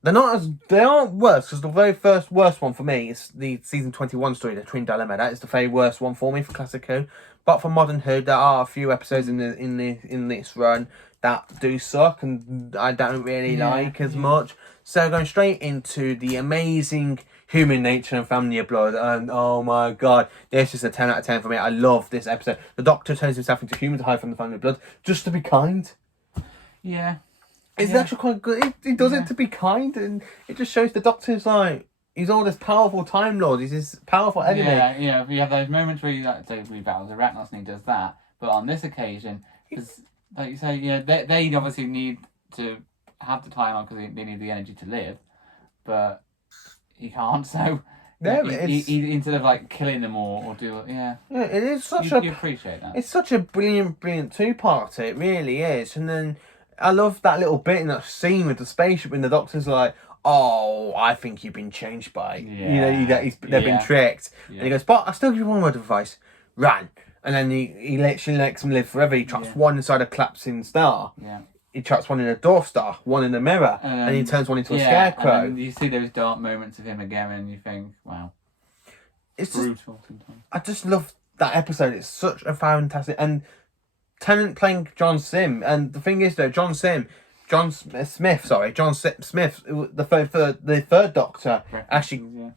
they aren't worse, because the very worst one for me is the season 21 story, the Twin Dilemma. That is the very worst one for me for Classic Who. But for Modern Who, there are a few episodes in this run that do suck and I don't really like as much. So going straight into the amazing Human Nature and Family of Blood, and oh my god, this is a 10 out of 10 for me. I love this episode. The Doctor turns himself into human to hide from the Family of Blood just to be kind. Yeah. It's actually quite good. He does it to be kind, and it just shows the Doctor's like, he's all this powerful Time Lord. He's this powerful enemy. Yeah. You have those moments where he battles Arachnos and he does that, But on this occasion, because like you say, they obviously need to have the time on because they need the energy to live, but he can't. So Yeah, he instead of like killing them or do Yeah, it is such you appreciate that. It's such a brilliant two-parter. It really is. And then I love that little bit in that scene with the spaceship when the Doctor's like, "Oh, I think you've been changed by they've been tricked." Yeah. And he goes, "But I still give you one word of advice: run." And then he literally lets him live forever. He traps one inside a collapsing star. Yeah. He traps one in a Death Star, one in a mirror, and he turns one into a scarecrow. And you see those dark moments of him again, and you think, "Wow, it's brutal." Sometimes I just love that episode. It's such a fantastic and Tennant playing John Sim, and the thing is though, John Smith, the third Doctor, actually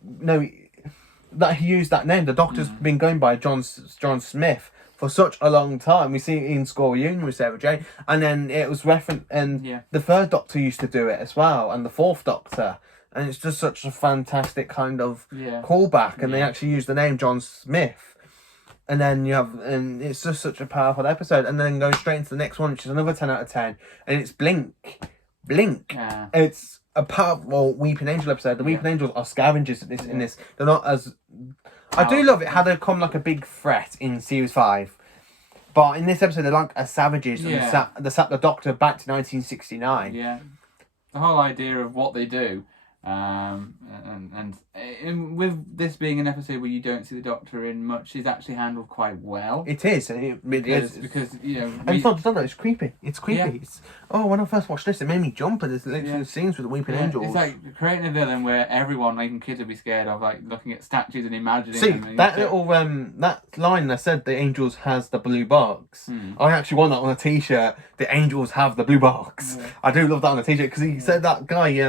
that he used that name. The Doctor's been going by John Smith for such a long time. We see it in School Reunion with Sarah Jane, and then it was referenced, and the third Doctor used to do it as well, and the fourth Doctor, and it's just such a fantastic kind of callback, and they actually use the name John Smith. And then and it's just such a powerful episode. And then going straight into the next one, which is another 10 out of 10. And it's Blink. Yeah. It's a powerful Weeping Angel episode. The Weeping Angels are scavengers in this. They're not as... I do love it how they come like a big threat in Series 5. But in this episode, they're like as savages. And they sat the Doctor back to 1969. Yeah. The whole idea of what they do. And with this being an episode where you don't see the Doctor in much, is actually handled quite well. It is. It is. Because, And it's not just that, it's creepy. It's creepy. Yeah. It's, when I first watched this, it made me jump, and there's literally scenes with the Weeping Angels. It's like creating a villain where everyone, even kids, would be scared of, like looking at statues and imagining them. See, that little, that line that said the Angels has the blue box, I actually want that on a t-shirt. The Angels have the blue box. Yeah. I do love that on a t-shirt, because he said that guy,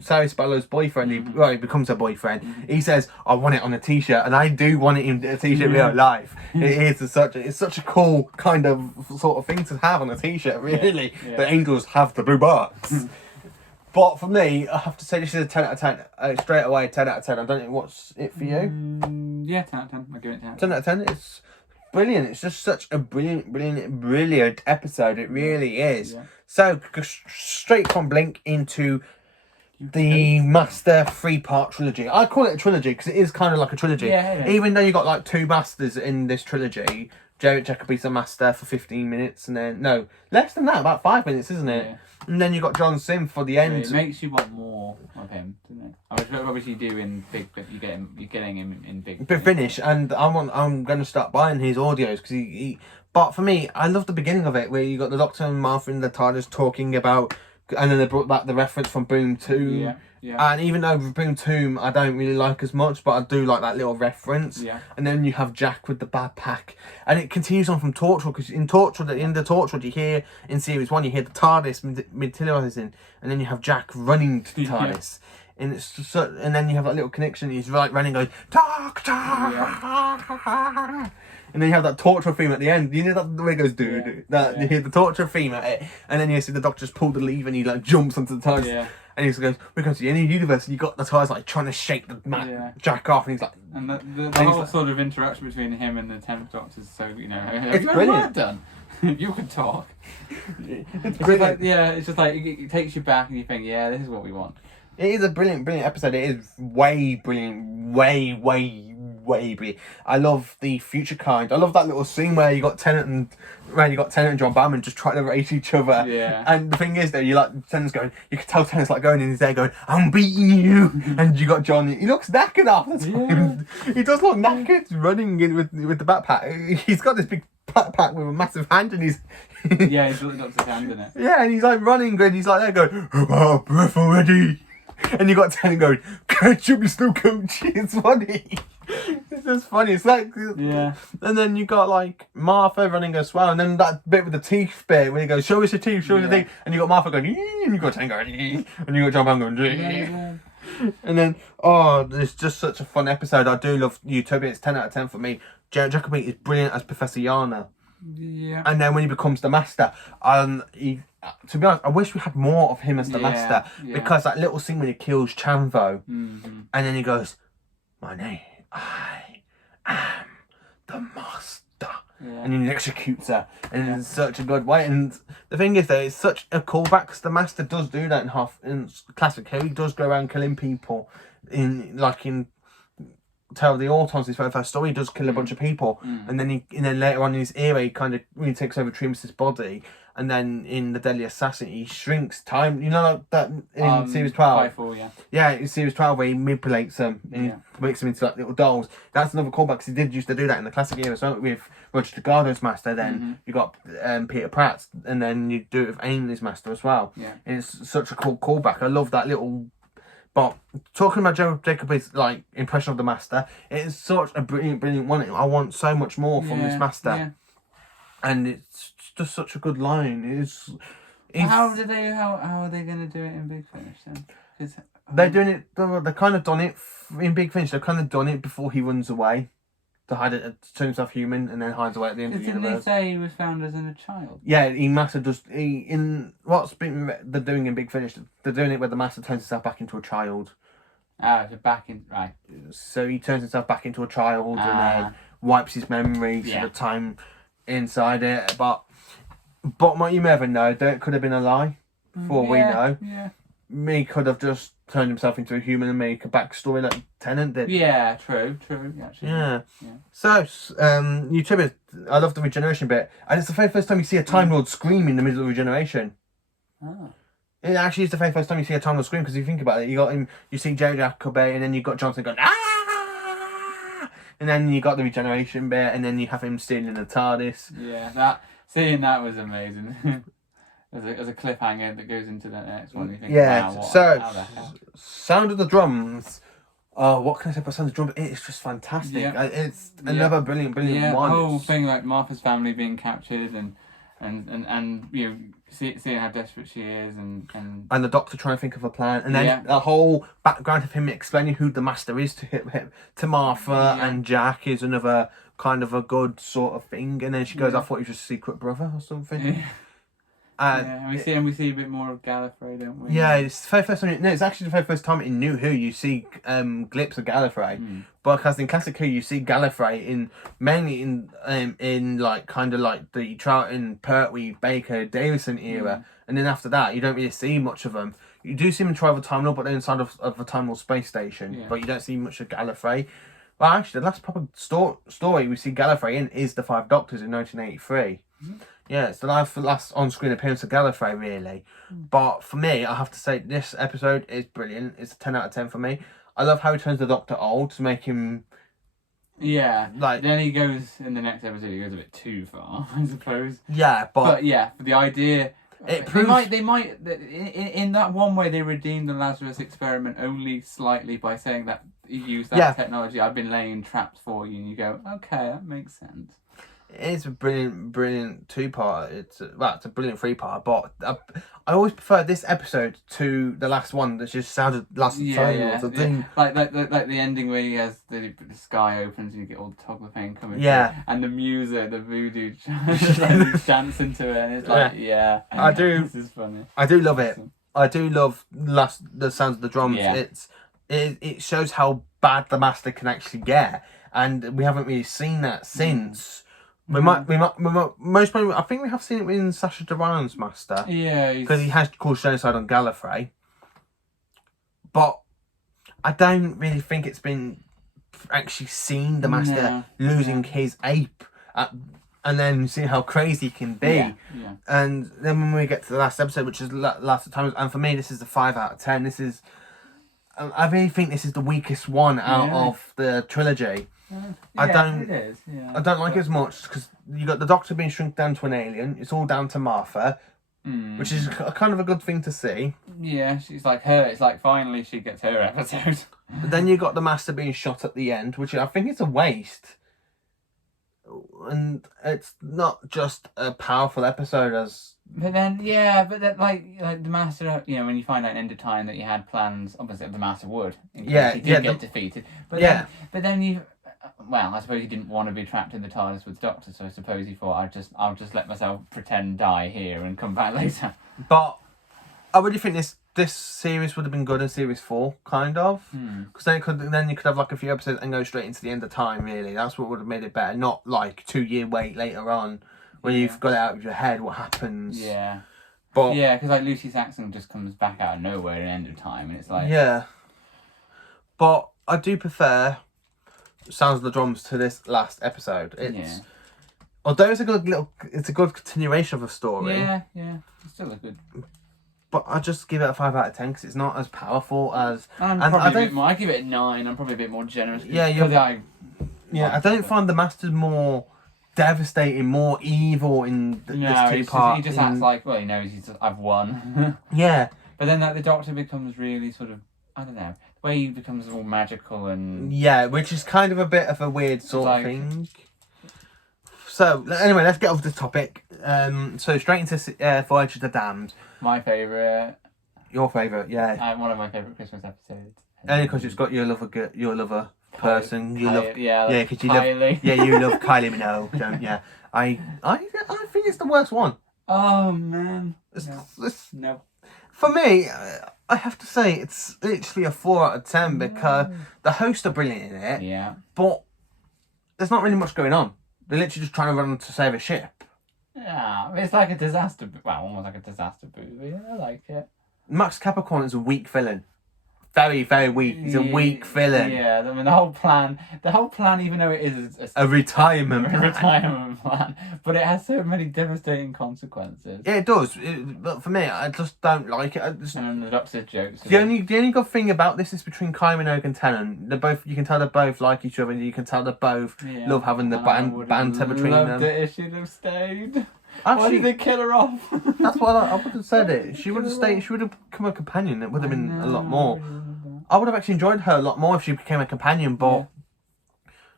Sarah Spallow's boyfriend, he becomes her boyfriend. He says, "I want it on a t-shirt," and I do want it in a t-shirt in real life. It's such a cool kind of sort of thing to have on a t-shirt. Really, the Angels have the blue box. But for me, I have to say this is a 10 out of 10. Straight away, 10 out of 10. I don't know what's it for you. 10 out of 10. I'll give it 10. 10 out of 10. It's brilliant. It's just such a brilliant episode. It really is. Yeah. So straight from Blink into the Master 3-part trilogy. I call it a trilogy because it is kind of like a trilogy. Yeah. Even though you got like 2 Masters in this trilogy, Jared Jacoby's a Master for 15 minutes, and then less than that, about 5 minutes, isn't it? Yeah. And then you got John Sim for the end. It makes you want more of him, doesn't it? Obviously, you do in big, but you're getting him in big. Big Finish, and I'm going to start buying his audios because he. But for me, I love the beginning of it where you got the Doctor and Martha in the TARDIS talking about. And then they brought back the reference from Boom Tomb. Yeah. And even though with Boom Tomb I don't really like as much, but I do like that little reference. Yeah. And then you have Jack with the backpack. And it continues on from Torchwood, because in the Torchwood you hear, in Series 1, you hear the TARDIS materialising, and then you have Jack running to the TARDIS. And it's just and then you have that little connection. He's like running, going, "Doctor!" And then you have that torture theme at the end. You know that the way it goes, dude. You hear the torture theme at it, and then you see the Doctor just pull the lever, and he like jumps onto the TARDIS. Yeah. And he goes, "We're going to the end of the universe," and you got the TARDIS like trying to shake the Jack off, and he's like, and the whole sort of interaction between him and the 10th Doctor is so it's brilliant. Done. You can talk. It's brilliant. It's just like it takes you back, and you think, this is what we want. It is a brilliant episode. It is way brilliant, way brilliant. I love the Future Kind. I love that little scene where you got Tennant and John Barrowman just trying to race each other. Yeah. And the thing is, though, Tennant's going. You can tell Tennant's like going in his there, going, "I'm beating you," and you got John. He looks knackered after the time. He does look knackered running in with the backpack. He's got this big backpack with a massive hand in his. He's got the Doctor's hand in it. Yeah, and he's like running, and he's like there going, "Oh, breath already." And you got Tennant going, "Catch up, you still coach." It's funny. It's just funny. It's like, And then you got like Martha running as well, and then that bit with the teeth bit where you go, "Show us your teeth, show us your teeth," and you got Martha going, and you got Tennant going, and you got John Bam going, and then it's just such a fun episode. I do love Utopia. It's 10 out of 10 for me. Jared Jacoby is brilliant as Professor Yana. Yeah. And then when he becomes the Master, to be honest, I wish we had more of him as the Master, because that little scene when he kills Chanvo, and then he goes, "My name, I am the Master," and then he executes her, and in such a good way. And the thing is, though, it's such a callback because the Master does do that in classic Who. He does go around killing people in Tale of the Autons, his very first story, he does kill a bunch of people, and then later on in his era, he kind of really takes over Trimus's body, and then in The Deadly Assassin, he shrinks time. You know, like that in series 12. 5-4, yeah, in series 12, where he manipulates them and he makes them into like little dolls. That's another callback because he did used to do that in the classic era. So with Roger Delgado's Master, then you got Peter Pratt's, and then you do it with Ainley's Master as well. Yeah, and it's such a cool callback. I love that little. But talking about Jacob's like impression of the Master, it is such a brilliant one. I want so much more from this Master, and it's just such a good line. It's how are they going to do it in Big Finish then? Because they're doing it. They kind of done it in Big Finish. They've kind of done it before he runs away to hide it, to turn himself human, and then hides away at the end of the universe. Didn't they say he was found as a child? Yeah, Master does. They're doing in Big Finish. They're doing it where the Master turns himself back into a child. So back in right. So he turns himself back into a child and then wipes his memories of the time inside it. But what you never know, it could have been a lie. For all we know. Yeah. Me could have just turned himself into a human and make a backstory like Tennant did. Yeah, true, actually. Yeah. So, YouTubers, I love the regeneration bit. And it's the very first time you see a Time Lord scream in the middle of regeneration. Oh. It actually is the very first time you see a Time Lord scream, because if you think about it, you got him, you see J. Jacoby, and then you got Johnson going, ah! And then you got the regeneration bit, and then you have him stealing the TARDIS. Yeah, seeing that was amazing. As a cliffhanger that goes into the next one. You think, yeah, wow, so how the hell? Sound of the Drums. Oh, what can I say about Sound of the Drums? It's just fantastic. Yeah. It's another brilliant one. The whole thing, like Martha's family being captured and you know, seeing how desperate she is and the Doctor trying to think of a plan, and then the whole background of him explaining who the Master is to Martha and Jack is another kind of a good sort of thing. And then she goes, "I thought he was your secret brother or something." Yeah. And we see a bit more of Gallifrey, don't we? Yeah, it's the very first time. No, it's actually the very first time in New Who you see glimpse of Gallifrey. Because in Classic Who you see Gallifrey mainly in like kind of like the Troughton, Pertwee, Baker, Davison era, and then after that you don't really see much of them. You do see them travel Time Lord, but they're inside of the Time Lord space station. But you don't see much of Gallifrey. Well, actually, the last proper story we see Gallifrey in is The Five Doctors in 1983. Yeah, it's the last on-screen appearance of Gallifrey, really. But for me, I have to say, this episode is brilliant. It's a 10 out of 10 for me. I love how he turns the Doctor old to make him... Yeah, like then he goes, in the next episode, he goes a bit too far, I suppose. Yeah, but yeah, the idea... It proves... They might in that one way, they redeemed the Lazarus experiment only slightly by saying that you use that technology. I've been laying traps for you, and you go, okay, that makes sense. It's a brilliant two-part. It's a brilliant three-part. But I always prefer this episode to the last one that just sounded last time. Like the ending where he has the sky opens and you get all the toggle thing coming. Yeah. Through, and the music, the voodoo chants into it, and it's like, I do. This is funny. I do love it. I do love the sounds of the drums. Yeah. It shows how bad the Master can actually get, and we haven't really seen that since. We might, most probably, I think we have seen it in Sacha Dharan's Master. Yeah. Because he has caused genocide on Gallifrey. But I don't really think it's been actually seen the Master losing his ape and then see how crazy he can be. Yeah. And then when we get to the last episode, which is last time, and for me, this is a 5 out of 10. This is, I really think this is the weakest one out of the trilogy. It is. Yeah. I don't like it as much because you got the Doctor being shrunk down to an alien. It's all down to Martha, which is kind of a good thing to see. Yeah, she's like her. It's like finally she gets her episode. But then you got the Master being shot at the end, which I think is a waste. And it's not just a powerful episode as. But then, like the Master, you know, when you find out in End of Time that you had plans, obviously the Master would. He did get defeated. But then you. Well, I suppose he didn't want to be trapped in the TARDIS with the Doctor, so I suppose he thought I'll just let myself pretend die here and come back later. But I really think this this series would have been good in series 4, kind of, because then you could have like a few episodes and go straight into the end of time. Really, that's what would have made it better. Not like 2-year wait later on, when you've got it out of your head what happens. Yeah. But yeah, because like Lucy Saxon just comes back out of nowhere at the end of time, and it's like yeah. But I do prefer Sounds of the Drums to this last episode. It's although it's a good continuation of a story. Yeah, it's still a good. But I just give it a 5 out of 10 because it's not as powerful as. I give it a 9. I'm probably a bit more generous. I don't find the Master's more devastating, more evil in this 2-part. He just acts like, well, he knows I've won. Yeah. But then the Doctor becomes really sort of, I don't know, the way he becomes all magical and. Yeah, which is kind of a bit of a weird sort of thing. So anyway, let's get off this topic. So straight into Voyage of the Damned. My favourite. Your favourite, yeah. One of my favourite Christmas episodes. Only because it's got your lover person. You love, because you Kylie. love, you love Kylie Minogue, don't you? I think it's the worst one. Oh man, no. For me, I have to say it's literally a 4 out of 10 because the hosts are brilliant in it. Yeah. But there's not really much going on. They're literally just trying to run to save a ship. Yeah, it's like a disaster. Well, almost like a disaster movie. I like it. Max Capricorn is a weak villain. Very, very weak. He's a weak villain. Yeah, I mean the whole plan, even though it is a retirement plan, but it has so many devastating consequences. Yeah, it does. But for me, I just don't like it. And the Doctor's jokes. The only good thing about this is between Kylie Minogue and Tennant. You can tell they both like each other, and you can tell they both love having the banter between them. It should have stayed. Actually, why did they kill her off? That's what I would have said. It. She would have stayed. She would have become a companion. It would have been a lot more. I would have actually enjoyed her a lot more if she became a companion. But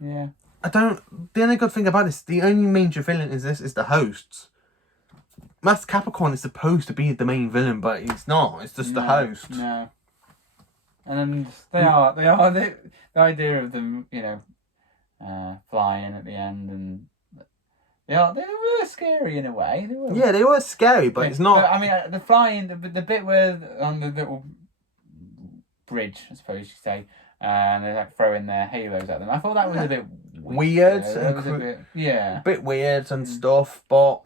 I don't. The only good thing about this, the only major villain is the hosts. Master Capricorn is supposed to be the main villain, but he's not. It's just the host. No. And the idea of them, flying at the end and. Yeah, they were scary in a way. They were scary, but it's not. But, I mean, the flying, the bit where on the little bridge, I suppose you say, and they're like throwing their halos at them. I thought that was a bit weird. A bit weird and stuff, but.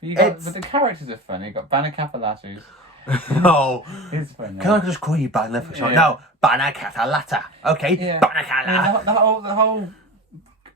But the characters are funny. You've got Banner Capalatus. No. He's funny. Can I just call you Banner for short? No, Banner Catalata. Okay, Banner Catalata. The whole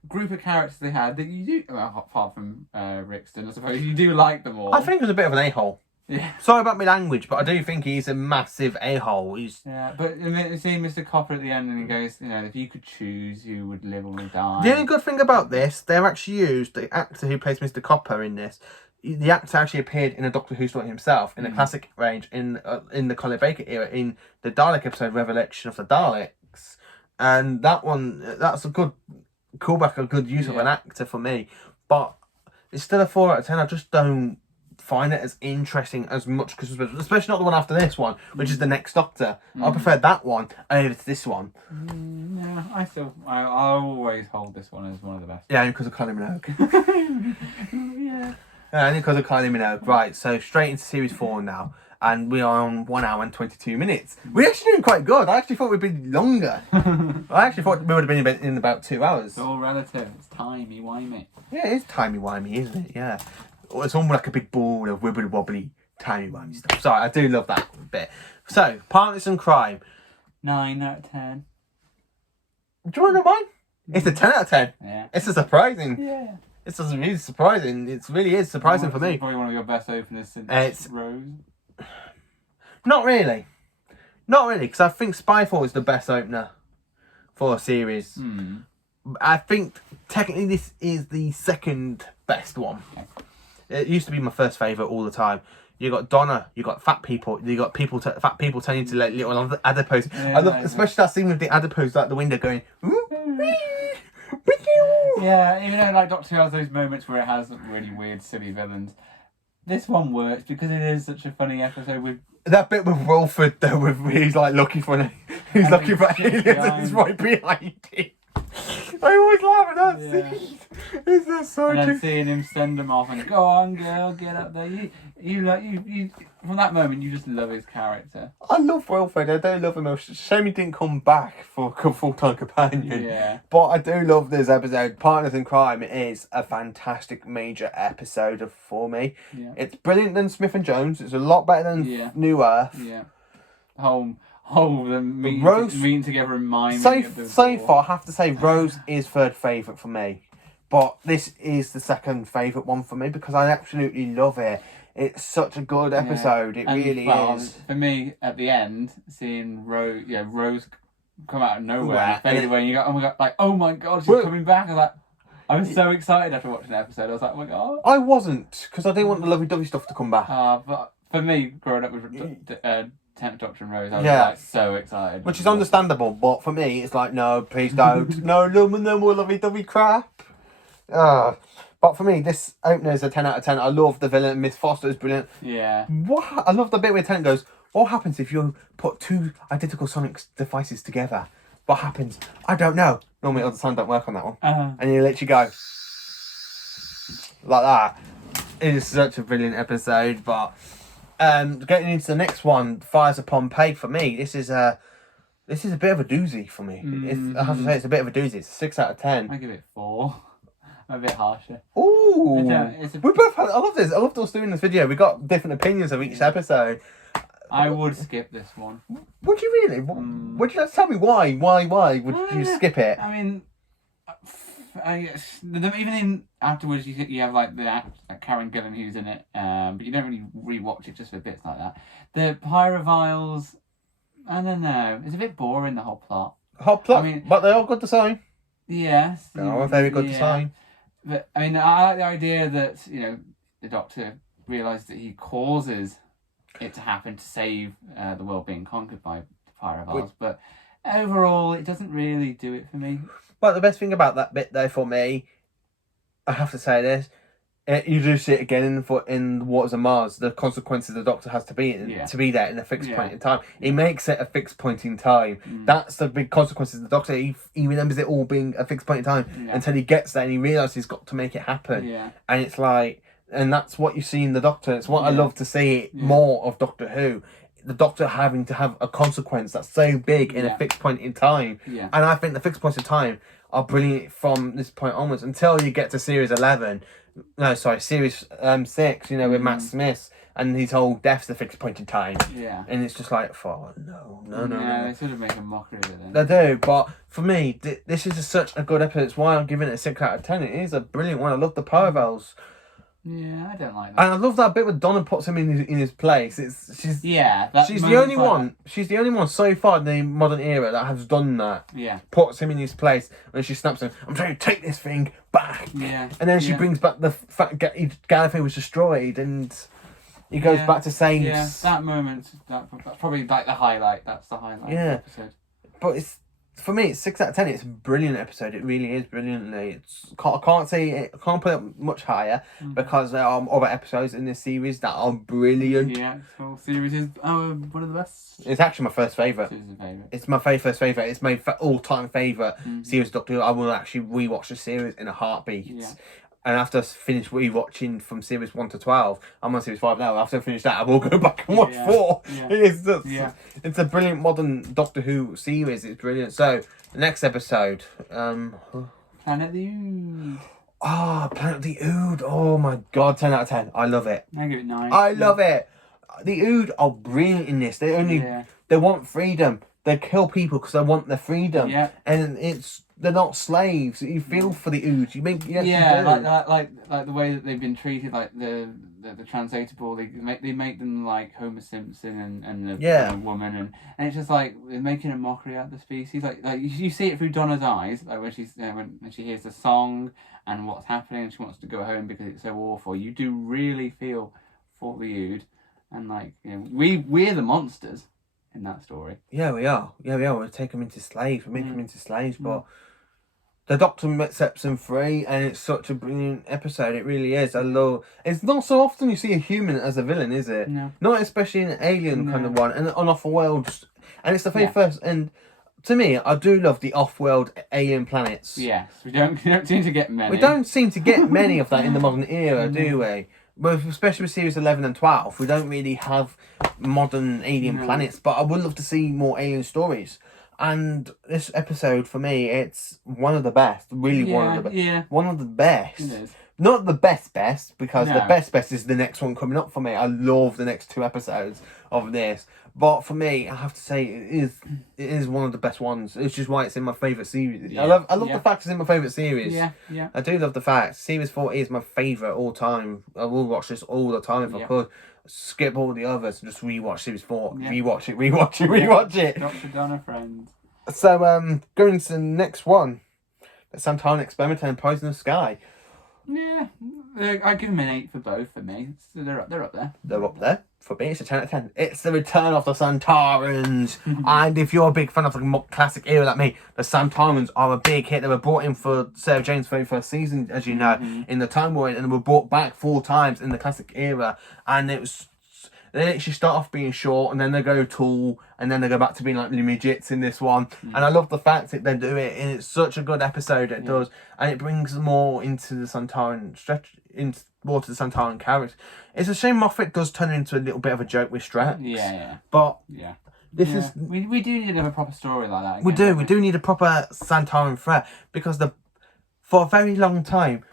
group of characters they had that you do, well, apart from Rixton, I suppose you do like them all. I think he was a bit of an a-hole. Yeah. Sorry about my language, but I do think he's a massive a-hole. Yeah, but you see Mr. Copper at the end, and he goes, if you could choose who would live or die. The only good thing about this, they've actually used the actor who plays Mr. Copper in this. The actor actually appeared in a Doctor Who story himself in the classic range in the Colin Baker era in the Dalek episode Revelation of the Daleks, and that's a good callback, a good use of an actor for me. But it's still a 4 out of 10. I just don't find it as interesting as much, especially not the one after this one, which is the next Doctor. I prefer that one over to this one. No, I always hold this one as one of the best. Yeah, because of Kylie Minogue. Only because of Kylie Minogue. Right, so straight into series 4 now. And we are on 1 hour and 22 minutes. We're actually doing quite good. I actually thought we'd be longer. I actually thought we would have been in about 2 hours. It's all relative. It's timey-wimey. Yeah, it is timey-wimey, isn't it? Yeah. It's almost like a big ball of wibbly-wobbly, timey-wimey stuff. Sorry, I do love that bit. So, Partners in Crime. 9 out of 10. Do you want to know mine? It's a 10 out of 10. Yeah. It's a surprising. Yeah. It's really surprising. It really is surprising for me. It's probably one of your best openers since Rose. Not really. Not really, because I think Spyfall is the best opener for a series. I think technically this is the second best one. Okay. It used to be my first favourite all the time. You got Donna, you got fat people, you got fat people turning into like little adipose. I love, especially that scene with the adipose out the window going. Yeah, even though like Doctor Who has those moments where it has really weird, silly villains, this one works because it is such a funny episode with that bit with Wilford though, with he's like looking for aliens and he's right behind him. I always laugh at that scene. Is that so And true? then seeing him send them off and go on, girl, get up there. You from that moment, you just love his character. I love Wilfred. I do love him. It's a shame he didn't come back for a full-time companion. Yeah. But I do love this episode. Partners in Crime is a fantastic major episode for me. Yeah. It's brilliant than Smith and Jones. It's a lot better than New Earth. Yeah. Them meeting together and miming. So far, I have to say Rose is third favourite for me. But this is the second favourite one for me because I absolutely love it. It's such a good episode. It really is. For me, at the end, seeing Rose come out of nowhere, fade away, and you go, oh my god, she's coming back. I was so excited after watching the episode. I was like, oh my god. I wasn't, because I didn't want the lovey-dovey stuff to come back. But for me, growing up with 10th Doctor and Rose, I was so excited. Which is understandable, but for me, it's like, no, please don't. no more lovey-dovey crap. But for me, this opener is a 10 out of 10. I love the villain. Miss Foster is brilliant. Yeah. I love the bit where Tennant goes, what happens if you put two identical sonic devices together? What happens? I don't know. Normally, other sound don't work on that one. And you literally go like that. It is such a brilliant episode. But getting into the next one, Fires of Pompeii, for me, this is a bit of a doozy for me. I have to say, it's a bit of a doozy. It's a 6 out of 10. I give it 4. I'm a bit harsher. Ooh. We both had, I love this. I loved us doing this video. We got different opinions of each episode. I would skip this one. Would you really? Would you tell me why? Why would you skip it? I mean, even in afterwards, you have like Karen Gillan who's in it, but you don't really rewatch it just for bits like that. The Pyroviles, I don't know. It's a bit boring, the whole plot. I mean, but they're all good design. Yes. They are a very good design. But I mean, I like the idea that the Doctor realised that he causes it to happen to save the world being conquered by the Pyroviles, but overall, it doesn't really do it for me. But the best thing about that bit, though, for me, I have to say this. You do see it again in Waters of Mars, the consequences the Doctor has to be there in a fixed point in time. He makes it a fixed point in time. That's the big consequences of the Doctor. He remembers it all being a fixed point in time until he gets there and he realises he's got to make it happen. Yeah. And it's like, and that's what you see in the Doctor. It's what I love to see more of Doctor Who. The Doctor having to have a consequence that's so big in a fixed point in time. Yeah. And I think the fixed points in time are brilliant from this point onwards until you get to series 11. No, sorry, series 6, with Matt Smith and his whole death's the fixed point in time. Yeah. And it's just like, no. They sort of make a mockery of it then. They do, but for me, this is such a good episode. It's why I'm giving it a 6 out of 10. It is a brilliant one. I love the Pyroviles. Yeah, I don't like that. And I love that bit where Donna puts him in his place. She's the only one. She's the only one so far in the modern era that has done that. Yeah. Puts him in his place when she snaps him. I'm trying to take this thing back. Yeah. And then she brings back the fact Gallifrey was destroyed, and he goes back to saying. Yeah, that moment. That's probably like the highlight. That's the highlight. Yeah. Of the episode. But for me, it's 6 out of 10. It's a brilliant episode. It really is brilliantly. I can't put it much higher because there are other episodes in this series that are brilliant. Yeah, the whole series is one of the best. It's actually my first favourite. It's my first favourite. It's my all-time favourite series, Doctor Who. I will actually rewatch the series in a heartbeat. Yeah. And after I finish rewatching from series 1 to 12, I'm on series 5 now. After I finish that, I will go back and watch 4. Yeah. It's a brilliant modern Doctor Who series. It's brilliant. So, the next episode. Planet the Ood. Planet the Ood. Oh my god, 10 out of 10. I love it. I give it 9. I love it. The Ood are brilliant in this. They want freedom. They kill people because they want their freedom. Yeah. And they're not slaves. You feel for the Ood. Like the way that they've been treated, like the translatable. They make them like Homer Simpson and the woman, and it's just like they're making a mockery out of the species. Like you see it through Donna's eyes, like when she's when she hears the song and what's happening, and she wants to go home because it's so awful. You do really feel for the Ood, and we're the monsters in that story. Yeah, we are. We take them into slaves. We make them into slaves, but the Doctor sets them free, and it's such a brilliant episode. It really is. I love. It's not so often you see a human as a villain, is it? No. Not especially in an alien kind of one, and on off-world. And it's the very first. And to me, I do love the off-world alien planets. Yes, we don't seem to get many. We don't seem to get many of that in the modern era, do we? Well, especially with series 11 and 12, we don't really have modern alien planets, but I would love to see more alien stories. And this episode, for me, it's one of the best. Really, one of the best. Yeah. One of the best. It is. Not the best, because No. the best is the next one coming up for me. I love the next 2 episodes of this. But for me, I have to say, it is one of the best ones. It's just why it's in my favourite series. Yeah. I love the fact it's in my favourite series. Yeah. I do love the fact. Series 4 is my favourite all time. I will watch this all the time if I could. Skip all the others and just rewatch Series 4. Yeah. Rewatch it. Dr. Donna friends. So, going to the next one. The Santaran Experiment and Poisonous Sky. Yeah, I give them an 8 for both for me. So they're up there. They're up there. For me, it's a 10 out of 10. It's the return of the Santarans. And if you're a big fan of the classic era like me, the Santarans are a big hit. They were brought in for Sarah Jane's very first season, as you know, in the Time War, and they were brought back 4 times in the classic era. And it was... They actually start off being short, and then they go tall, and then they go back to being like midgets in this one. And I love the fact that they do it, and it's such a good episode. It does, and it brings more into the Santaran more to the Santaran character. It's a shame Moffat does turn into a little bit of a joke with Stretch. But this is we do need a proper story like that. Again, we do need a proper Santaran threat, because for a very long time.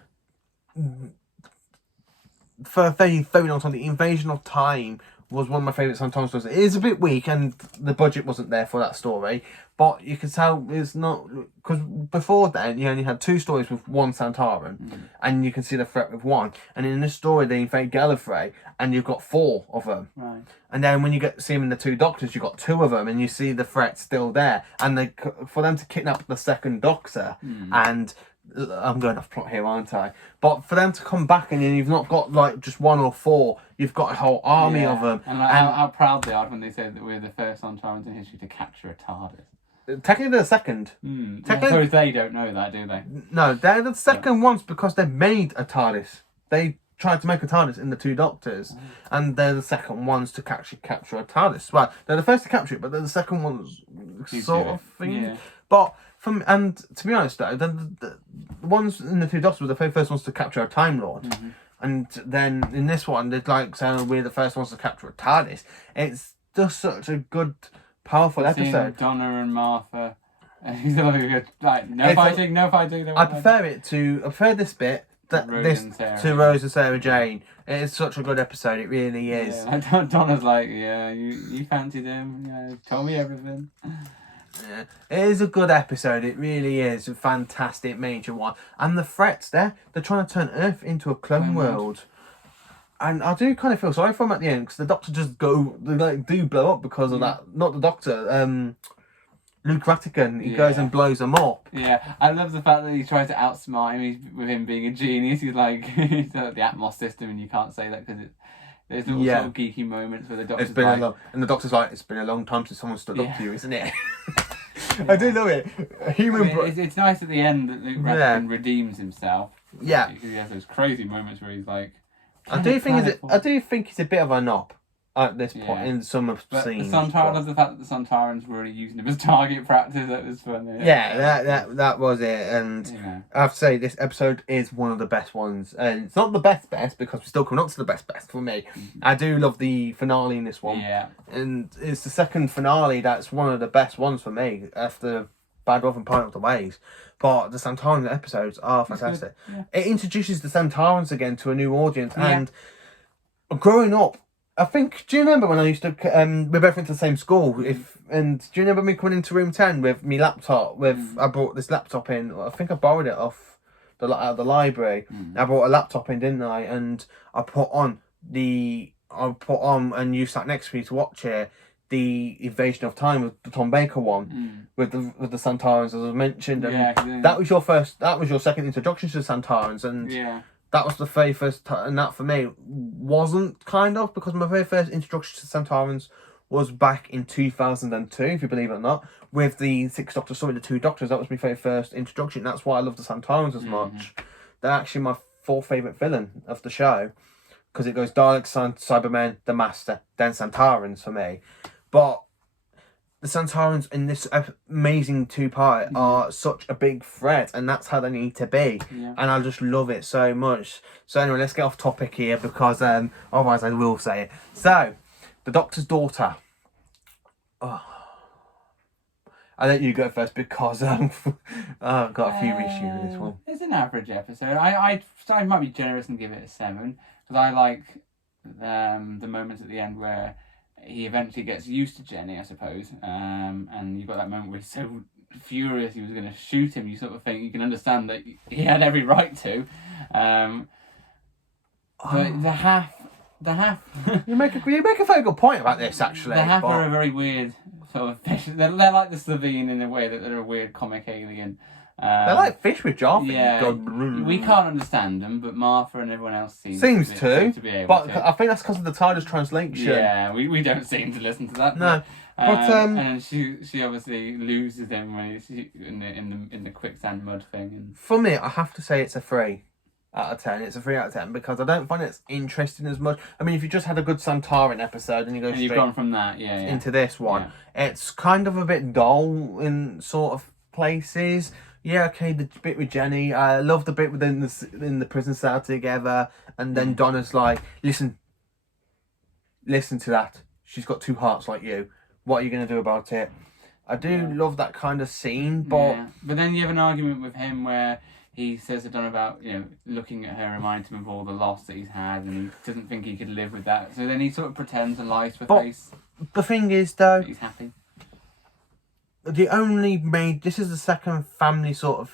For a very, very long time, the Invasion of Time was one of my favourite Santaran stories. It is a bit weak, and the budget wasn't there for that story, but you can tell it's not, because before then you only had 2 stories with one Santaran, and you can see the threat with one. And in this story, they invade Gallifrey, and you've got 4 of them. Right. And then when you see them in the 2 Doctors, you've got 2 of them, and you see the threat still there. And for them to kidnap the 2nd Doctor and I'm going off plot here, aren't I? But for them to come back and then you've not got like just 1 or 4, you've got a whole army of them. And, like, how proud they are when they say that we're the first Santarans in history to capture a TARDIS. Technically they're the second. So they don't know that, do they? No, they're the second ones because they made a TARDIS. They tried to make a TARDIS in the 2 Doctors, and they're the second ones to actually capture a TARDIS. Well, they're the first to capture it, but they're the second ones sort of thing. Yeah. But and to be honest though, the ones in the 2 Doctors were the very first ones to capture a Time Lord. And then in this one, they're like saying we're the first ones to capture a TARDIS. It's just such a good, powerful episode. Donna and Martha. Like, no fighting. I prefer this bit to Rose and Sarah Jane. It is such a good episode. It really is. Yeah, Donna's like, you fancied him. Yeah, told me everything. Yeah, it is a good episode. It really is a fantastic major one. And the threats they're trying to turn Earth into a clone world. And I do kind of feel sorry for them at the end, because the Doctor do blow up because of that. Not the Doctor, Luke Rattigan, he goes and blows them up. Yeah, I love the fact that he tries to outsmart him with him being a genius. He's like, he's like the Atmos system, and you can't say that because there's little sort of geeky moments where the Doctor's and the Doctor's like, it's been a long time since someone stood up to you, isn't it? I do love it. It's nice at the end that Luke Rattigan redeems himself. Yeah. Because he has those crazy moments where he's like... I do think he's a bit of a knob at this point in some of the scenes. I love the fact that the Santarans were really using him as target practice. That was fun. That was it. And I have to say, this episode is one of the best ones. And it's not the best because we're still coming up to the best for me. I do love the finale in this one. Yeah. And it's the second finale that's one of the best ones for me after Bad Wolf and Pint of the Waves. But the Santaran episodes are fantastic. It introduces the Santarans again to a new audience. And growing up, I think, do you remember when I used to, we both went to the same school, and do you remember me coming into room 10 with my laptop, I brought this laptop in, I think I borrowed it out of the library, I brought a laptop in, didn't I, and I put on, and you sat next to me to watch it, the Invasion of Time with the Tom Baker one, with the Santarans, as I mentioned, and that was your second introduction to the Santarans, and that was the very first and that for me wasn't because my very first introduction to Santarans was back in 2002, if you believe it or not, with the 6 Doctor story, the 2 Doctors. That was my very first introduction. That's why I love the Santarans as much. They're actually my 4th favourite villain of the show, because it goes Daleks, Cybermen, the Master, then Santarans for me. But the Santarans in this amazing two-part are such a big threat, and that's how they need to be. Yeah. And I just love it so much. So anyway, let's get off topic here because otherwise I will say it. So, the Doctor's daughter. Oh. I'll let you go first because I've got a few issues with this one. It's an average episode. I might be generous and give it a 7 because I like the moments at the end where he eventually gets used to Jenny, I suppose. And you've got that moment where he's so furious he was going to shoot him. You sort of think you can understand that he had every right to. But the half. you make a very good point about this actually. The half are a very weird sort of fish. They're like the Slovene in a way that they're a weird comic alien. They're like fish with jaw. Yeah, we can't understand them, but Martha and everyone else seems to be able but to. I think that's because of the TARDIS translation. Yeah, we don't seem to listen to that. No, and she obviously loses him when he's in the quicksand mud thing. And for me, I have to say it's a 3 out of 10. It's a 3 out of 10 because I don't find it's interesting as much. I mean, if you just had a good Santarin episode and you go you've straight gone from that, into this one, it's kind of a bit dull in sort of places. Yeah, okay, the bit with Jenny. I love the bit within in the prison cell together, and then Donna's like, listen to that. She's got 2 hearts like you. What are you going to do about it? I do love that kind of scene, but then you have an argument with him where he says to Donna about, looking at her reminds him of all the loss that he's had, and he doesn't think he could live with that. So then he sort of pretends and lies to her face. The thing is, though, he's happy. This is the second family sort of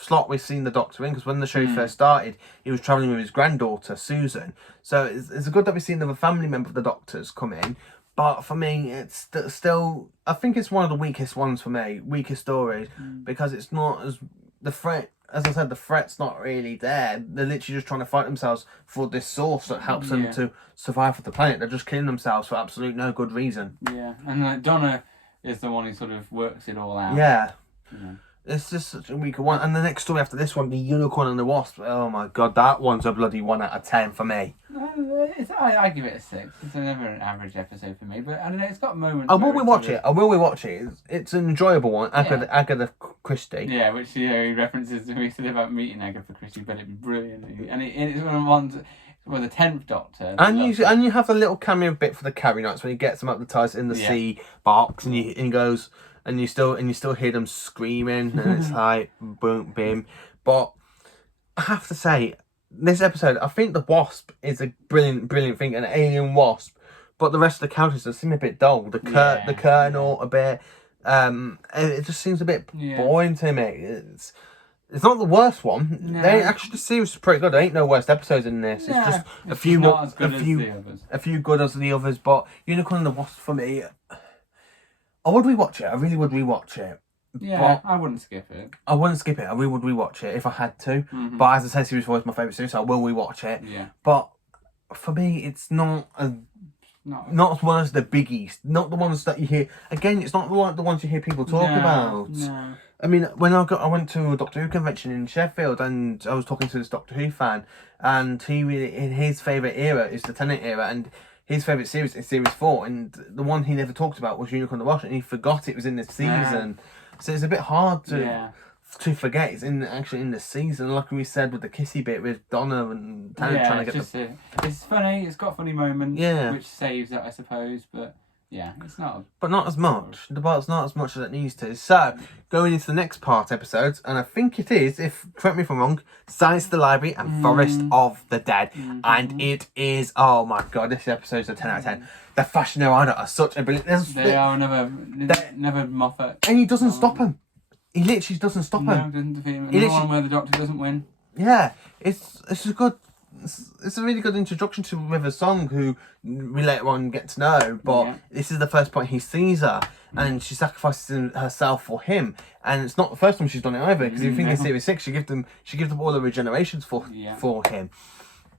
slot we've seen the Doctor in, because when the show first started, he was travelling with his granddaughter, Susan. So it's good that we've seen another family member of the Doctor's come in. But for me, it's still, I think it's one of the weakest ones for me, weakest stories, because it's not as, the threat, as I said, the threat's not really there. They're literally just trying to fight themselves for this source that helps them to survive for the planet. They're just killing themselves for absolute no good reason. Yeah, and Donna is the one who sort of works it all out. Yeah. It's just such a weaker one. And the next story after this one, the Unicorn and the Wasp. Oh my god, that one's a bloody 1 out of 10 for me. I give it a 6. It's never an average episode for me, but I don't know, it's got moments. I will rewatch it. It's an enjoyable one. Agatha Christie. Yeah, which he references to me about meeting Agatha Christie, but it's brilliant. And it's one of the ones with the 10th Doctor. And you have the little cameo bit for the Carry Nights when he gets them up the ties in the sea box, and he goes. And you still hear them screaming, and it's like boom, bim. But I have to say, this episode, I think the Wasp is a brilliant thing, an alien wasp. But the rest of the characters just seem a bit dull. The Colonel a bit. It just seems a bit boring to me. It's not the worst one. No. The series is pretty good. There ain't no worst episodes in this. It's just a few good as the others. But Unicorn and the Wasp for me. I would rewatch it. I really would rewatch it. Yeah, I wouldn't skip it. I wouldn't skip it. I really would rewatch it if I had to. But as I said, Series 4 is my favourite series, so I will rewatch it. Yeah. But for me, it's not as one as the biggies. Not the ones that you hear. Again, it's not the ones you hear people talk about. No. I mean, when I went to a Doctor Who convention in Sheffield, and I was talking to this Doctor Who fan, and he really, in his favourite era is the Tennant era, and his favourite series is Series 4, and the one he never talked about was Unicorn and the Wasp, and he forgot it was in this season. So it's a bit hard to forget it's in the season, like we said with the kissy bit with Donna and Tennant trying to get it's funny, it's got funny moments, which saves it, I suppose, but it's not. But not as much. The part's not as much as it needs to. So, going into the next part episodes, and I think it is, correct me if I'm wrong, Science of the Library and Forest of the Dead. And it is, oh my god, this episode's a 10 out of 10. The Fashion Armada are such a brilliant... They are never Moffat. And he doesn't stop him. He literally doesn't stop him. No, doesn't defeat him. Another one where the Doctor doesn't win. Yeah, it's a good... It's a really good introduction to River Song, who we later on get to know, but this is the first point he sees her, and she sacrifices herself for him, and it's not the first time she's done it either, because if you think in Series 6, she gives them all the regenerations for him.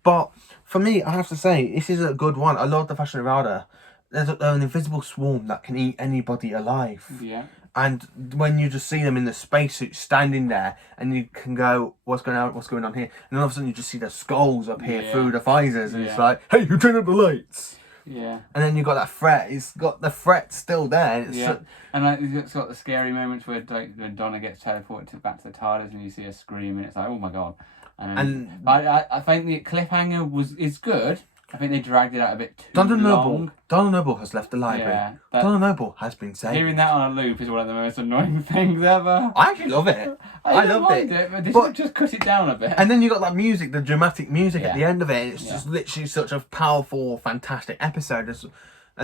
But for me, I have to say, this is a good one. I love the Fashion Armada. There's an invisible swarm that can eat anybody alive. Yeah. And when you just see them in the spacesuit standing there, and you can go, what's going on here? And all of a sudden you just see the skulls up here through the visors, and it's like, hey, who turned up the lights? Yeah. And then you've got that threat. It's got the threat still there. It's Yeah. And like, it's got the scary moments where like, when Donna gets teleported back to the TARDIS and you see her scream and it's like, oh my god. And I think the cliffhanger is good. I think they dragged it out a bit too long. Donna Noble has left the library. Yeah, Donna Noble has been saved. Hearing that on a loop is one of the most annoying things ever. I actually love it. I loved it, but they should just cut it down a bit. And then you got that music, the dramatic music at the end of it. It's just literally such a powerful, fantastic episode, as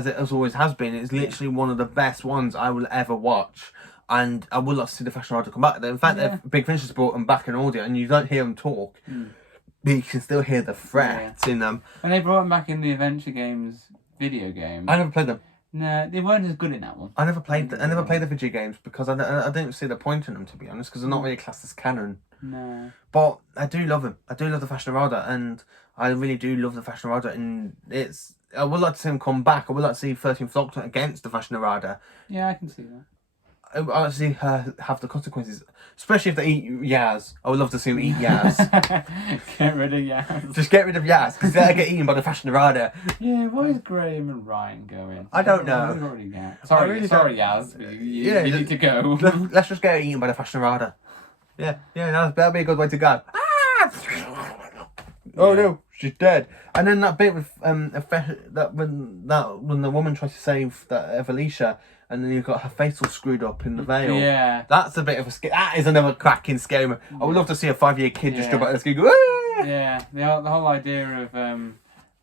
it always has been. It's literally one of the best ones I will ever watch. And I would love to see the Fashion Rider come back. In fact, Big Finish has brought them back in audio, and you don't hear them talk. But you can still hear the threats in them. And they brought them back in the Adventure Games video game. I never played them. No, they weren't as good in that one. I never played the video games because I didn't see the point in them, to be honest, because they're not really classed as canon. No. But I do love them. I do love the Fashion Rider, and I really do love the Fashion Rider. And I would like to see him come back. I would like to see 13th Doctor against the Fashion Rider. Yeah, I can see that. I would like to see her have the consequences, especially if they eat Yaz. I would love to see them eat Yaz. Get rid of Yaz. Just get rid of Yaz, because they'll get eaten by the Fashion Rider. Yeah, why is Graham and Ryan going? I don't know. Sorry, Yaz. You need to go. Let's just get eaten by the Fashion Rider. Yeah, that'll be a good way to go. Ah! Oh no, she's dead. And then that bit with when the woman tries to save that Evelisha, and then you've got her face all screwed up in the veil. Yeah. That's a bit of a that is another cracking scary moment. I would love to see a 5-year kid just jump out of the screen and go, ah! Yeah, the whole idea of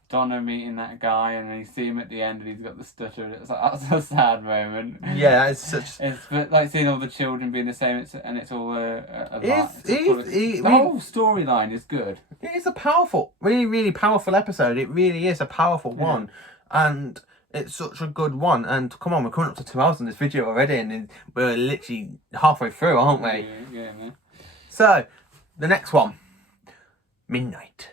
Donna meeting that guy and then you see him at the end and he's got the stutter and it's like, that's a sad moment. Yeah, it's such... But like seeing all the children being the same and it's all the whole storyline is good. It is a powerful, really, really powerful episode. It really is a powerful one. And... it's such a good one, and come on, we're coming up to 2 hours on this video already, and we're literally halfway through, aren't we? Yeah. So, the next one, Midnight.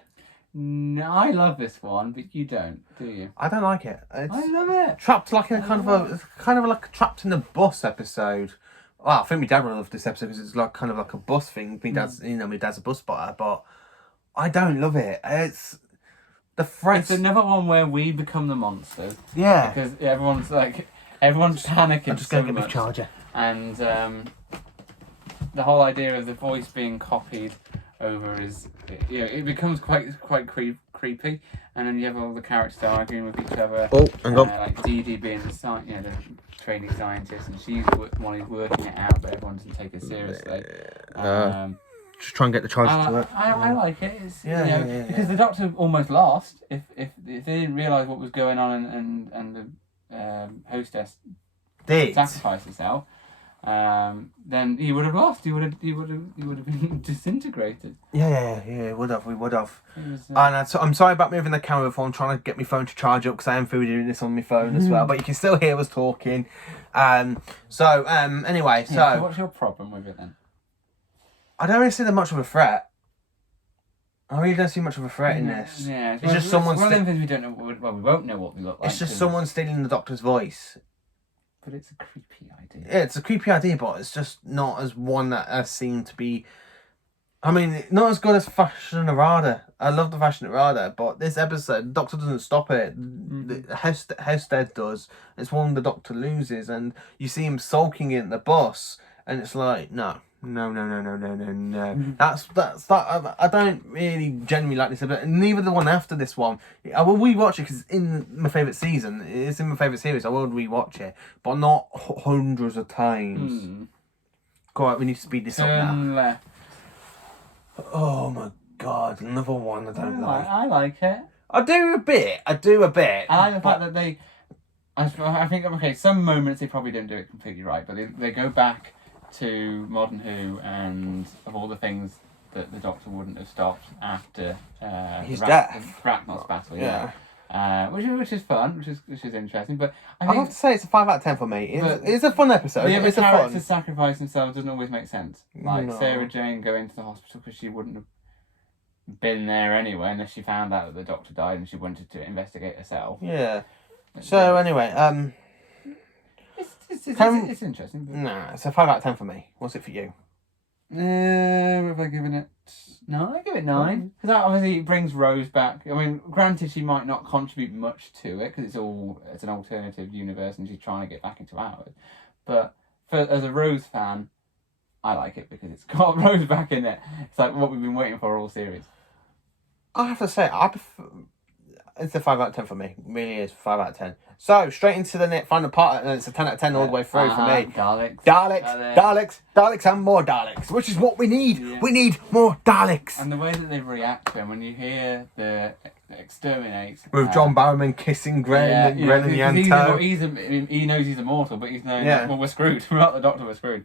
No, I love this one, but you don't, do you? I don't like it. I love it. Trapped like a kind of like a trapped in the bus episode. Well, I think my dad would love this episode because it's like kind of like a bus thing. My dad's a bus spotter, but I don't love it. It's another one where we become the monsters. Yeah. Because everyone's panicking. I'm just going to get my charger. And the whole idea of the voice being copied over is, it becomes quite creepy. And then you have all the characters arguing with each other. Oh, hang on. Like Dee Dee being the training scientist, and she's the one who's working it out, but everyone doesn't take her seriously. Just try and get the charger to it. I like it. It's, because the Doctor almost lost. If they didn't realise what was going on and the hostess sacrificed herself, then he would have lost. He would have been disintegrated. Yeah, we would have. And I'm sorry about moving the camera before I'm trying to get my phone to charge up because I am doing this on my phone as well. But you can still hear us talking. Anyway, so what's your problem with it then? I don't really see that much of a threat. I really don't see much of a threat in this. Yeah, it's just someone. One of them things we don't know. Well, we won't know what we look like. It's just someone stealing the Doctor's voice. But it's a creepy idea. Yeah, it's a creepy idea, but it's just not as one that has seemed to be. I mean, not as good as Fashion Rider. I love the Fashion Rider, but this episode, the Doctor doesn't stop it. Hested does. It's one the Doctor loses, and you see him sulking in the bus, and it's like, no. That's that. I don't really genuinely like this episode. Neither the one after this one. I will rewatch it because it's in my favourite season. It's in my favourite series. I will rewatch it, but not hundreds of times. Go on, we need to speed this up now. Left. Oh my god, another one I don't like. I like it. I do a bit. I like the fact that they. I think some moments they probably don't do it completely right, but they go back to Modern Who, and of all the things that the Doctor wouldn't have stopped after his death, the Bracknell's battle, which is fun, which is interesting. But I have to say it's a 5 out of 10 for me. It's a fun episode. The other characters sacrifice themselves doesn't always make sense. Like Sarah Jane going to the hospital because she wouldn't have been there anyway unless she found out that the Doctor died and she wanted to investigate herself. Yeah. So anyway, It's interesting. But... Nah, it's a 5 out of 10 for me. What's it for you? Have I given it 9? I give it 9 because that obviously brings Rose back. I mean, granted, she might not contribute much to it because it's an alternative universe and she's trying to get back into ours. But as a Rose fan, I like it because it's got Rose back in it. It's like what we've been waiting for all series. I have to say, it's a 5 out of 10 for me. It really is 5 out of 10. So, straight into the final part, and it's a 10 out of 10 all the way through for me. Daleks, and more Daleks, which is what we need. Yeah. We need more Daleks. And the way that they react to them, when you hear the exterminate. With John Barrowman kissing Gren and Yanto. He knows he's immortal, but he's known, well, we're screwed. Without the Doctor, we're screwed.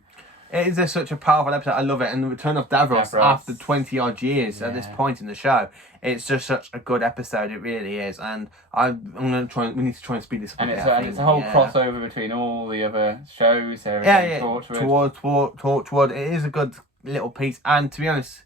It is such a powerful episode. I love it. And the return of Davros after 20 odd years at this point in the show. It's just such a good episode. It really is. And we need to try and speed this up. And it's a whole crossover between all the other shows. Torchwood. It is a good little piece. And to be honest,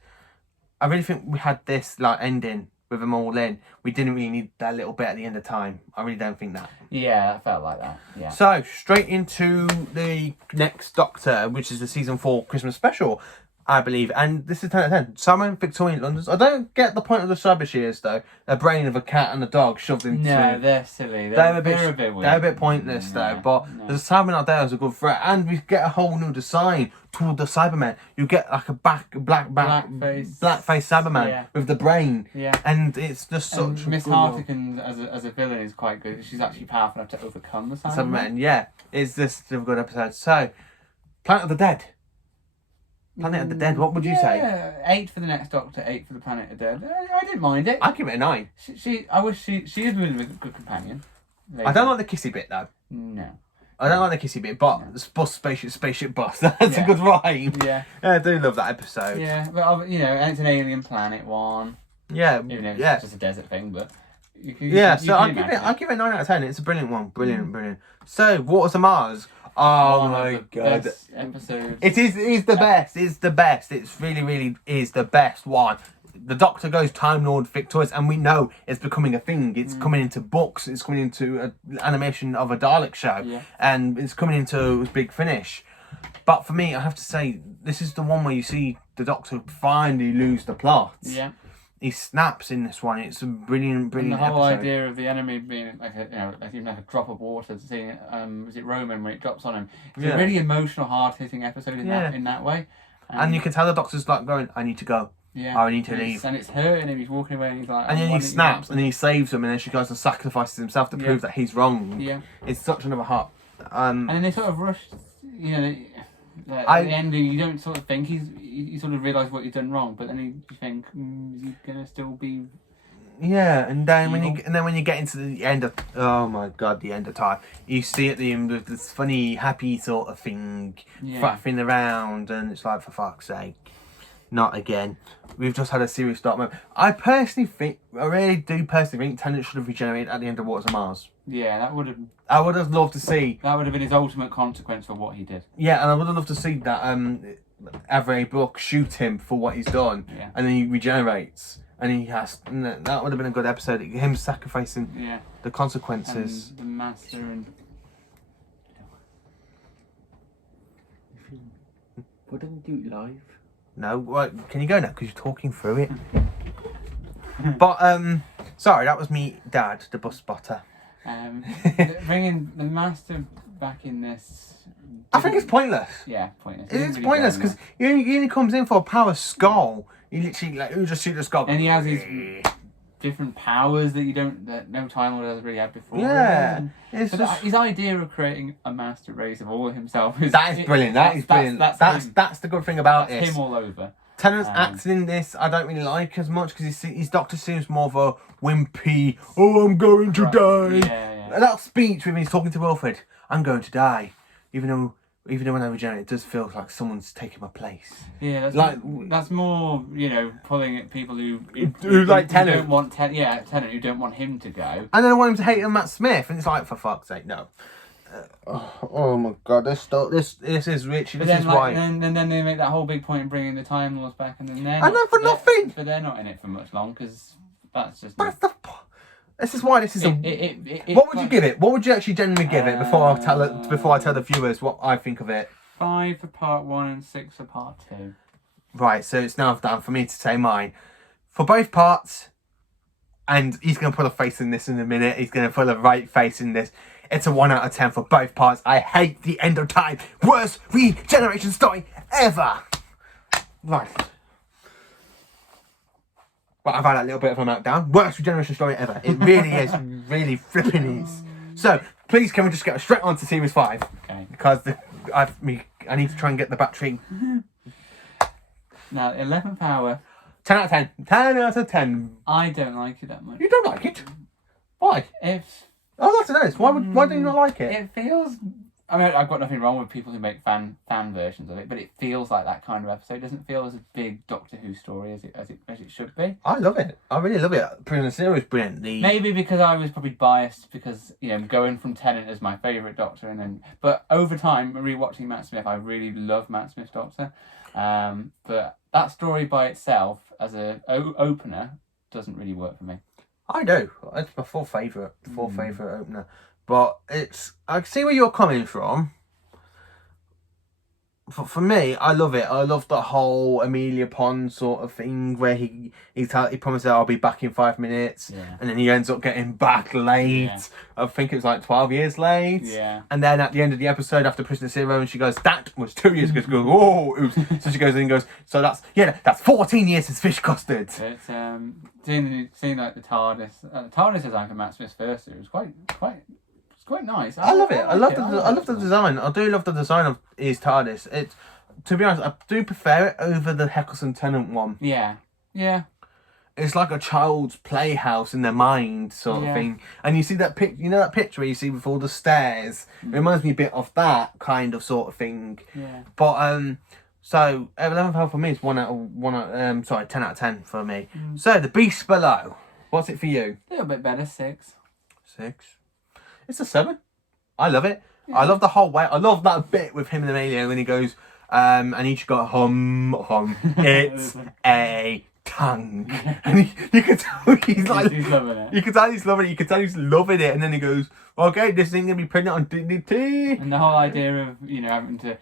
I really think we had this ending with them all in. We didn't really need that little bit at the end of time. I really don't think that. Yeah, I felt like that. Yeah. So, straight into the next Doctor, which is the season 4 Christmas special, I believe. And this is 10 out of 10. Summer in Victorian London. I don't get the point of the Shears, though. A brain of a cat and a dog shoved into... No, they're silly. They're a bit weird. They're a bit pointless, though. But there's a Cyberman out there as a good threat. And we get a whole new design toward the Cybermen. You get like a black face Cyberman with the brain. Yeah. And it's just such Miss Hartigan as a villain is quite good. She's actually powerful enough to overcome the Cybermen. Yeah. It's just a good episode. So, Planet of the Dead. Planet of the Dead, what would you say? 8 for the next Doctor, 8 for the Planet of the Dead. I didn't mind it. I'd give it a 9. I wish she is a good companion. I don't like the kissy bit, though. No. I don't like the kissy bit, but the bus, spaceship bus, that's a good rhyme. Yeah. I do love that episode. Yeah, but, and it's an alien planet one. Yeah. Even though it's just a desert thing, but... I'll give it a 9 out of 10. It's a brilliant one. Brilliant. So, Waters of Mars. Oh my god. Best episodes. It is the best. It's the best. It's really is the best one. The Doctor goes Time Lord victorious, and we know it's becoming a thing. It's coming into books. It's coming into an animation of a Dalek show. Yeah. And it's coming into a big finish. But for me, I have to say, this is the one where you see the Doctor finally lose the plot. Yeah. He snaps in this one. It's a brilliant and the whole episode. Idea of the enemy being like even like a drop of water. Seeing was it Roman when it drops on him? It's a really emotional, hard-hitting episode in that way. And you can tell the Doctor's like going, "I need to go. Yeah, I need to leave." And it's hurting him. He's walking away, and he's like, and then he snaps, and then he saves him, and then she goes and sacrifices himself to prove that he's wrong. Yeah, it's such another heart. And then they sort of rushed, at the end, you don't sort of think you sort of realise what you've done wrong, but then you think, is he gonna still be? Yeah, and then when you get into the end of the end of time, you see at the end of this funny, happy sort of thing, faffing around, and it's like, for fuck's sake, not again. We've just had a serious dark moment. I really do think Tennant should have regenerated at the end of Waters of Mars. Yeah, that would have. I would have loved to see. That would have been his ultimate consequence for what he did. Yeah, and I would have loved to see that Avery Brooke shoot him for what he's done, and then he regenerates, and he has. That would have been a good episode. Him sacrificing the consequences. And the Master and. Why don't we do it live? No, right, can you go now? Because you're talking through it. But sorry, that was me, Dad, the bus spotter. Bringing the Master back in this. I think it's pointless. Yeah, pointless. It's pointless because he only comes in for a power skull. He literally just shoot the skull. And he has these different powers that no Time Lord has really had before. Yeah, his idea of creating a master race of all himself is brilliant. That's the good thing about it. Him all over. Tennant's acting in this, I don't really like as much because his Doctor seems more of a wimpy. Oh, I'm going to die. Yeah. That speech when he's talking to Wilfred, I'm going to die, even though when I regenerate, it does feel like someone's taking my place. Yeah, that's more pulling at people who like Tennant. Don't want Tennant who don't want him to go. And then I want him to hate Matt Smith, and it's like, for fuck's sake, no. Oh my god, this is rich. This is why. And then they make that whole big point of bringing the Time Lords back, and then nothing. But they're not in it for much long because that's just. This is why this is What would you give it? What would you actually genuinely give it before I tell the viewers what I think of it? 5 for part 1 and 6 for part 2. Right, so it's now down for me to say mine. For both parts, and he's going to put a face in this in a minute, he's going to put a right face in this. It's a 1 out of 10 for both parts. I hate the end of time. Worst regeneration story ever. Right. Well, I've had a little bit of a meltdown. Worst regeneration story ever. It really is. Really flipping is. So, please can we just get straight on to Series 5? Okay. Because I need to try and get the battery. Now, 11th hour. 10 out of 10. 10 out of 10. I don't like it that much. You don't like it? Why? I'd like to know this. Why do you not like it? It feels... I mean, I've got nothing wrong with people who make fan versions of it, but it feels like that kind of episode. It doesn't feel as a big Doctor Who story as it should be. I love it. I really love it. The series brilliant. Maybe because I was probably biased because, you know, going from Tennant as my favourite Doctor, but over time, rewatching Matt Smith, I really love Matt Smith's Doctor. But that story by itself, as a opener, doesn't really work for me. I do. It's my full favourite opener. But I see where you're coming from. For me, I love it. I love the whole Amelia Pond sort of thing where he promises I'll be back in 5 minutes, and then he ends up getting back late. Yeah. I think it was like 12 years late. Yeah. And then at the end of the episode, after Prisoner Zero, and she goes, "That was 2 years ago." She goes, "Oh, oops." So she goes in and goes, "So that's 14 years since Fish Custard." It's seeing like the TARDIS design for Matt Smith's first series was quite nice. I love it. I love the design. I do love the design of his TARDIS. To be honest, I do prefer it over the Eccleston Tennant one. Yeah. It's like a child's playhouse in their mind sort of thing. And you see that that picture where you see with all the stairs. It reminds me a bit of that kind of sort of thing. Yeah. But so 11th Hour for me is 10 out of 10 for me. So The Beast Below. What's it for you? A little bit better, 6. 6. It's a 7. I love it. Yeah. I love the whole way. I love that bit with him and Amelia when he goes, and each got hum. It's a tongue. And you can tell he's like, he's loving it. You can tell he's loving it. You can tell he's loving it. And then he goes, "Okay, this thing's gonna be printed on DDT." And the whole idea of having to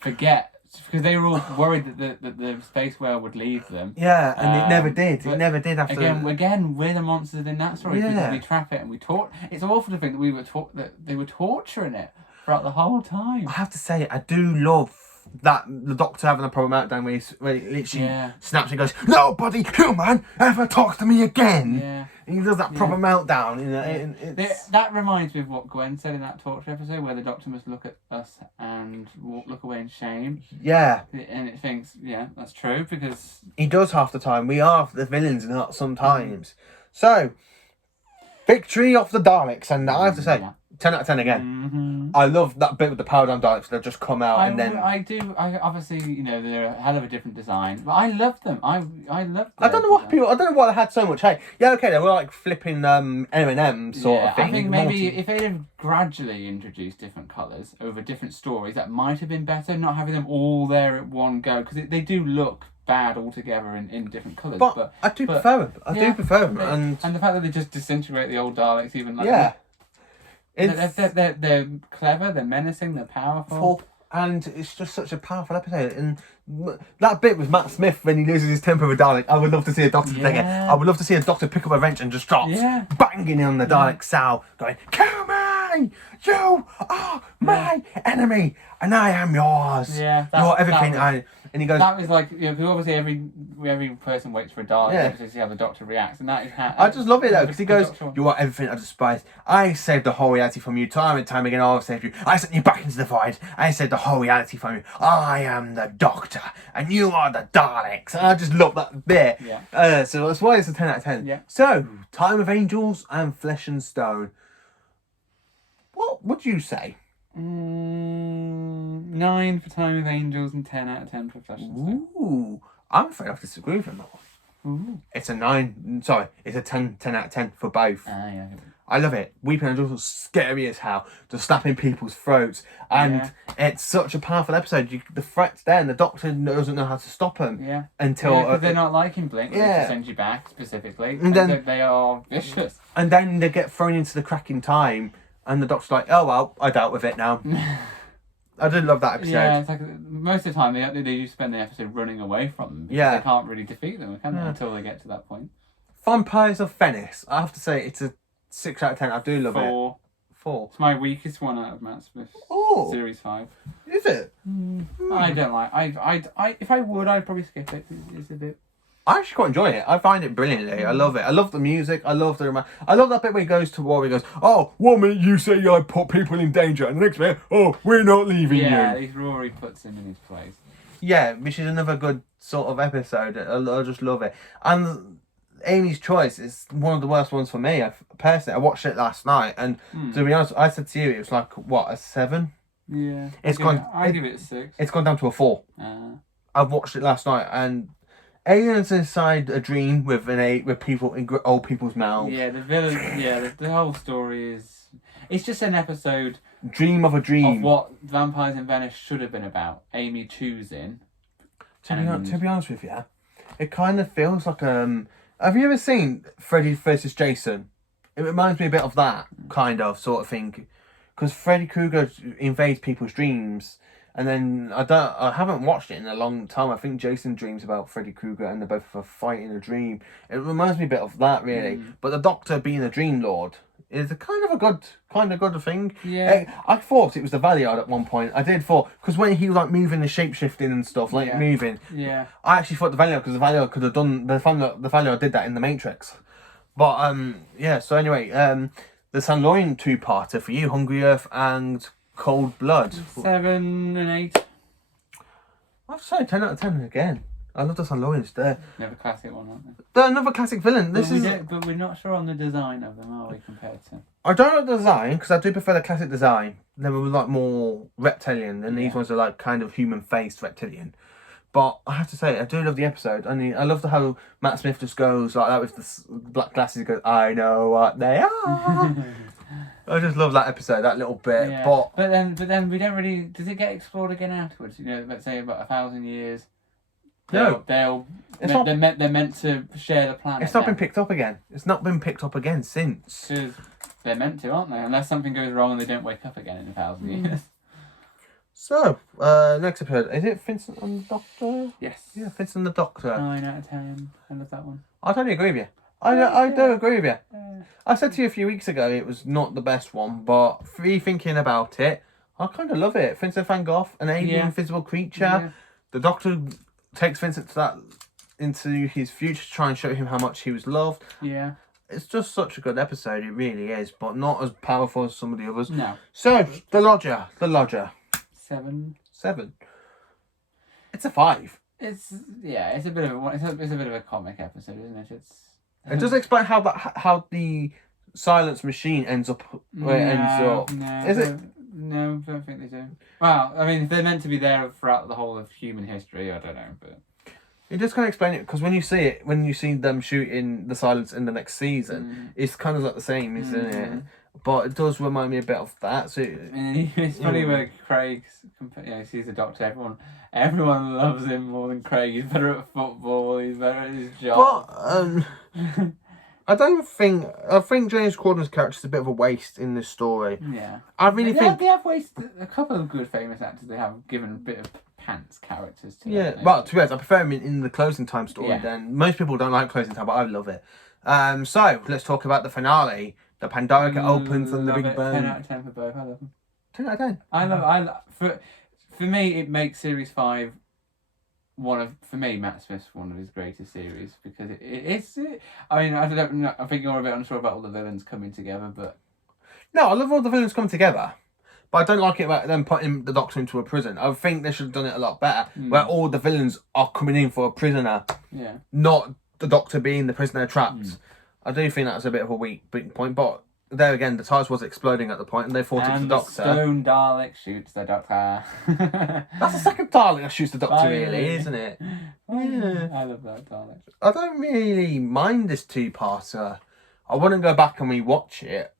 forget. Because they were all worried that the space whale would leave them. Yeah, and it never did. It never did after. Again, we're the monsters in that story because we trap it and we It's awful to think that they were torturing it throughout the whole time. I have to say, I do love that the Doctor having a proper meltdown where he literally snaps and goes, "Nobody human ever talks to me again." Yeah. And he does that proper meltdown. That reminds me of what Gwen said in that torture episode where the Doctor must look at us and look away in shame. Yeah. And it thinks, that's true because... He does half the time. We are the villains not sometimes. So, victory of the Daleks. And I have to say, 10 out of 10 again. Mm-hmm. I love that bit with the power down Daleks that just come out I obviously, they're a hell of a different design, but I love them. I love them. I don't know why they had so much hate. Yeah, okay, they were like flipping M&M sort of thing. I think maybe if they'd have gradually introduced different colours over different stories, that might have been better, not having them all there at one go, because they do look bad altogether in different colours. But I do prefer them. I do prefer them. And the fact that they just disintegrate the old Daleks even like... Yeah. They're clever, they're menacing, they're powerful. And it's just such a powerful episode. And that bit with Matt Smith when he loses his temper with Dalek, I would love to see a Doctor take it. I would love to see a Doctor pick up a wrench and just start banging on the Dalek cell, going, "Kill me! You are my enemy, and I am yours. You're everything." And he goes... That was like, because obviously every person waits for a Dalek to see how the Doctor reacts, and that is how... I just love it though, because he goes, "You are everything I despise. I saved the whole reality from you time and time again. I've saved you. I sent you back into the void. I saved the whole reality from you. I am the Doctor, and you are the Daleks." And I just love that bit. Yeah. So that's why it's a 10 out of 10. Yeah. So, Time of Angels and Flesh and Stone. What would you say? 9 for Time of Angels and 10 out of 10 for Flesh and Stone. Ooh, I'm afraid I have to disagree with him. It's a 9. Sorry, it's a 10 out of 10 for both. Yeah. I love it. Weeping Angels was scary as hell, just snapping people's throats, and it's such a powerful episode. The threat's there, and the Doctor doesn't know how to stop them. Yeah. Until they're not like in Blink. They just send you back specifically, and then they are vicious. And then they get thrown into the cracking time, and the Doctor's like, "Oh well, I dealt with it now." I did love that episode. Yeah, it's like most of the time they do spend the episode running away from them. Because Yeah. They can't really defeat them, can they, until they get to that point. Vampires of Venice. I have to say, it's a 6 out of 10. I do love it. 4. It's my weakest one out of Matt Smith's Series 5. Is it? I don't like. I if I would, I'd probably skip it. It's a bit. I actually quite enjoy it. I find it brilliantly. I love it. I love the music. I love I love that bit where he goes to war. He goes, "Oh, 1 minute you say I put people in danger, and the next minute, oh, we're not leaving you." Rory puts him in his place. Yeah, which is another good sort of episode. I just love it. And Amy's Choice is one of the worst ones for me. Personally, I watched it last night, and to be honest, I said to you, it was like, what, a 7? Yeah. I give it a 6. It's gone down to a 4. I've watched it last night, and aliens inside a dream with people in old people's mouths. Yeah, the villain. Yeah, the whole story is. It's just an episode. Dream of a dream. Of what Vampires in Venice should have been about. Amy choosing. To be honest with you, it kind of feels like Have you ever seen Freddy vs. Jason? It reminds me a bit of that kind of sort of thing, because Freddy Krueger invades people's dreams. And then I haven't watched it in a long time. I think Jason dreams about Freddy Krueger and they're both a fight in a dream. It reminds me a bit of that, really. But the Doctor being a Dream Lord is a kind of good thing. Yeah. I thought it was the Valiard at one point. I did thought, because when he was like moving and shapeshifting and stuff, moving. Yeah. I actually thought the Valiard, because the Valiard could have done the Valiard did that in the Matrix. But yeah. So anyway, the San Lorin 2-parter for you, Hungry Earth and Cold Blood. 7 and 8. I've said 10 out of 10 again. I love the San Lorins. They're classic one, aren't they? They're another classic villain. But we're not sure on the design of them, are we, compared to? I don't like the design, because I do prefer the classic design. They were like more reptilian, and these ones are like kind of human-faced reptilian. But I have to say, I do love the episode. I mean, I love how Matt Smith just goes like that with the black glasses. He goes, "I know what they are." I just love that episode, that little bit. Yeah. But then we don't really. Does it get explored again afterwards? You know, let's say about 1,000 years. No, they're meant to share the planet. It's not been picked up again. It's not been picked up again since. Because they're meant to, aren't they? Unless something goes wrong and they don't wake up again in 1,000 years. So, next episode. Is it Vincent and the Doctor? Yes. Yeah, Vincent and the Doctor. 9 out of 10. I love that one. I totally agree with you. I do agree with you. I said to you a few weeks ago it was not the best one, but rethinking about it, I kind of love it. Vincent van Gogh, an alien invisible creature. Yeah. The Doctor takes Vincent into his future to try and show him how much he was loved. Yeah. It's just such a good episode, it really is, but not as powerful as some of the others. No. So, The Lodger. 7. It's a 5. It's a bit of a comic episode, isn't it? It does explain how the silence machine ends up where it ends up. No, is it? No, I don't think they do. Well, I mean, if they're meant to be there throughout the whole of human history, I don't know, but it just kind of explain it, because when you see them shooting the silence in the next season, it's kind of like the same, isn't it? But it does remind me a bit of that. So it's funny when Craig, sees the Doctor. Everyone loves him more than Craig. He's better at football. He's better at his job. But I think James Corden's character is a bit of a waste in this story. Yeah, I really think they have wasted a couple of good famous actors. They have given a bit of pants characters to. Yeah, but to be honest, I prefer him in the Closing Time story. Then most people don't like Closing Time, but I love it. So let's talk about the finale. The Pandora opens and the Big Bang. 10 out of 10 for both. I love them. 10 out of 10. I love. For me, it makes Series 5 Matt Smith's one of his greatest series, because it's. I mean, I don't know. I think you're a bit unsure about all the villains coming together, but. No, I love all the villains coming together, but I don't like it about them putting the Doctor into a prison. I think they should have done it a lot better, where all the villains are coming in for a prisoner. Yeah. Not the Doctor being the prisoner trapped. I do think that's a bit of a weak point, but there again, the TARDIS was exploding at the point, and they thought it was the Doctor. Stone Dalek shoots the Doctor. That's the second Dalek that shoots the Doctor, really, isn't it? Yeah. I love that Dalek. I don't really mind this 2-parter. I wouldn't go back and rewatch it.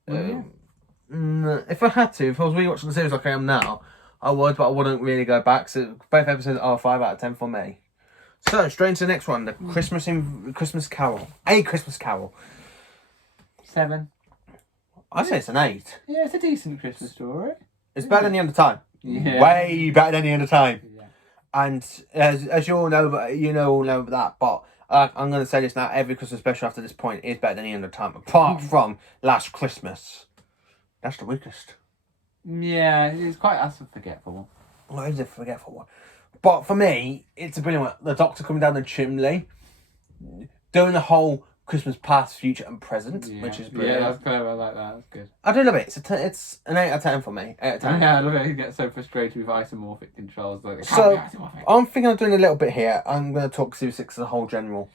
If I had to, if I was rewatching the series like I am now, I would, but I wouldn't really go back. So both episodes are 5 out of 10 for me. So, straight into the next one, the Christmas Carol. A Christmas Carol. 7. I say it's an 8. Yeah, it's a decent Christmas story. It's better than The End of Time. Yeah. way better than Any Other Time. Yeah. And as you all know, all know that. But I'm going to say this now: every Christmas special after this point is better than Any Other Time, apart from Last Christmas. That's the weakest. Yeah, it's quite that's a forgetful one. What is a forgetful one? But for me, it's a brilliant one. The Doctor coming down the chimney, doing the whole Christmas past, future, and present, which is brilliant. Yeah, that's clever. I like that. That's good. I do love it. It's an 8 out of 10 for me. 8 out of 10. Yeah, I love it. He gets so frustrated with isomorphic controls. Like, So, isomorphic. I'm thinking of doing a little bit here. I'm going to talk Series 6 as a whole general.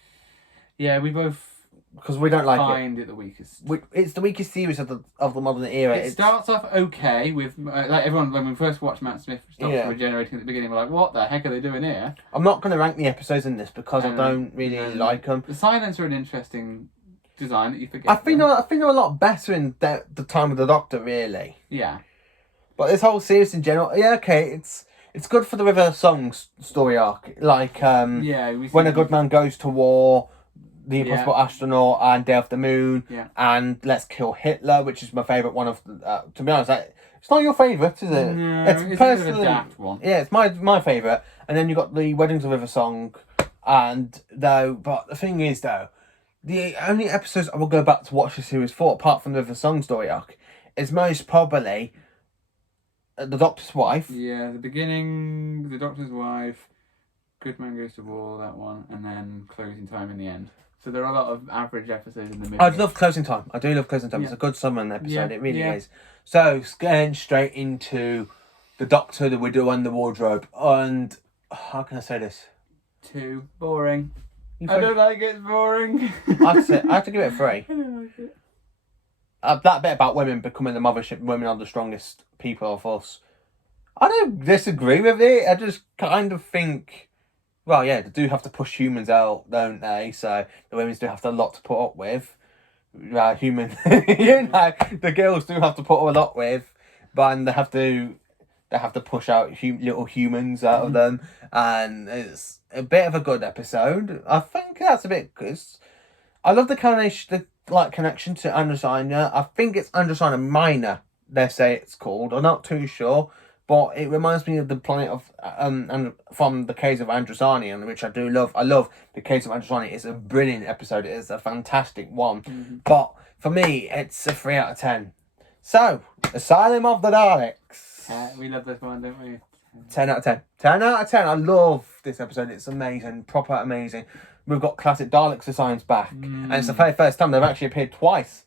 Yeah, we both Because we don't like find it the weakest. It's the weakest series of the modern era. It starts off okay with like everyone when we first watched Matt Smith stop regenerating at the beginning. We're like, what the heck are they doing here? I'm not going to rank the episodes in this because I don't really like them. The silence are an interesting design that you forget. I think they're a lot better in the time of the Doctor, really. Yeah. But this whole series in general, okay, it's good for the River Songs story arc. Like when a good man goes to war, The Impossible Astronaut, and Day of the Moon, and Let's Kill Hitler, which is my favourite one of. To be honest, it's not your favourite, is it? No, it's personally a daft one. Yeah, it's my favourite. And then you got the Weddings of River Song, but the thing is though, the only episodes I will go back to watch the series for, apart from the River Song story arc, is most probably The Doctor's Wife. Yeah, the beginning, The Doctor's Wife, Good Man Goes to War, that one, and then Closing Time in the end. So there are a lot of average episodes in the middle. I'd love Closing Time. I do love Closing Time. It's a good summer episode. It really is. So, getting straight into The Doctor, the Widow, and the Wardrobe. And how can I say this? Too boring. I don't like it. It's boring. I have to give it a 3. I don't like it. That bit about women becoming the mothership, women are the strongest people of us. I don't disagree with it. I just kind of think, well, yeah, they do have to push humans out, don't they? So the women do have a lot to put up with. The girls do have to put up a lot with, but they have to push out little humans out of them, and it's a bit of a good episode. I think that's a bit good. I love the connection to Androsina. I think it's Androsina Minor, they say it's called. I'm not too sure, but it reminds me of the planet of and from the Caves of Androsania, which I do love. I love the Caves of Androsania. It's a brilliant episode. It is a fantastic one. Mm-hmm. But for me, it's a 3 out of 10. So, Asylum of the Daleks. We love this one, don't we? 10 out of 10. 10 out of 10. I love this episode. It's amazing. Proper amazing. We've got classic Daleks designs back. And it's the very first time they've actually appeared twice.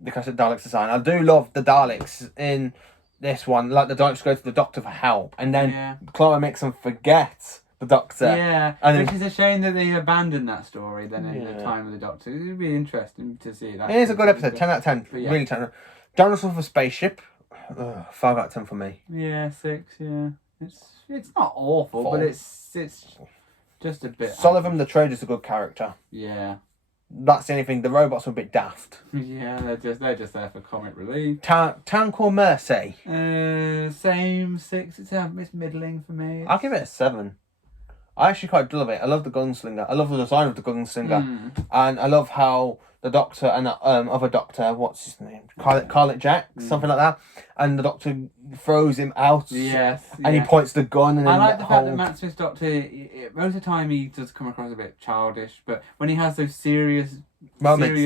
The classic Daleks design. I do love the Daleks in this one. Like the Daleks go to the Doctor for help. And then Clara makes them forget the Doctor. Yeah. And which is a shame that they abandoned that story then in the time of the Doctor. It would be interesting to see that. It is a good episode. 10 out of 10. Really 10. Dinosaur for Spaceship. 5 out of 10 for me. Yeah, 6, yeah. It's not awful, 4. But it's just a bit. Sullivan the Trader's a good character. Yeah. That's the only thing. The robots are a bit daft. Yeah, they're just there for comic relief. Town Called Mercy. Same 6. It's middling for me. I'll give it a 7. I actually quite love it. I love the gunslinger. I love the design of the gunslinger, and I love how the Doctor and other Doctor, what's his name, Carlet Jack, something like that, and the Doctor throws him out. Yes, and he points the gun. And I like the fact that Matt Smith's Doctor, most of the time he does come across a bit childish, but when he has those serious moments,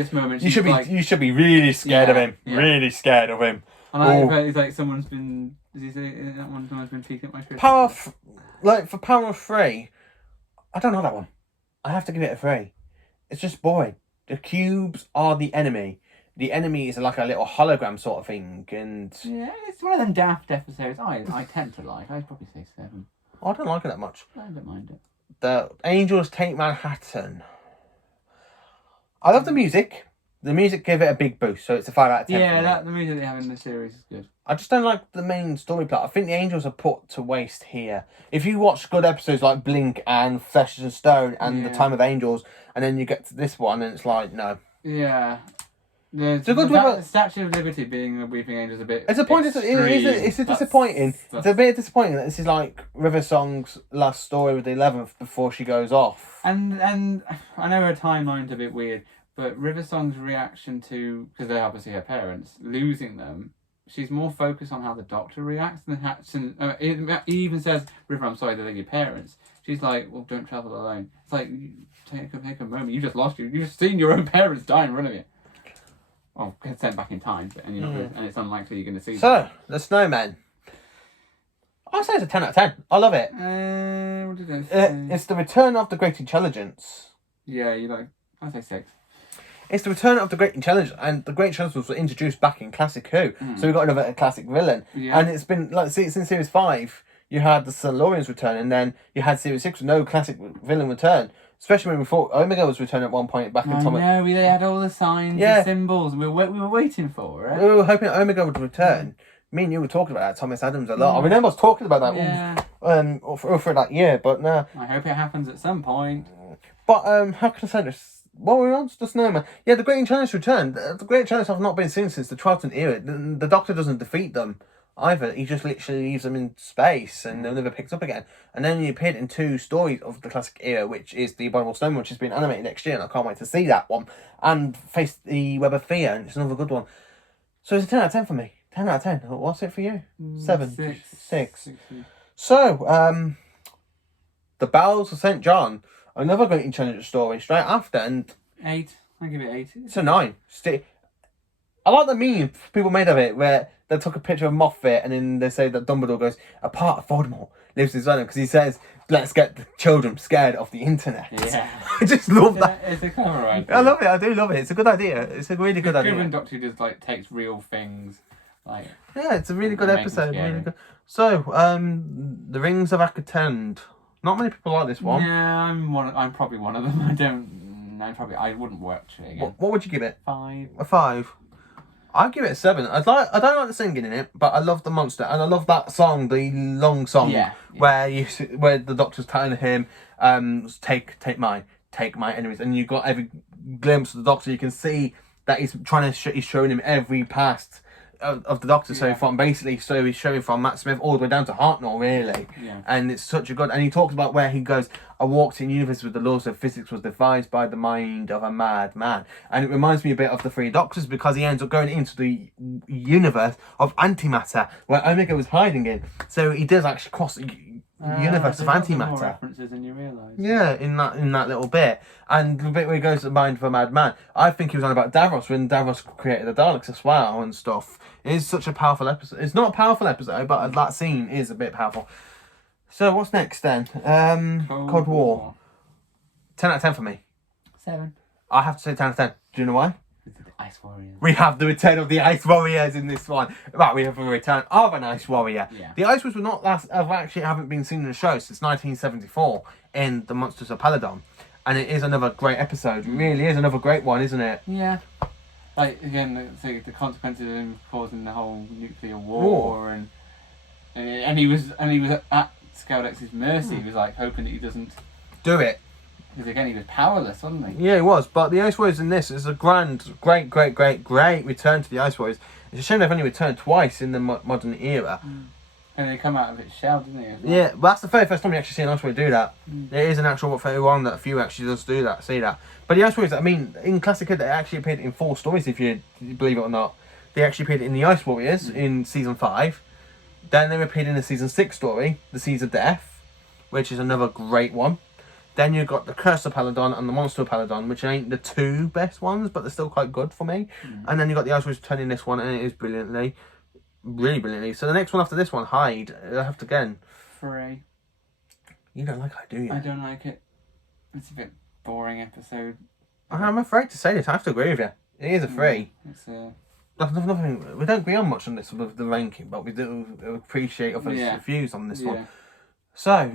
you should be really scared of him. Yeah. Really scared of him. And I like it's like someone's been. Does he say that one? Someone's been peeking at my shirt. For Power of 3, I don't know that one. I have to give it a 3. It's just boring. The cubes are the enemy. The enemy is like a little hologram sort of thing, and yeah, it's one of them daft episodes. I tend to like. I'd probably say 7. I don't like it that much. I don't mind it. The Angels Take Manhattan. I love the music. The music gave it a big boost, so it's a 5 out of 10. Yeah, the music they have in the series is good. I just don't like the main story plot. I think the Angels are put to waste here. If you watch good episodes like Blink and Flesh and Stone and The Time of Angels, and then you get to this one and it's like, no. Yeah. The Statue of Liberty being a Weeping Angel is a bit. It's a point. It's disappointing. It's a bit disappointing that this is like River Song's last story with the 11th before she goes off. And I know her timeline's a bit weird, but River Song's reaction to, because they're obviously her parents, losing them she's more focused on how the Doctor reacts than he even says, "River, I'm sorry to leave your parents." She's like, "Well, don't travel alone." It's like, take a moment. You just lost you. You've seen your own parents die in front of you. Well, get sent back in time, and you're not gonna, and it's unlikely you're going to see. So the Snowman. I say it's a 10 out of 10. I love it. What did I say? It's the return of the Great Intelligence. Yeah, I say 6. It's the return of the Great Intelligence, and the Great Intelligence was introduced back in Classic Who. So we got another classic villain, and it's been like since Series 5, you had the Silurians return, and then you had Series 6 with no classic villain return. Especially when we thought Omega was returning at one point back in time. No, they had all the signs, the symbols, and we were waiting for it. We were hoping Omega would return. Me and you were talking about that, Thomas Adams, a lot. I remember us talking about that all through that year, but no. I hope it happens at some point. But how can I say this? What were we on? The Snowman. Yeah, the Great Intelligence returned. The Great Intelligence have not been seen since the Charlton era. The Doctor doesn't defeat them either. He just literally leaves them in space and they're never picked up again. And then he appeared in 2 stories of the classic era, which is the Abominable Snowman, which has been animated next year, and I can't wait to see that one. And Face the Web of Fear, and it's another good one. So it's a 10 out of 10 for me. 10 out of 10. What's it for you? 7. 6. So, The Bells of St. John, another Great Intelligence story straight after, and 8. I'll give it 8. it's a 9. I like the meme people made of it, where they took a picture of Moffat and then they say that Dumbledore goes, "A part of Voldemort lives inside him," because he says, "Let's get the children scared of the internet." Yeah. I just love that. It's a clever idea. I love it. I do love it. It's a good idea. It's a really good idea. When Doctor just takes real things, yeah, it's a really good make them episode. scary. Really good. So, The Rings of Akatend. Not many people like this one. Yeah, I'm probably one of them. I wouldn't watch it again. What would you give it? 5. A 5. I'd give it a 7. I don't like the singing in it, but I love the monster, and I love that song, the long song, where the Doctor's telling him, take my enemies, and you got every glimpse of the Doctor. You can see that he's he's showing him every past of the Doctor so far. Basically, so he's showing from Matt Smith all the way down to Hartnell, really. Yeah. And it's such a good. And he talks about where he goes, "I walked in universe with the laws of physics was devised by the mind of a madman." And it reminds me a bit of the Three Doctors, because he ends up going into the universe of antimatter where Omega was hiding in. So he does actually cross the universe of antimatter. More references than you realise. Yeah, in that little bit. And the bit where he goes to the mind of a madman, I think he was on about Davros, when Davros created the Daleks as well and stuff. It is such a powerful episode. It's not a powerful episode, but that scene is a bit powerful. So what's next then? Cold War. 10 out of 10 for me. 7. I have to say 10 out of 10. Do you know why? The Ice Warriors. We have the return of the Ice Warriors in this one. Right, we have a return of an Ice Warrior. Yeah. The Ice Warriors haven't been seen in the show since 1974 in The Monsters of Paladon. And it is another great episode. It really is another great one, isn't it? Yeah. Again, the consequences of him causing the whole nuclear war, and he was at Skaldex's mercy. He was hoping that he doesn't do it. Because again, he was powerless, wasn't he? Yeah, he was. But the Ice Warriors in this is a great return to the Ice Warriors. It's a shame they've only returned twice in the modern era. And they come out of its shell, didn't they? Yeah, but that's the very first time you actually see an Ice Warrior do that. There is an actual 31 that a few actually does do that, see that. But the Ice Warriors, I mean, in Classic Who, they actually appeared in 4 stories, if you believe it or not. They actually appeared in the Ice Warriors in season 5. Then they appeared in the season 6 story, the Seas of Death, which is another great one. Then you've got the Curse of Paladon and the Monster of Paladon, which ain't the 2 best ones, but they're still quite good for me. And then you've got the Ice Warriors returning this one, and it is really brilliantly. So the next one after this one, Hyde, I have to again. 3. You don't like Hyde, do you? I don't like it. It's a bit boring episode. I'm afraid to say this. I have to agree with you. It is a 3. It's a... Nothing. We don't agree on much on this with the ranking, but we do appreciate others' views on this one. So,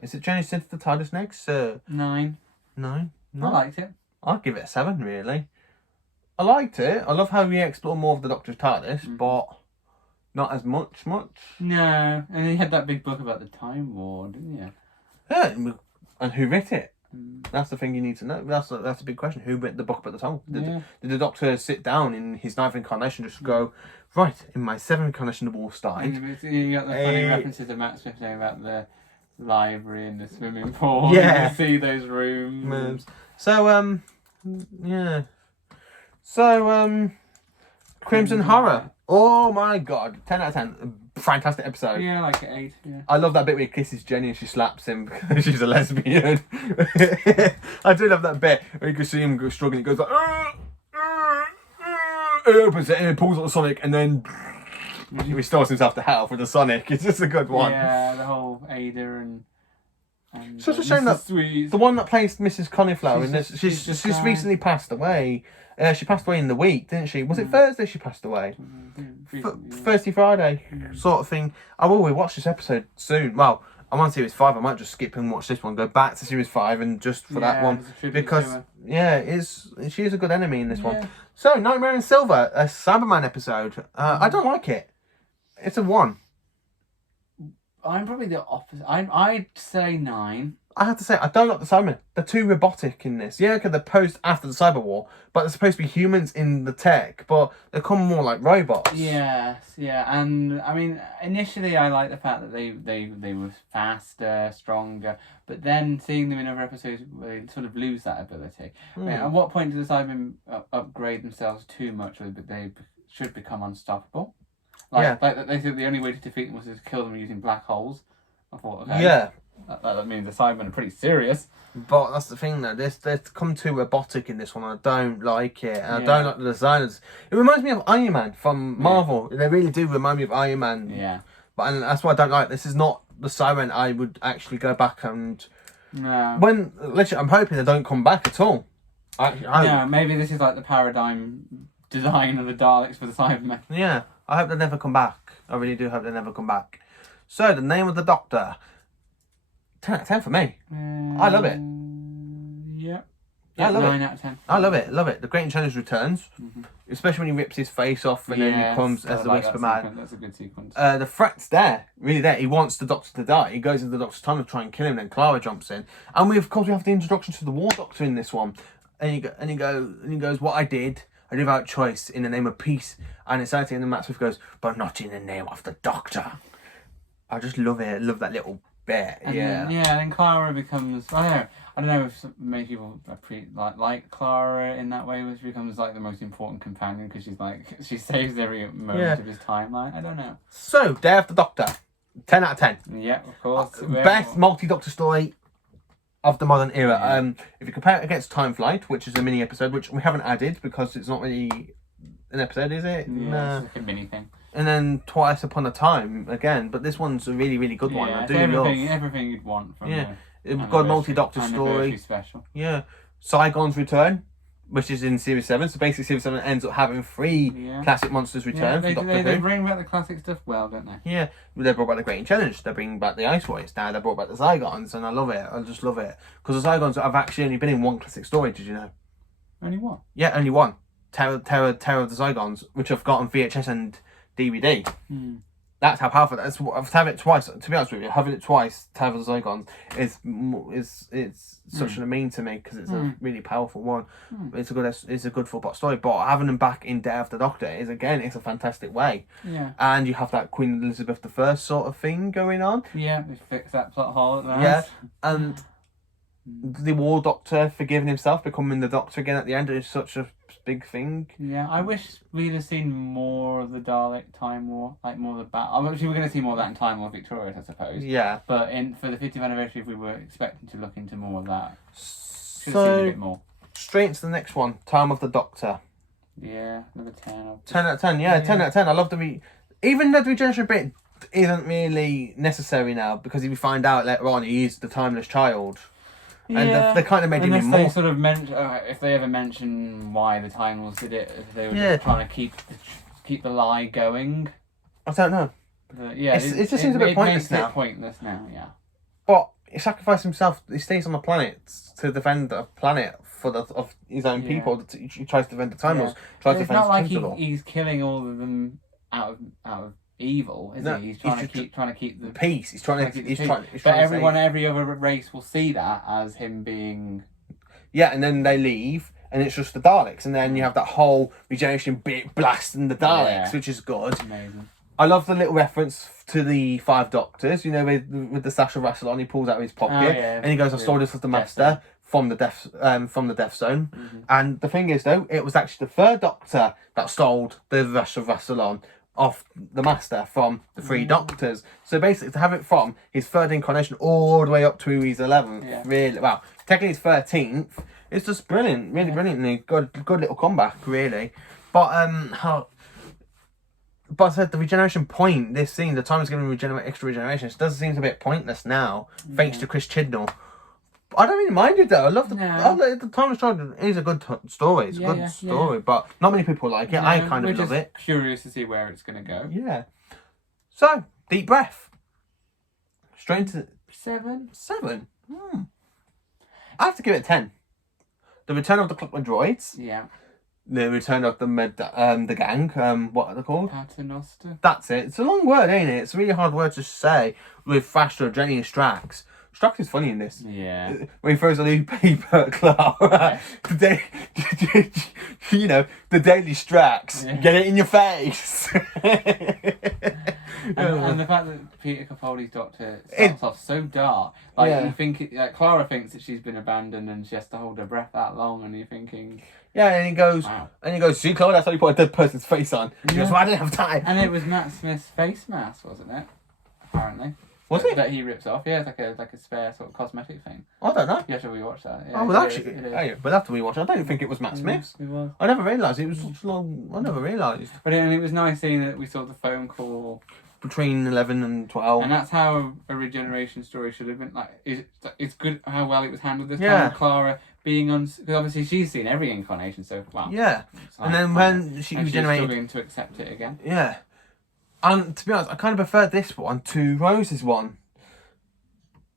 is it Journey into the TARDIS next? 9. 9? I liked it. I'd give it a 7, really. I liked it. I love how we explore more of the Doctor's TARDIS, but not as much. No, and he had that big book about the Time War, didn't you? Yeah, and who writ it? That's the thing you need to know. That's a big question. Who wrote the book about the Time? Did the Doctor sit down in his 9th incarnation just go, right, in my 7th incarnation the war started? You got the funny references to Matt Smith saying about the library and the swimming pool. Yeah. You see those rooms. So, yeah. So, Crimson Horror. Oh my god, 10 out of 10. Fantastic episode. Yeah, like an 8. Yeah. I love that bit where he kisses Jenny and she slaps him because she's a lesbian. I do love that bit where you can see him go struggling. He goes like, he opens it and he pulls out the Sonic and then he restores himself to health with the Sonic. It's just a good one. Yeah, the whole Ada and It's such a shame that Sweet. the one that plays Mrs. Cauliflower in this, she's she's just recently passed away. She passed away in the week, didn't she? Was it Thursday she passed away? Thursday, Friday, sort of thing. I will rewatch this episode soon. Well, I'm on series 5. I might just skip and watch this one, go back to series 5 and just for that one. Because, she is a good enemy in this one. So, Nightmare in Silver, a Cyberman episode. I don't like it. It's a 1. I'm probably the opposite. I'd say 9. I have to say, I don't like the Cybermen. They're too robotic in this. Yeah, okay, they're post after the Cyber War, but they're supposed to be humans in the tech, but they come more like robots. Yes, yeah, and I mean, initially I liked the fact that they were faster, stronger, but then seeing them in other episodes, they sort of lose that ability. I mean, at what point do the Cybermen upgrade themselves too much, but they should become unstoppable? Like they think the only way to defeat them was to kill them using black holes. I thought, okay. Yeah. That means the Cybermen are pretty serious. But that's the thing though, they've come too robotic in this one. I don't like it. And I don't like the designers. It reminds me of Iron Man from Marvel. They really do remind me of Iron Man. Yeah. But and that's what I don't like. This is not the Cybermen I would actually go back and... No. When, literally, I'm hoping they don't come back at all. Yeah, maybe this is like the paradigm design of the Daleks for the Cybermen. Yeah, I hope they never come back. I really do hope they never come back. So, the name of the Doctor... 10 out of 10 for me. I love it. Yeah. I love 9 it. out of 10. I love it. Love it. The Great Challenge returns, especially when he rips his face off and then he comes as the Whisper Man. That's a good sequence. The threat's there, really there. He wants the Doctor to die. He goes into the Doctor's tunnel to try and kill him. Then Clara jumps in, and we of course we have the introduction to the War Doctor in this one. And he goes, what I did without choice in the name of peace and society. And then Matt Swift goes, but not in the name of the Doctor. I just love it. Love that little bit. And then Clara becomes, I don't know if many people like Clara in that way, which becomes like the most important companion because she saves every moment of his timeline. I don't know. So, Day of the Doctor, 10 out of 10. Yeah, of course. Best multi-Doctor story of the modern era. If you compare it against Time Flight, which is a mini episode, which we haven't added because it's not really an episode, is it? Yeah, it's like a mini thing. And then Twice Upon a Time again, but this one's a really, really good one. I do everything you'd want from we've got a multi-Doctor story. Special. Yeah, Saigon's return, which is in Series 7. So basically, Series 7 ends up having 3 classic monsters return. They bring back the classic stuff well, don't they? Yeah, they brought back the Great Challenge. They bring back the Ice Warriors. Now they brought back the Zygons, and I love it. I just love it because the Zygons have actually only been in one classic story. Did you know? Only one. Yeah, only one. Terror of the Zygons, which I've got on VHS and DVD. That's how powerful that is. To have it twice, to be honest with you, having it twice, Terror of the Zygons, is such an amazing to me because it's a really powerful one. It's a good full plot story, but having them back in Day of the Doctor it's a fantastic way. Yeah. And you have that Queen Elizabeth I sort of thing going on. Yeah, they fix that plot hole at last. Yeah, and the War Doctor forgiving himself, becoming the Doctor again at the end is such a big thing. Yeah, I wish we'd have seen more of the Dalek Time War, like more of the battle. I'm actually we're going to see more of that in Time War Victorious, I suppose. Yeah. But for the 50th anniversary, if we were expecting to look into more of that, should have seen a bit more. Straight into the next one, Time of the Doctor. Yeah, another 10. 10 out of 10, yeah, 10 out of 10. I love even though the regeneration bit isn't really necessary now, because if you find out later on he is the timeless child. And they kind of made him more. They sort of if they ever mention why the Time Lords did it, if they were just trying to keep the lie going. I don't know. But yeah, it just seems a bit pointless now. Yeah. But he sacrificed himself. He stays on the planet to defend the planet of his own people. He tries to defend the Time Lords. It's not like he's killing all of them out of evil, is he? He's trying to keep the peace. He's trying to but every other race will see that as him being. Yeah, and then they leave, and it's just the Daleks, and then you have that whole regeneration bit blasting the Daleks, which is good. Amazing. I love the little reference to the 5 Doctors. You know, with the Sash of Rassilon, he pulls out of his pocket, and he goes, "I stole this with the Master." From the death zone, and the thing is though, it was actually the 3rd Doctor that stole the Rush of Rassilon, of the Master from the three Doctors. So basically, to have it from his third incarnation all the way up to his 11th, really, well, technically his 13th, it's just brilliant, really brilliantly good little comeback, really. But But I said the regeneration point, this scene, the time is given extra regeneration, it does seem a bit pointless now, thanks to Chris Chibnall. I don't really mind it though. I love the Time of Stride is a good story. It's a good story, but not many people like it. I kind of love it. Curious to see where it's going to go. Yeah. So, deep breath. Straight into 7. 7. I have to give it a 10. The Return of the Clockwork Droids. Yeah. The Return of the gang. What are they called? Paternoster. That's it. It's a long word, ain't it? It's a really hard word to say with Thastra, Jenny, and Strax. Strax is funny in this. Yeah. When he throws a new paper at Clara. The Daily Strax. Yeah. Get it in your face. And the fact that Peter Capaldi's Doctor starts off so dark. Like, you think... Clara thinks that she's been abandoned and she has to hold her breath that long, and you're thinking... Yeah, and he goes, see, Clara, that's how you put a dead person's face on. He goes, well, I didn't have time. And it was Matt Smith's face mask, wasn't it? Apparently. Was it? That he rips off. Yeah, it's like a spare sort of cosmetic thing. I don't know. You have to rewatch that. Yeah, oh, well, actually, we'll have to rewatch it. I don't think it was Matt Smith's. It was. I never realised. It was such long... I never realised. But it was nice seeing that we saw the phone call... Between 11 and 12. And that's how a regeneration story should have been. Like, it's good how well it was handled this time. Clara being because obviously she's seen every incarnation so far. Yeah. Like, and then when she regenerated... she's struggling to accept it again. Yeah. And to be honest, I kind of prefer this one to Rose's one.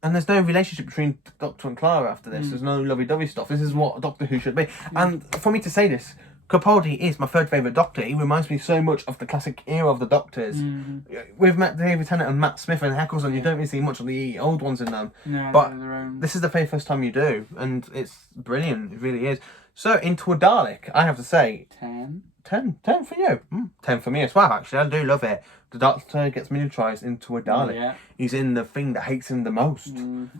And there's no relationship between Doctor and Clara after this. There's no lovey-dovey stuff. This is what Doctor Who should be. And for me to say this, Capaldi is my third favourite Doctor. He reminds me so much of the classic era of the Doctors. With David Tennant and Matt Smith and Eccleston, you don't really see much of the old ones in them. No, but this is the very first time you do. And it's brilliant. It really is. So, Into a Dalek, I have to say... 10. 10 for you. 10 for me as well, actually. I do love it. The Doctor gets miniaturised into a Dalek. Yeah. He's in the thing that hates him the most,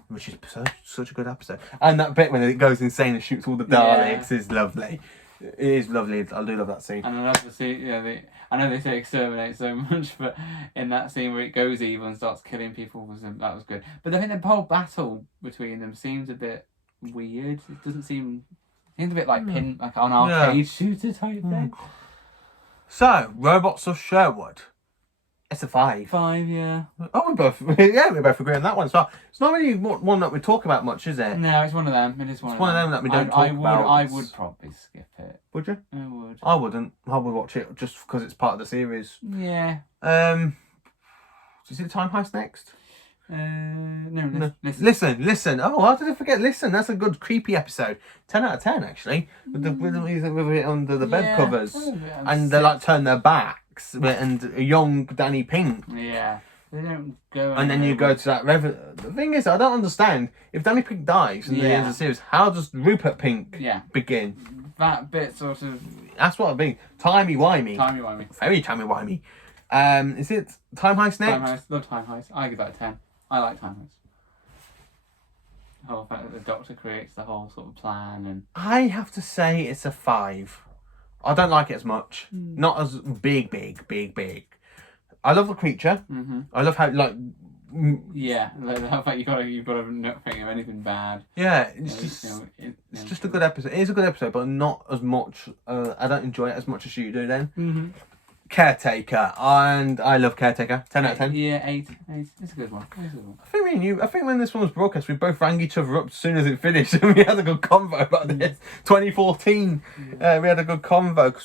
which is such a good episode. And that bit when it goes insane and shoots all the Daleks is lovely. It is lovely. I do love that scene. And I love the scene. Yeah, I know they say exterminate so much, but in that scene where it goes evil and starts killing people, that was good. But I think the whole battle between them seems a bit weird. It doesn't seem. It seems a bit like like an arcade shooter type thing. So, Robots of Sherwood. It's a 5. 5, yeah. Oh, we both agree on that one as well. It's not really one that we talk about much, is it? No, it's one of them. It is one of them that we don't talk about. I would probably skip it. Would you? I would. I wouldn't. I would watch it just because it's part of the series. Yeah. Do you see the Time Heist next? No. Listen. Oh, how did I forget? Listen, that's a good creepy episode. 10 out of 10 actually. With it under the bed covers, and they like turn their backs, and a young Danny Pink. Yeah, they don't go. And then you go to that The thing is, I don't understand if Danny Pink dies in the end of the series. How does Rupert Pink begin? That bit sort of. That's what I mean. Timey-wimey. Very timey-wimey. Is it Time Heist next? Time Heist. Love Time Heist. I give that a 10. I like Time Heist. The whole fact that the Doctor creates the whole sort of plan and... I have to say it's a 5. I don't like it as much. Not as big. I love the creature. I love how, like... Yeah, the fact you've got to not think of anything bad. Yeah, it's just a good episode. It is a good episode, but not as much... I don't enjoy it as much as you do then. Caretaker, and I love Caretaker. 10 out of 10. Yeah, 8. It's a good one. I think when this one was broadcast, we both rang each other up as soon as it finished, and we had a good convo about this. 2014, we had a good convo,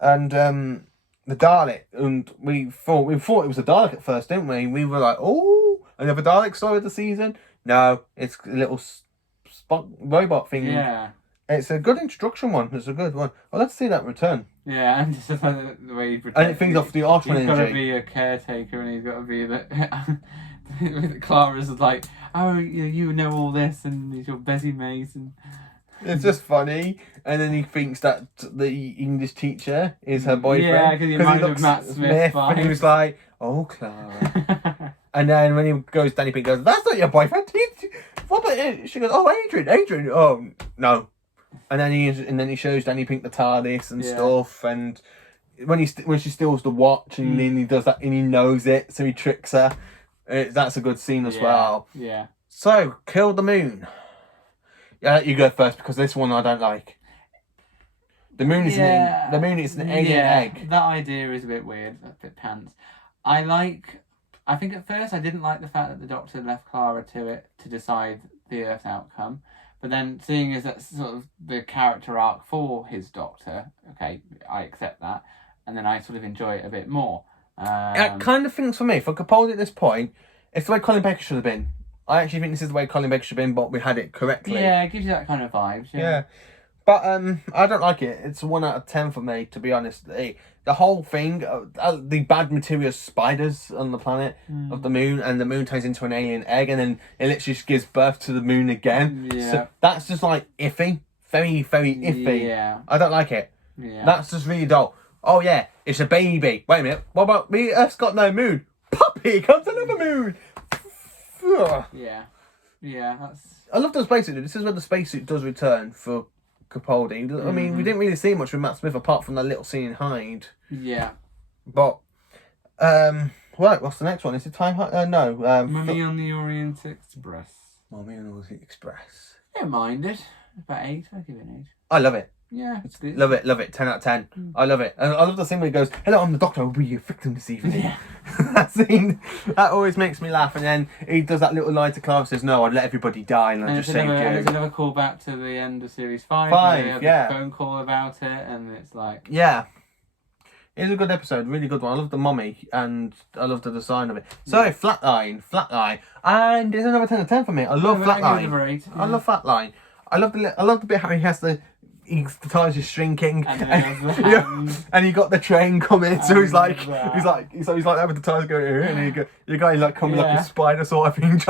and the Dalek, and we thought it was a Dalek at first, didn't we? We were like, oh, another Dalek story of the season. No, it's a little robot thing. Yeah. It's a good introduction one. It's a good one. Well, let's see that return. Yeah, and just the way he pretends. And it things off the Archman energy. He's got to be a caretaker, and he's got to be the. Clara's like, oh, you know all this, and he's your busy mate, and. It's just funny, and then he thinks that the English teacher is her boyfriend. Yeah, because he reminds him of Matt Smith, and he was like, "Oh, Clara." And then when he goes, Danny Pink goes, "That's not your boyfriend." What about it? She goes, "Oh, Adrian." Oh, no. And then he shows Danny Pink the TARDIS and stuff, and when she steals the watch and then he does that and he knows it, so he tricks her. That's a good scene as well. Yeah. So, Kill the Moon. Yeah, you go first because this one I don't like. The moon is an alien egg. That idea is a bit weird, a bit pants. I think at first I didn't like the fact that the Doctor left Clara to it to decide the Earth's outcome. But then seeing as that's sort of the character arc for his Doctor, okay, I accept that. And then I sort of enjoy it a bit more. I kind of think for me, for Capaldi at this point, it's the way Colin Baker should have been. I actually think this is the way Colin Baker should have been, but we had it correctly. Yeah, it gives you that kind of vibes. Yeah. But I don't like it. It's a 1 out of 10 for me, to be honest. The whole thing, the bad material spiders on the planet of the moon, and the moon turns into an alien egg, and then it literally just gives birth to the moon again. Yeah. So that's just like iffy. Very, very iffy. Yeah. I don't like it. Yeah. That's just really dull. Oh yeah, it's a baby. Wait a minute. What about me? Earth's got no moon. Puppy comes another moon. Yeah. Yeah, that's... I love the spacesuit. This is where the spacesuit does return for Capaldi. I mean, we didn't really see much with Matt Smith apart from that little scene in Hyde. Yeah. But, right, what's the next one? Is it Time? No. Mummy on the Orient Express. Mummy on the Orient Express. I don't mind it. About 8. I'll give it an 8. I love it. Yeah, it's good. Love it. 10 out of 10. I love it. And I love the scene where he goes, "Hello, I'm the Doctor. I'll be your victim this evening." Yeah. That scene, that always makes me laugh. And then he does that little line to Clara, says, "No, I'd let everybody die, and I just saved you." And it's another call back to the end of series 5. 5, where they have yeah. a phone call about it, and it's like... Yeah. It's a good episode, really good one. I love the mummy, and I love the design of it. So, Flatline. And it's another 10 out of 10 for me. I love Flatline. I love Flatline. I love the bit how he has the TARDIS is shrinking, and you got the train coming, so he's like having the TARDIS going here, and you guy like coming like a spider sort of thing,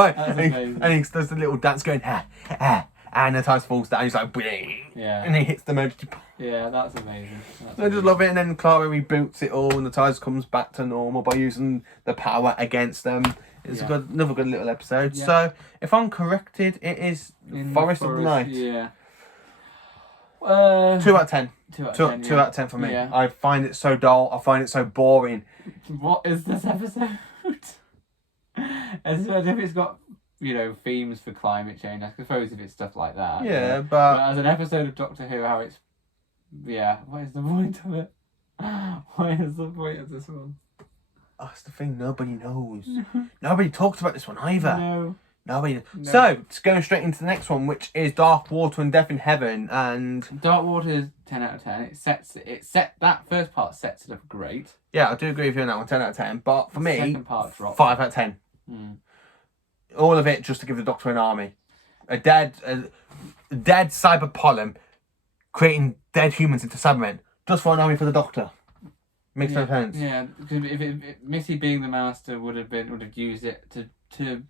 and he does the little dance going and the TARDIS falls down. He's like, and he hits the emergency. Yeah, that's amazing. I just love it, and then Clara reboots it all, and the TARDIS comes back to normal by using the power against them. It's another good little episode. Yeah. So, if I'm corrected, it is Forest of the Night. Yeah. 2 out of 10. 2 out of 10 for me. Yeah. I find it so dull. I find it so boring. What is this episode? As if it's got, themes for climate change. I suppose if it's stuff like that. Yeah, but as an episode of Doctor Who, how it's... Yeah, what is the point of it? What is the point of this one? That's the thing, nobody knows. Nobody talks about this one either. No. Nobody. No. So, it's going straight into the next one, which is Dark Water and Death in Heaven, and... Dark Water is 10 out of 10. That first part sets it up great. Yeah, I do agree with you on that one, 10 out of 10. But for me, second part dropped. 5 out of 10. All of it just to give the Doctor an army. A dead cyber pollen creating dead humans into Cybermen, just for an army for the Doctor. Makes no sense. Yeah, because if Missy being the Master would have used it to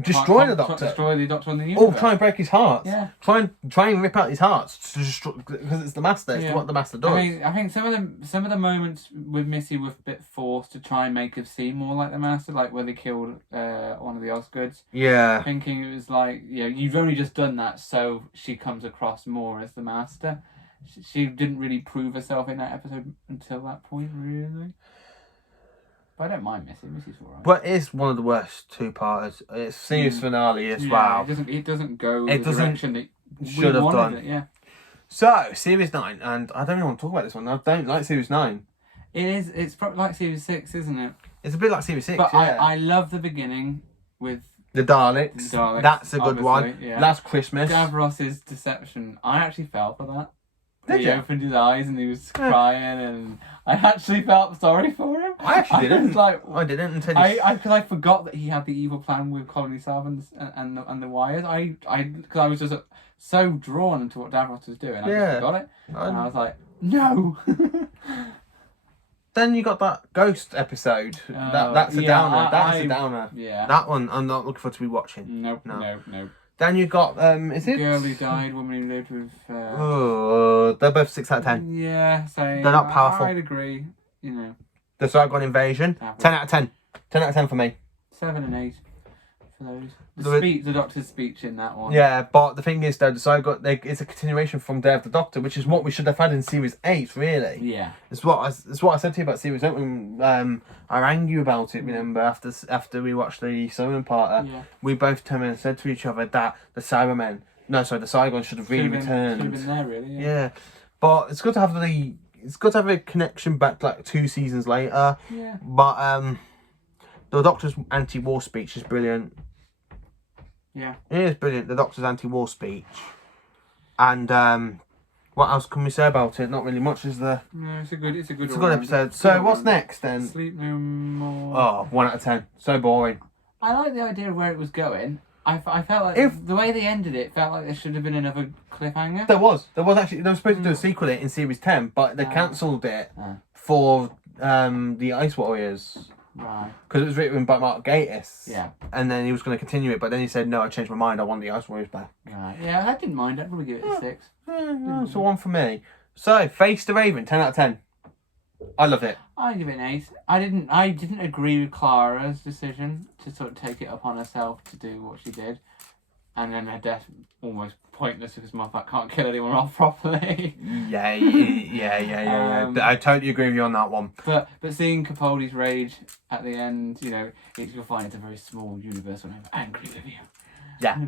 destroy the Doctor. Destroy the Doctor on the universe. Or try and break his heart. Yeah. Try and rip out his hearts to destroy, because it's the Master. It's what the Master does. I think some of the moments with Missy were a bit forced to try and make her seem more like the Master, like where they killed one of the Osgoods. Yeah. Thinking it was like, you've only just done that, so she comes across more as the Master. She didn't really prove herself in that episode until that point, really. But I don't mind Missy. Missy's alright. But it's one of the worst two-parters. It's series finale as well. It doesn't go the direction that should have done. It, yeah. So, Series 9, and I don't even want to talk about this one. I don't like Series 9. It's probably like Series 6, isn't it? It's a bit like Series 6, but yeah. I love the beginning with... The Daleks. That's a good one. Yeah. Last Christmas. Gavros's deception. I actually fell for that. He you? opened his eyes and he was crying, and I actually felt sorry for him. I actually didn't. I didn't until because I forgot that he had the evil plan with Colony Salvans and the wires. Because I was just so drawn into what Davros was doing. I just forgot it, and I was like, no. Then you got that ghost episode. That's a downer. That's a downer. Yeah. That one I'm not looking forward to be watching. Nope. Then you got is it? Girl Who Died, Woman Who Lived with. They're both 6 out of 10. Yeah, same. They're not powerful. I'd agree. The Sargon Invasion. 10 out of 10. 10 out of 10 for me. 7 and 8 for those. The- The Doctor's speech in that one. Yeah, but the thing is, though, it's a continuation from Day of the Doctor, which is what we should have had in Series 8, really. Yeah. It's what I said to you about Series 8 when I rang you about it, remember, after we watched the Simon part. Yeah. We both turned and said to each other that the Saigons should have really returned. Should have been there, really. Yeah, but it's good to have a connection back like 2 seasons later. Yeah. But the Doctor's anti-war speech is brilliant. Yeah. It is brilliant. The Doctor's anti-war speech, and what else can we say about it? Not really much, is there? No, it's a good episode. So what's next then? Sleep No More. Oh, 1 out of 10. So boring. I like the idea of where it was going. I felt like the way they ended it felt like there should have been another cliffhanger. There was actually, they were supposed to do a sequel in Series 10, but they cancelled it for the Ice Warriors. Right. Because it was written by Mark Gatiss. Yeah. And then he was going to continue it, but then he said, no, I changed my mind, I want the Ice Warriors back. Right. Yeah, I didn't mind. I'd probably give it a 6. Yeah, it's a 1 for me. So, Face the Raven, 10 out of 10. I love it. I'd give it an 8. I didn't agree with Clara's decision to sort of take it upon herself to do what she did. And then her death almost pointless because Moffat can't kill anyone off properly. Yeah. I totally agree with you on that one. But seeing Capaldi's rage at the end, you'll find it's a very small universe when I'm angry with you. Yeah,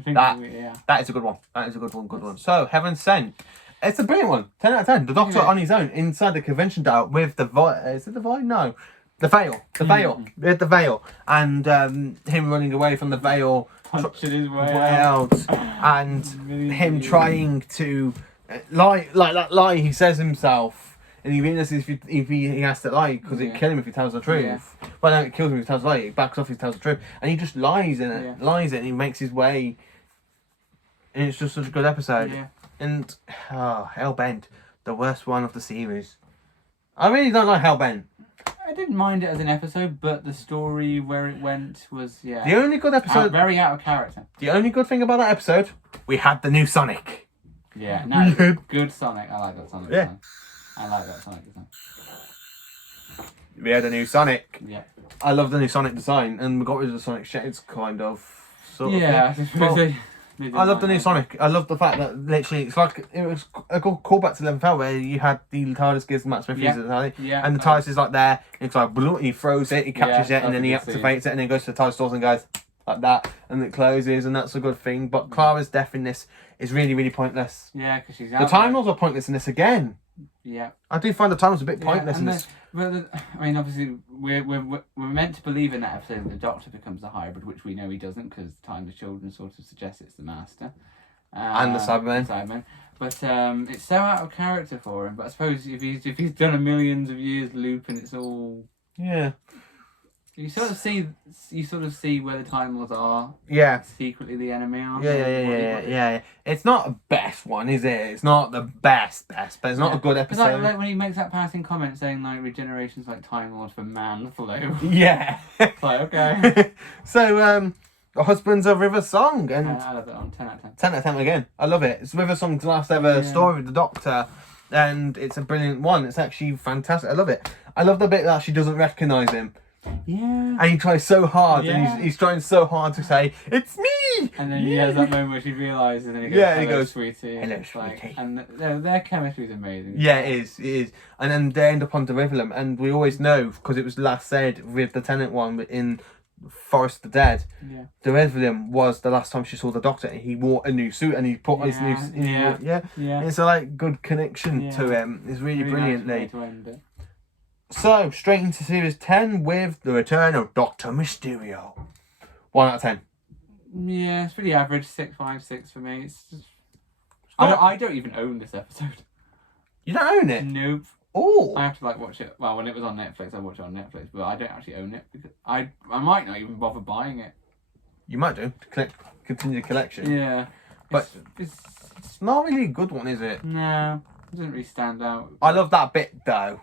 that is a good one. That is a good one. So, Heaven Sent. It's a brilliant one. 10 out of 10. The Doctor on his own inside the convention dial with the is it the void? No. The veil. With the veil. And him running away from the veil. Punching his way out. And him trying to lie, like that lie he says himself. And he realizes if he has to lie because it kill him if he tells the truth. Yeah. Well, no, it kills him if he tells the lie. He backs off if he tells the truth. And he just lies in it. And he makes his way. And it's just such a good episode. Yeah. And Hellbent, the worst one of the series. I really don't like Hellbent. I didn't mind it as an episode, but the story where it went was The only good episode. very out of character. The only good thing about that episode, we had the new Sonic. Yeah, no, good Sonic. I like that Sonic. Yeah. Design. I like that Sonic design. We had a new Sonic. Yeah. I love the new Sonic design, and we got rid of the Sonic shades, kind of. Sort of. Yeah. I love the new Sonic. I love the fact that literally it's like it was a good callback to 11th Hour where you had the TARDIS gives Matt Smith uses it, and the TARDIS is like there. It's like he throws it, he catches it, and then he activates it, and then goes to the TARDIS doors and goes like that, and it closes, and that's a good thing. But Clara's death in this is really, really pointless. Yeah, because she's the Time Lords are pointless in this again. Yeah, I do find the Time Lords a bit pointless in this. Obviously, we're meant to believe in that episode that the Doctor becomes a hybrid, which we know he doesn't because Time of Children sort of suggests it's the Master. And the Cybermen. But it's so out of character for him. But I suppose if he's done a millions of years loop and it's all you sort of see where the Time Lords are. Yeah. Secretly the enemy are. Yeah. It's not the best one, is it? It's not the best, but it's not a good episode. Like when he makes that passing comment saying like regeneration's like Time Lord for man flu. Yeah. It's like okay. So The Husbands of River Song, and I love it on 10 out of 10. 10 out of 10 again. I love it. It's River Song's last ever story with the Doctor, and it's a brilliant one. It's actually fantastic. I love it. I love the bit that she doesn't recognise him. Yeah. And he tries so hard, and he's trying so hard to say, "It's me!" And then he has that moment where she realises, and he goes, "Hello, sweetie." "Hello, sweetie." And their chemistry is amazing. Yeah, it is. And then they end up on Derivulum, and we always know, because it was last said with the Tennant one in Forest of the Dead, Derivulum was the last time she saw the Doctor. He wore a new suit, and he put his new... It's a like good connection to him. It's really brilliantly. Nice way to end it. So, straight into Series 10 with the return of Dr. Mysterio. 1 out of 10. Yeah, it's pretty average. 6.56 for me. It's just... I don't even own this episode. You don't own it? Nope. Oh. I have to watch it. Well, when it was on Netflix, I watched it on Netflix, but I don't actually own it because I might not even bother buying it. You might do. Continue the collection. Yeah. But it's not really a good one, is it? No. It doesn't really stand out. I love that bit though.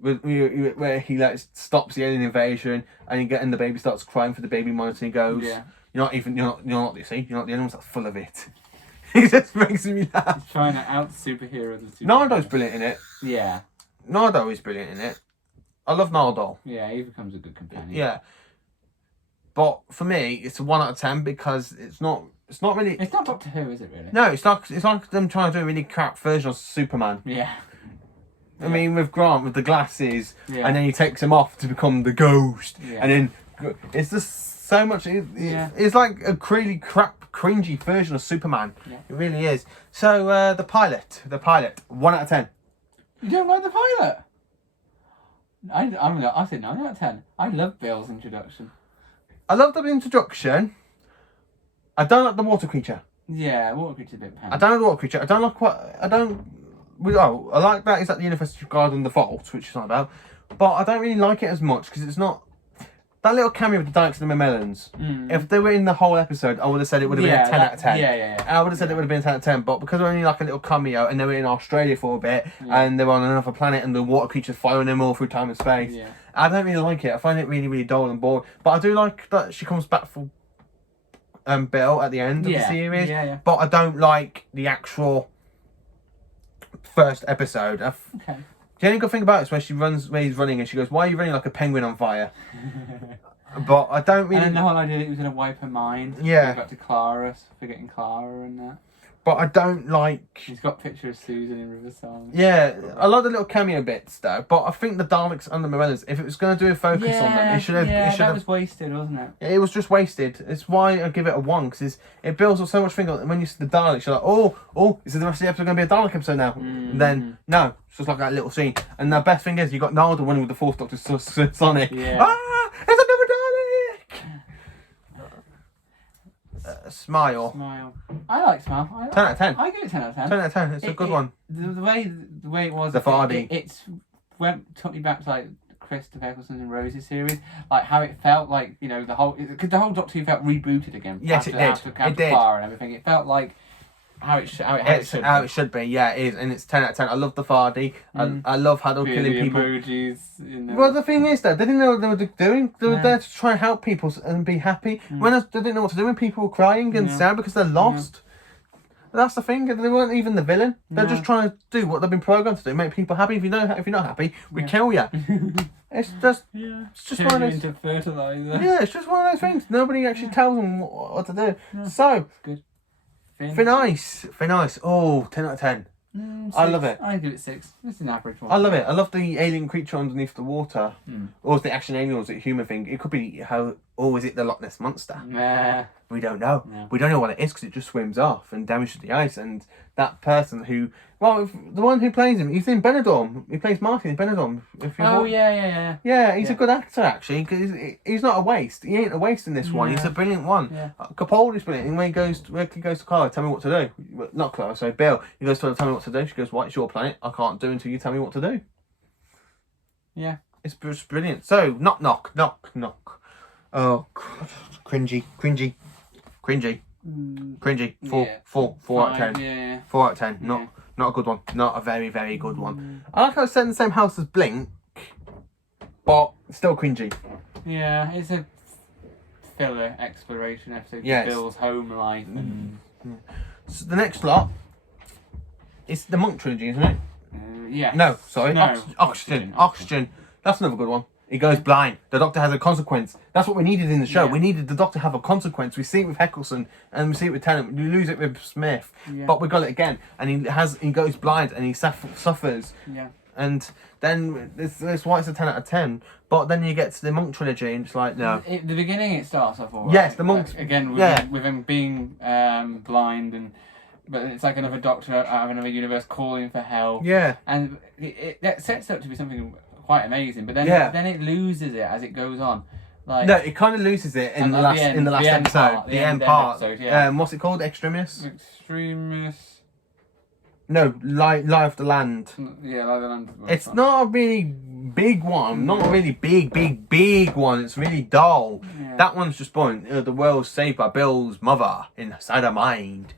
Where he stops the alien invasion, and the baby starts crying for the baby monitor, and he goes, you're not the only ones that's full of it. He just makes me laugh. He's trying to out-superhero the superhero. Nardo's brilliant in it. Yeah. Nardo is brilliant in it. I love Nardo. Yeah, he becomes a good companion. Yeah. But for me, it's a 1 out of 10 because it's not really. It's not Doctor Who, is it really? No, it's like them trying to do a really crap version of Superman. Yeah. I mean, with Grant with the glasses, Yeah. and then he takes him off to become the ghost, Yeah. and then it's just so much. It's like a really crap, cringy version of Superman. Yeah. It really is. So the pilot, 1 out of 10. You don't like the pilot? I said 9 out of 10. I love Bill's introduction. I love the introduction. I don't like the water creature. Yeah, Water Creature's a bit I pan. don't like the water creature. I don't like what I don't. I like that it's at the University Garden, the Vault, which is not about. But I don't really like it as much because it's not that little cameo with the Dykes and the Melons. If they were in the whole episode, I would have said it would have been a 10 out of 10. Yeah. I would have said it would have been a 10 out of 10, but because they're only like a little cameo and they were in Australia for a bit and they were on another planet and the water creatures following them all through time and space, I don't really like it. I find it really, really dull and boring. But I do like that she comes back for Bill at the end of the series. Yeah. But I don't like the actual first episode. Okay. The only good thing about it is where he's running and she goes, "Why are you running like a penguin on fire?" But I don't really. And then the whole idea that he was going to wipe her mind. Yeah. He got to Clara, forgetting Clara and that. But I don't like. He's got a picture of Susan in River Song. Yeah, I like the little cameo bits though. But I think the Daleks and the Morellas, if it was going to do a focus on them, it should have. Yeah, it should that have. was wasted, wasn't it? It was just wasted. It's why I give it a 1 because it builds up so much thing. When you see the Daleks, you're like, oh, is the rest of the episode going to be a Dalek episode now? And then no, it's just like that little scene. And the best thing is you got Naldo winning with the Fourth Doctor Sonic. Yeah. Ah, it's another Dalek. Smile. I like Smile. 10 out of 10. I give it 10 out of 10. 10 out of 10. It's a good one. The way it was. The Vardy. Took me back to like Christopher Eccleston and Rosie series, like how it felt like the whole because the whole Doctor Who felt rebooted again. Yes, it did. After It did. Clara and everything. It felt like how it should be. Yeah, it is, and it's 10 out of 10. I love the Vardy. I love how they're killing the people. emojis. Well, the thing is, though, they didn't know what they were doing. They were there to try and help people and be happy. When they didn't know what to do when people were crying and sad because they're lost. That's the thing. They weren't even the villain. They're just trying to do what they've been programmed to do, make people happy. If you're not happy, we kill you. It's just one of those. Into fertilizer. Yeah, it's just one of those things. Nobody actually tells them what to do. Yeah. So, Good. Finnice. Oh, 10 out of 10. I love it. I give it 6. It's an average one. I love it. I love the alien creature underneath the water. Or is the action alien or is it a human thing? It could be is it the Loch Ness Monster? Nah. We don't know. No. We don't know what it is because it just swims off and damages the ice. And that person the one who plays him, he's in Benidorm. He plays Martin in Benidorm. Yeah, he's a good actor actually because he's not a waste. He ain't a waste in this one. He's a brilliant one. Yeah. Capaldi's brilliant. And when he goes to Clara, tell me what to do. Well, not Clara, sorry, Bill. He goes to her, tell me what to do. She goes, "What? It's your planet. I can't do until you tell me what to do." Yeah. It's just brilliant. So, knock. Oh, cringy. 4 out of 10. Yeah. 4 out of 10. Not a good one. Not a very, very good one. I like how it's set in the same house as Blink, but still cringy. Yeah, it's a filler exploration episode. Yes. Bill's home life and So the next lot is the Monk trilogy, isn't it? yeah. No, sorry. No. Oxygen. That's another good one. He goes blind. The Doctor has a consequence. That's what we needed in the show. Yeah. We needed the Doctor to have a consequence. We see it with Eccleston and we see it with Tennant. We lose it with Smith, but we got it again. And he goes blind and he suffers. Yeah. And then this why it's a 10 out of 10. But then you get to the Monk trilogy and it's like no. At the beginning, it starts off all right. Yes, the monks. Again, with him being blind but it's like another Doctor out of another universe calling for help. Yeah. And that sets up to be something quite amazing, but then it loses it as it goes on. Like No, it kind of loses it in the last episode. The end part. Episode, what's it called? Extremis? No, Live of the Land. Yeah, Live of the Land. It's not a really big one. Not a really big one. It's really dull. Yeah. That one's just boring. The world's saved by Bill's mother inside her mind.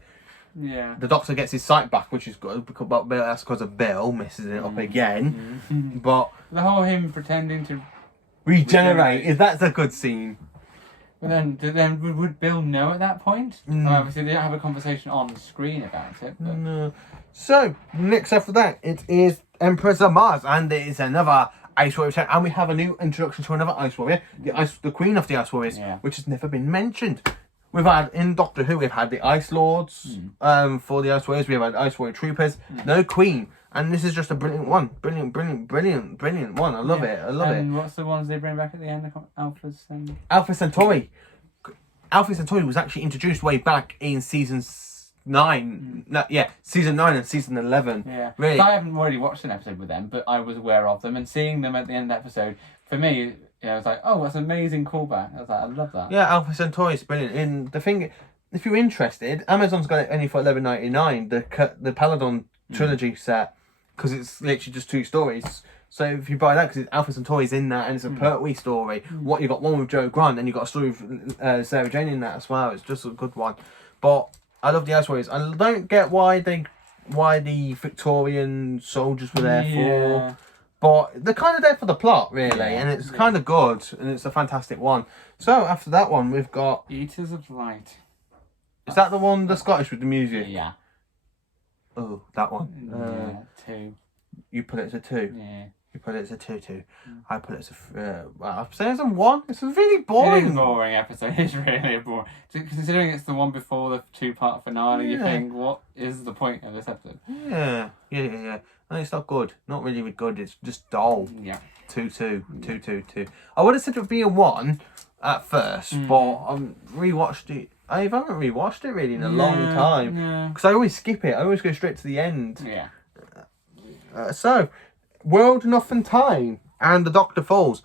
Yeah. The Doctor gets his sight back, which is good, but that's because of Bill messes it up again. But the whole him pretending to regenerate, that's a good scene. But then would Bill know at that point? Obviously, they don't have a conversation on screen about it. But... No. So, next after that, it is Empress of Mars, and it is another Ice Warrior, and we have a new introduction to another Ice Warrior, the Queen of the Ice Warriors, which has never been mentioned. We've had in Doctor Who, we've had the Ice Lords for the Ice Warriors. We've had Ice Warrior Troopers. No Queen, and this is just a brilliant one. Brilliant one. I love it. And what's the ones they bring back at the end? Alphas and Alpha Centauri. Alpha Centauri was actually introduced way back in season 9. Season 9 and season 11. Yeah, really. I haven't already watched an episode with them, but I was aware of them, and seeing them at the end of the episode, for me, I was like, oh, that's an amazing callback. I was like, I love that. Yeah, Alpha Centauri is brilliant. And the thing, if you're interested, Amazon's got it only for $11.99. The Paladon trilogy set, because it's literally just 2 stories. So if you buy that, because Alpha Centauri's in that, and it's a Pertwee story. What you got one with Joe Grant, and you got a story with Sarah Jane in that as well. It's just a good one. But I love the Ice Warriors. I don't get why the Victorian soldiers were there for. But they're kind of there for the plot, really, and it's kind of good, and it's a fantastic one. So after that one, we've got Eaters of Light. Is that the one, the Scottish with the music? Yeah. Oh, that one. 2. You put it as a 2. Yeah. You put it as a 2-2. I put it as a. I'd say it's a 1. It's a really boring. It is a boring episode. It's really boring. Considering it's the one before the 2-part finale, you think, what is the point of this episode? Yeah. And it's not good. Not really good. It's just dull. Yeah. 2-2. I would have said it would be a 1 at first, but I rewatched it. I haven't rewatched it really in a long time. Because I always skip it. I always go straight to the end. Yeah. So, World Enough and Time and The Doctor Falls.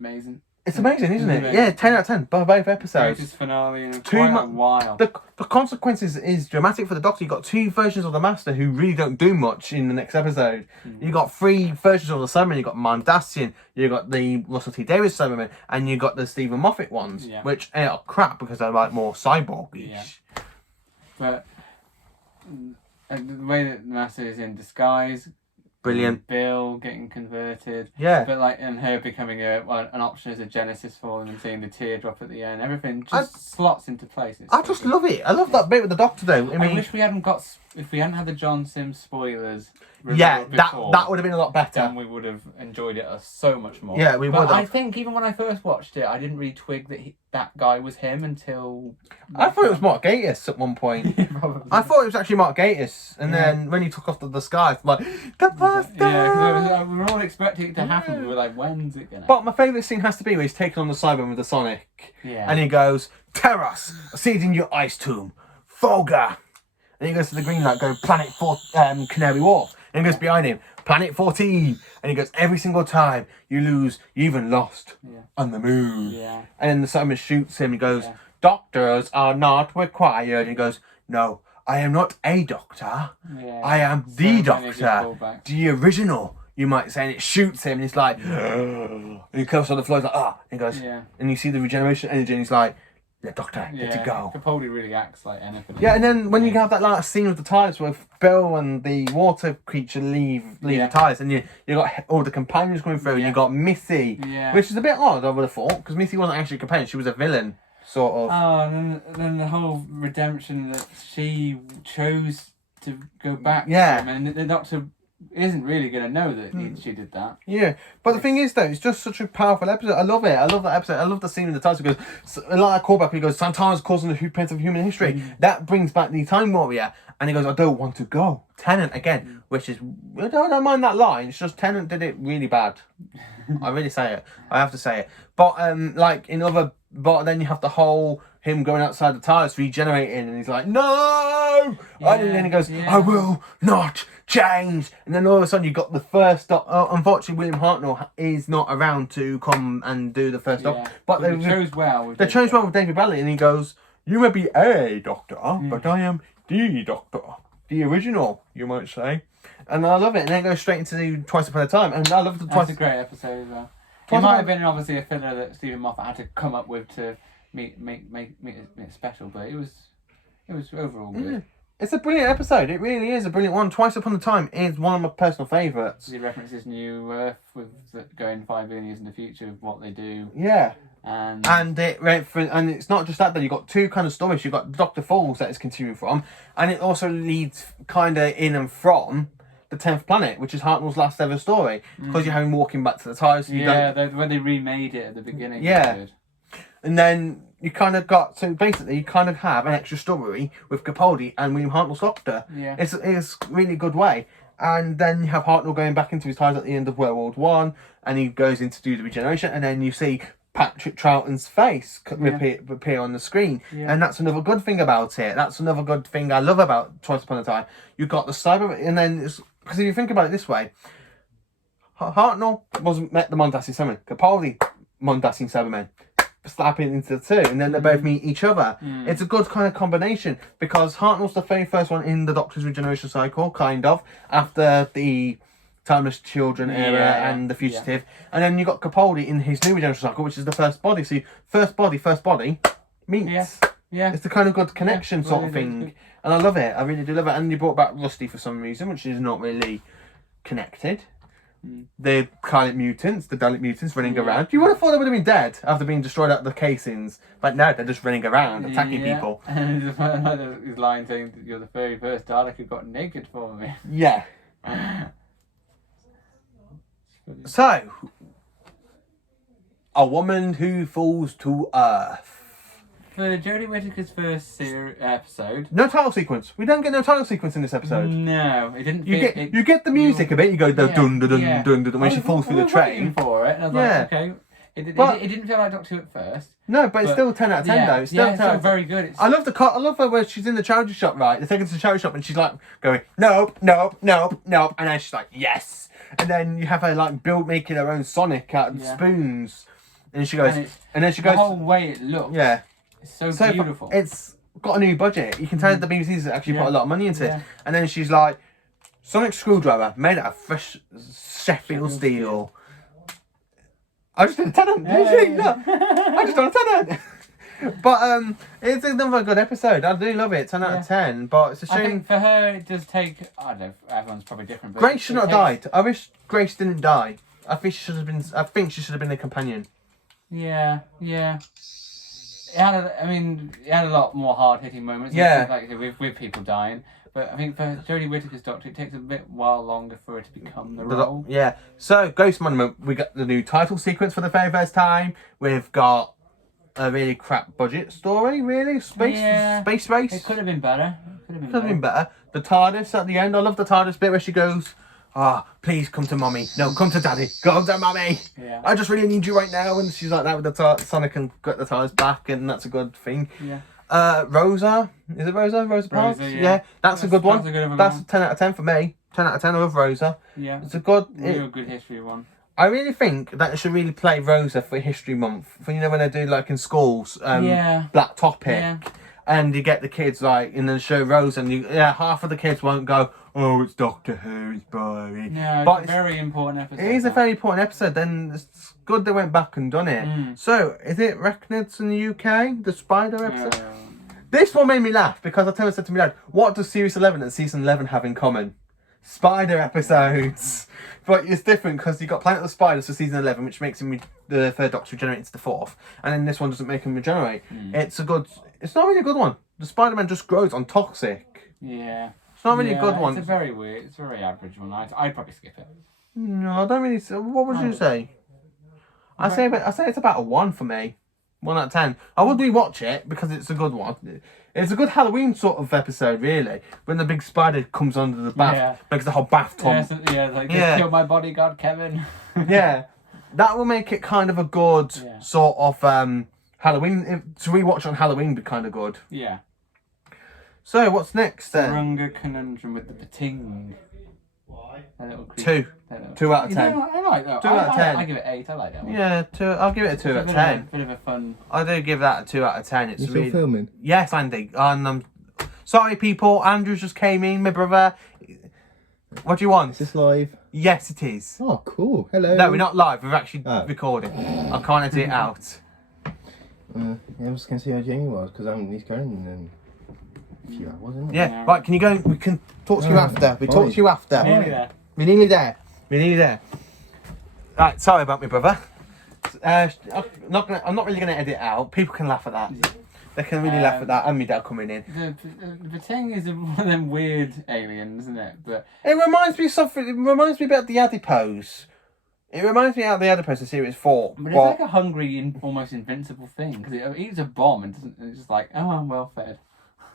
Amazing. It's amazing, isn't it? Yeah, 10 out of 10. Both episodes. Greatest finale in quite a while. The consequences is dramatic for the Doctor. You've got 2 versions of the Master who really don't do much in the next episode. You've got 3 versions of the Cybermen. You've got Mondasian, you've got the Russell T Davies Cybermen, and you've got the Stephen Moffat ones, which are crap because they're like more cyborg-ish. Yeah. But the way that the Master is in disguise, brilliant. Bill getting converted. Yeah. But and her becoming an option as a Genesis for them and seeing the teardrop at the end. Everything just slots into place. I just love it. I love that bit with the Doctor though. I wish we hadn't if we hadn't had the John Sims spoilers. Yeah, that would have been a lot better. Then we would have enjoyed it so much more. Yeah, we would have. I think even when I first watched it, I didn't really twig that that guy was him until... I thought it was Mark Gatiss at one point. Probably. I thought it was actually Mark Gatiss, and then when he took off the disguise, I'm like, the Master! Yeah, we were all expecting it to happen. We were like, when's it going to happen? But my favourite scene has to be where he's taking on the Cyberman with the Sonic. Yeah. And he goes, Terras, a seed in your ice tomb. Folga. And he goes to the green light, go, Planet 4, Canary Wharf. And he goes behind him, Planet 14. And he goes, every single time you lose, you even lost on the moon. Yeah. And then the Cyberman shoots him. He goes, doctors are not required. And he goes, no, I am not a doctor. Yeah. I am the Doctor. The original, you might say. And it shoots him. And he's like, and he comes on the floor. He's like, And he goes, and you see the regeneration energy. And he's like, the Doctor, let it go. Capaldi really acts like anything. Yeah, and then when you have that last scene with the TARDIS where Bill and the water creature leave the TARDIS, and you got all the companions coming through, and you got Missy, which is a bit odd, I would have thought, because Missy wasn't actually a companion, she was a villain, sort of. Oh, and then the whole redemption that she chose to go back to him, and the Doctor isn't really going to know that she did that. Yeah, but the thing is though, it's just such a powerful episode. I love it. I love that episode. I love the scene in the TARDIS because, like a callback, he goes, Santana's causing the pence of human history. That brings back the Time Warrior, and he goes, I don't want to go. Tennant again, which is, I don't mind that line. It's just Tennant did it really bad. I really say it. I have to say it. But but then you have the whole him going outside the TARDIS regenerating, and he's like, no! And then he goes, I will not change. And then all of a sudden you got the first unfortunately William Hartnell is not around to come and do the first Doctor. But they chose well. They chose well with David Bradley, and he goes, you may be a Doctor, but I am the Doctor. The original, you might say. And I love it. And then it goes straight into Twice Upon a Time. And I love the That's a great episode as well. It might have been obviously a filler that Stephen Moffat had to come up with to make it special, but it was overall good. It's a brilliant episode. It really is a brilliant one. Twice Upon a Time is one of my personal favourites. He references New Earth with going 5 billion years in the future of what they do. Yeah. And it's not just that. Then you've got 2 kind of stories. You've got Dr. Falls that is continuing from, and it also leads kind of in and from the 10th Planet, which is Hartnell's last ever story, because you have him walking back to the TARDIS. When they remade it at the beginning. Yeah. And then you kind of got, so basically you kind of have an extra story with Capaldi and William Hartnell's Doctor. Yeah. It's a really good way. And then you have Hartnell going back into his TARDIS at the end of World War One, and he goes in to do the regeneration, and then you see Patrick Troughton's face appear on the screen. Yeah. And that's another good thing about it. That's another good thing I love about Twice Upon a Time. You've got the cyber, and then, because if you think about it this way, Hartnell met the Mondasian Cybermen, Capaldi, Mondasian Cybermen, slapping into the two, and then they both meet each other. It's a good kind of combination, because Hartnell's the very first one in the Doctor's regeneration cycle, kind of, after the Timeless Children era and the Fugitive, and then you got Capaldi in his new regeneration cycle, which is the first body. So first body meets. Yeah. It's the kind of good connection sort of thing, and I love it. I really do love it. And you brought back Rusty for some reason, which is not really connected. The Dalek mutants running around. You would have thought they would have been dead after being destroyed out of the casings, but no, they're just running around attacking people. And his line saying that you're the very first Dalek who got naked for me. Yeah. So, a woman who falls to earth. For Jodie Whittaker's first episode, No title sequence. We don't get no title sequence in this episode. no, it didn't. You get the music a bit. You go dun dun dun dun dun when she falls through the train. For it, and I was like, okay. It didn't feel like Doctor Who at first. No, but it's still 10 out of 10 though. It's still very good. I love I love her where she's in the charity shop, right? They're taking her to the charity shop and she's like going, nope, nope, nope, nope. And then she's like, yes. And then you have her like making her own Sonic out of spoons. And she goes, and then she goes. The whole way it looks. Yeah. It's so beautiful. It's got a new budget. You can tell the BBC's actually put a lot of money into it. And then she's like, Sonic screwdriver made out of fresh Sheffield steel. I just did a 10 on. I just done a 10 on. But it's another good episode. I do love it. 10 out of 10. But it's a shame. I think for her it does take. I don't know. Everyone's probably different. But Grace should not have died. I wish Grace didn't die. I think she should have been. I think she should have been a companion. Yeah. It had a lot more hard-hitting moments. Yeah. Like with people dying. But I think for Jodie Whittaker's Doctor, it takes a while longer for her to become the role. Yeah. So, Ghost Monument, we got the new title sequence for the very first time. We've got a really crap budget story, really. Space race. It could have been better. Could have been better. The TARDIS at the end. I love the TARDIS bit where she goes, please come to mommy. No, come to daddy. Come to mommy. Yeah. I just really need you right now. And she's like that with the Sonic and got the TARDIS back, and that's a good thing. Yeah. Rosa. Is it Rosa? Rosa Parks? Yeah. That's a good one. That's a 10 out of 10 for me. 10 out of 10. I love Rosa. Yeah. It's a good... Real good history one. I really think that they should really play Rosa for History Month. For, when they do like in schools, Black Topic. Yeah. And you get the kids like in the show Rosa, and half of the kids won't go, oh, it's Doctor Who, it's boring. No, but it's a very important episode. It is a very important episode. Then it's good they went back and done it. So, is it Reckoneds in the UK? The Spider episode? Yeah. This one made me laugh because I said to my dad, what does Series 11 and Season 11 have in common? Spider episodes. But it's different because you got Planet of the Spiders for Season 11, which makes him the third Doctor regenerate into the fourth. And then this one doesn't make him regenerate. It's not really a good one. The Spider-Man just grows on toxic. Yeah. It's not really a good one. It's a very weird, it's a very average one. I'd probably skip it. No, I don't really. What would you say? I say it's about a 1 for me. 1 out of 10. I would rewatch it because it's a good one. It's a good Halloween sort of episode, really. When the big spider comes under the bath, makes the whole bathtub. Kill my bodyguard, Kevin. Yeah, that will make it kind of a good sort of Halloween. To rewatch on Halloween would be kind of good. Yeah. So what's next then? Runga Conundrum with the Pating. 2. 2 out of 10. I like that. 2 out of 10. I give it 8. I like that one. Yeah, 2. I'll give it a 2 out of 10. Bit of a fun. I do give that a 2 out of 10. It's You're really... still filming? Yes, Andy. And I'm sorry, people. Andrew's just came in. My brother. What do you want? Is this live? Yes, it is. Oh, cool. Hello. No, we're not live. We're actually recording. I can't edit it out. I was going to see how Jamie was because he's going in a few hours, isn't it? Yeah. Right. Can you go? We can talk to you after. We talk to you after. We're nearly there. We're nearly there. Right. Sorry about my brother. I'm not really gonna edit it out. People can laugh at that. They can really laugh at that, and me dad coming in. The thing is one of them weird aliens, isn't it? But It reminds me of something. It reminds me about the adipose. It reminds me of the adipose in series 4. But it's like a hungry, almost invincible thing because it eats a bomb and it's just like, oh, I'm well fed.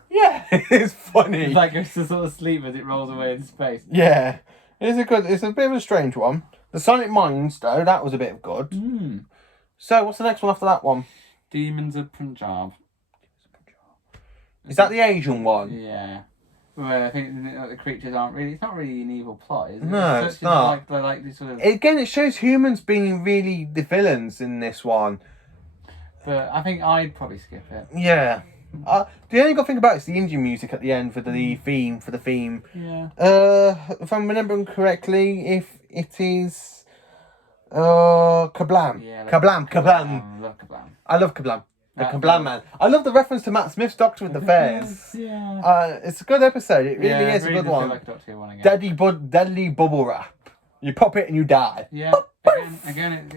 Yeah, it's funny. It's like goes to sort of sleep as it rolls away into space. Yeah, it's a bit of a strange one. The Sonic Mines, though, that was a bit of good. Mm. So, what's the next one after that one? Demons of Punjab. Is that the Asian one? Yeah. Well, I think the creatures aren't really. It's not really an evil plot, is it? No, it's not. Like, they're like these sort of. Again, it shows humans being really the villains in this one. But I think I'd probably skip it. Yeah. The only good thing about it is the Indian music at the end for the theme. Yeah. If I'm remembering correctly, if it is, Kablam. Yeah. Kablam. Love Kablam. I love Kablam. The That- Kablam Man. I love the reference to Matt Smith's Doctor with the Fairs. Yeah. It's a good episode. It really Yeah, is it a good does feel one. like a Doctor Who one again. Deadly bubble wrap. You pop it and you die. Yeah. Again,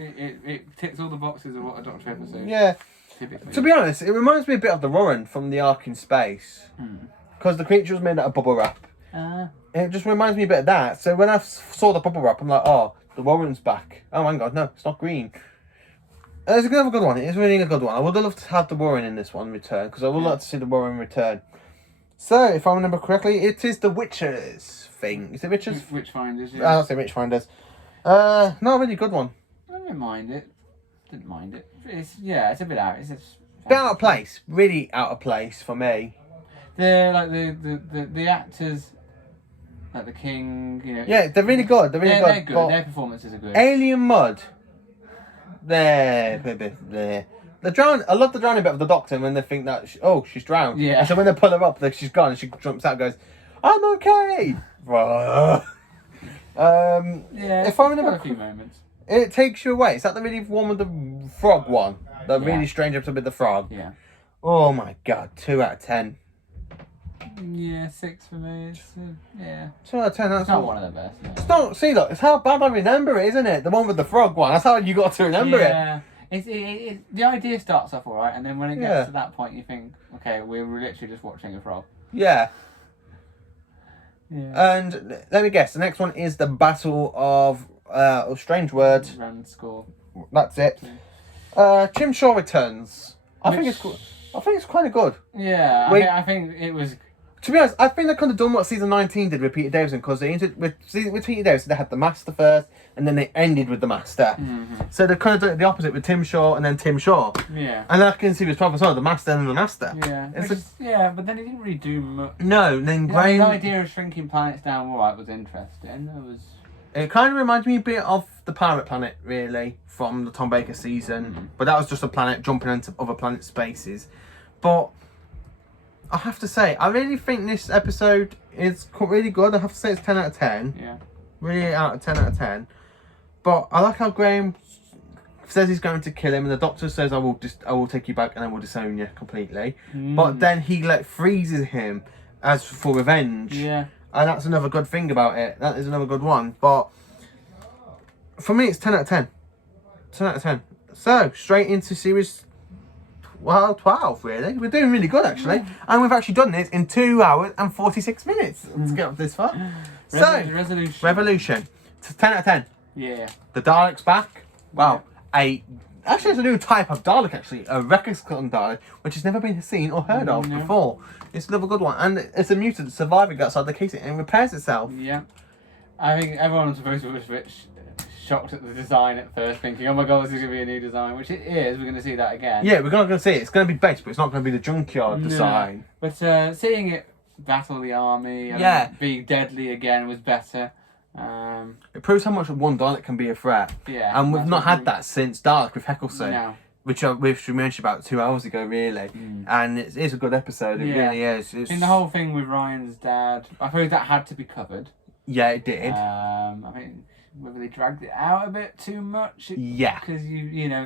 it ticks all the boxes of what a Doctor Who episode. Yeah. Typically. To be honest, it reminds me a bit of the Warren from the Ark in Space. Because the creature was made out of bubble wrap. It just reminds me a bit of that. So when I saw the bubble wrap, I'm like, oh, the Warren's back. Oh my god, no, it's not green. It's a good one. It's really a good one. I would have loved to have the Warren in this one return, because I would like to see the Warren return. So, if I remember correctly, it is the Witchers thing. Is it Witchers? Witchfinders, I yeah. don't say Witchfinders. Not a really good one. I didn't mind it. It's a bit out. It's just Bit out of place. Really out of place for me. They're like the actors, like the King, you know. Yeah, they're really good. They're really They're good. good. But Their performances are good. Alien Mud. There. The drown. I love the drowning bit of the Doctor when they think that she's drowned. Yeah. And so when they pull her up, she's gone and she jumps out and goes, "I'm okay." Yeah. If I got remember, a few moments. it takes you away. Is that the really one with the frog one? The really strange episode with the frog. Yeah. Oh my god, 2 out of 10. Yeah, 6 for me. It's 2 out of 10. That's it's not one of the best. No. It's not. See, look, it's how bad I remember it, isn't it? The one with the frog one. That's how you got to remember it. Yeah. The idea starts off alright, and then when it gets Yeah. to that point, you think, okay, we're literally just watching a frog. Yeah. Yeah. And let me guess. The next one is the Battle of strange words. Run score. That's it. Tim Shaw returns. I think it's cool. I think it's kind of good. Yeah, Wait. I think it was. To be honest, I think they could have done what season 19 did with Peter Davison, because they ended with Peter Davison. They had the Master first, and then they ended with the Master. Mm-hmm. So they kind of did the opposite with Tim Shaw and then Tim Shaw. Yeah. And I can see with 12 as well, the Master and the Master. Yeah. It's But then he didn't really do much. No, then The Graham. idea of shrinking planets down alright was interesting. It was. It kind of reminded me a bit of the Pirate Planet, really, from the Tom Baker season. But that was just a planet jumping into other planet spaces. But I have to say, I really think this episode is really good. I have to say it's 10 out of 10. Yeah. Really 10 out of 10. But I like how Graham says he's going to kill him, and the Doctor says, I will take you back and I will disown you completely. But then he freezes him as for revenge. Yeah. And that's another good thing about it. That is another good one. But for me, it's 10 out of 10. 10 out of 10. So, straight into series 12, really. We're doing really good, actually. And we've actually done this in 2 hours and 46 minutes. Let's get up this far. Revolution. 10 out of 10. Yeah. The Dalek's back. Wow. Actually, it's a new type of Dalek, actually. A Reckless-Cotton Dalek, which has never been seen or heard of before. It's another good one. And it's a mutant surviving outside the casing and repairs itself. Yeah. I think everyone was supposed to be a bit shocked at the design at first, thinking, oh my god, this is going to be a new design, which it is. We're going to see that again. Yeah, we're not going to see it. It's going to be based, but it's not going to be the junkyard design. But seeing it battle the army and be deadly again was better. It proves how much one Dalek can be a threat. Yeah. And we've not had that since Dalek with Heckelson. No. Which we mentioned about 2 hours ago, really. And it is a good episode. It really is. In the whole thing with Ryan's dad, I suppose that had to be covered. Yeah, it did. I mean, whether they dragged it out a bit too much. Yeah. Because you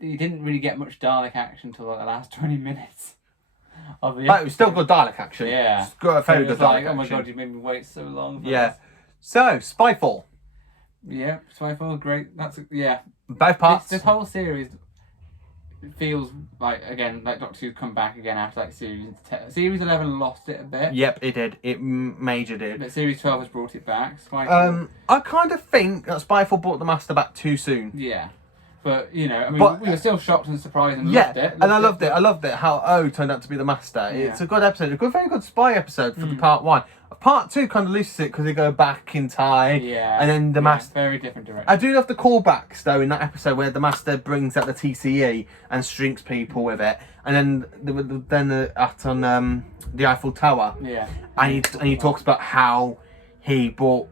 didn't really get much Dalek action until like the last 20 minutes. Of the But it was still good Dalek action. Yeah. It's got a very It was good Dalek like, action. oh my god, you made me wait so long for Yeah. this. So, Spyfall. Yeah, Spyfall, great. That's both parts. This whole series it feels like, again, like Doctor Who's come back again after like Series 11 lost it a bit. Yep, it did. It major did. But Series 12 has brought it back. Spyfall. I kind of think that Spyfall brought the Master back too soon. Yeah. But, you know, I mean, we were still shocked and surprised and loved it. I loved it. I loved it. How O turned out to be the Master. Yeah. It's a good episode. A good, very good spy episode for the part 1. Part 2 kind of loses it because they go back in time. Yeah. And then the Master. Very different direction. I do love the callbacks though in that episode where the Master brings out the TCE and strinks people with it, and then the Eiffel Tower. Yeah. And he talks about how he brought.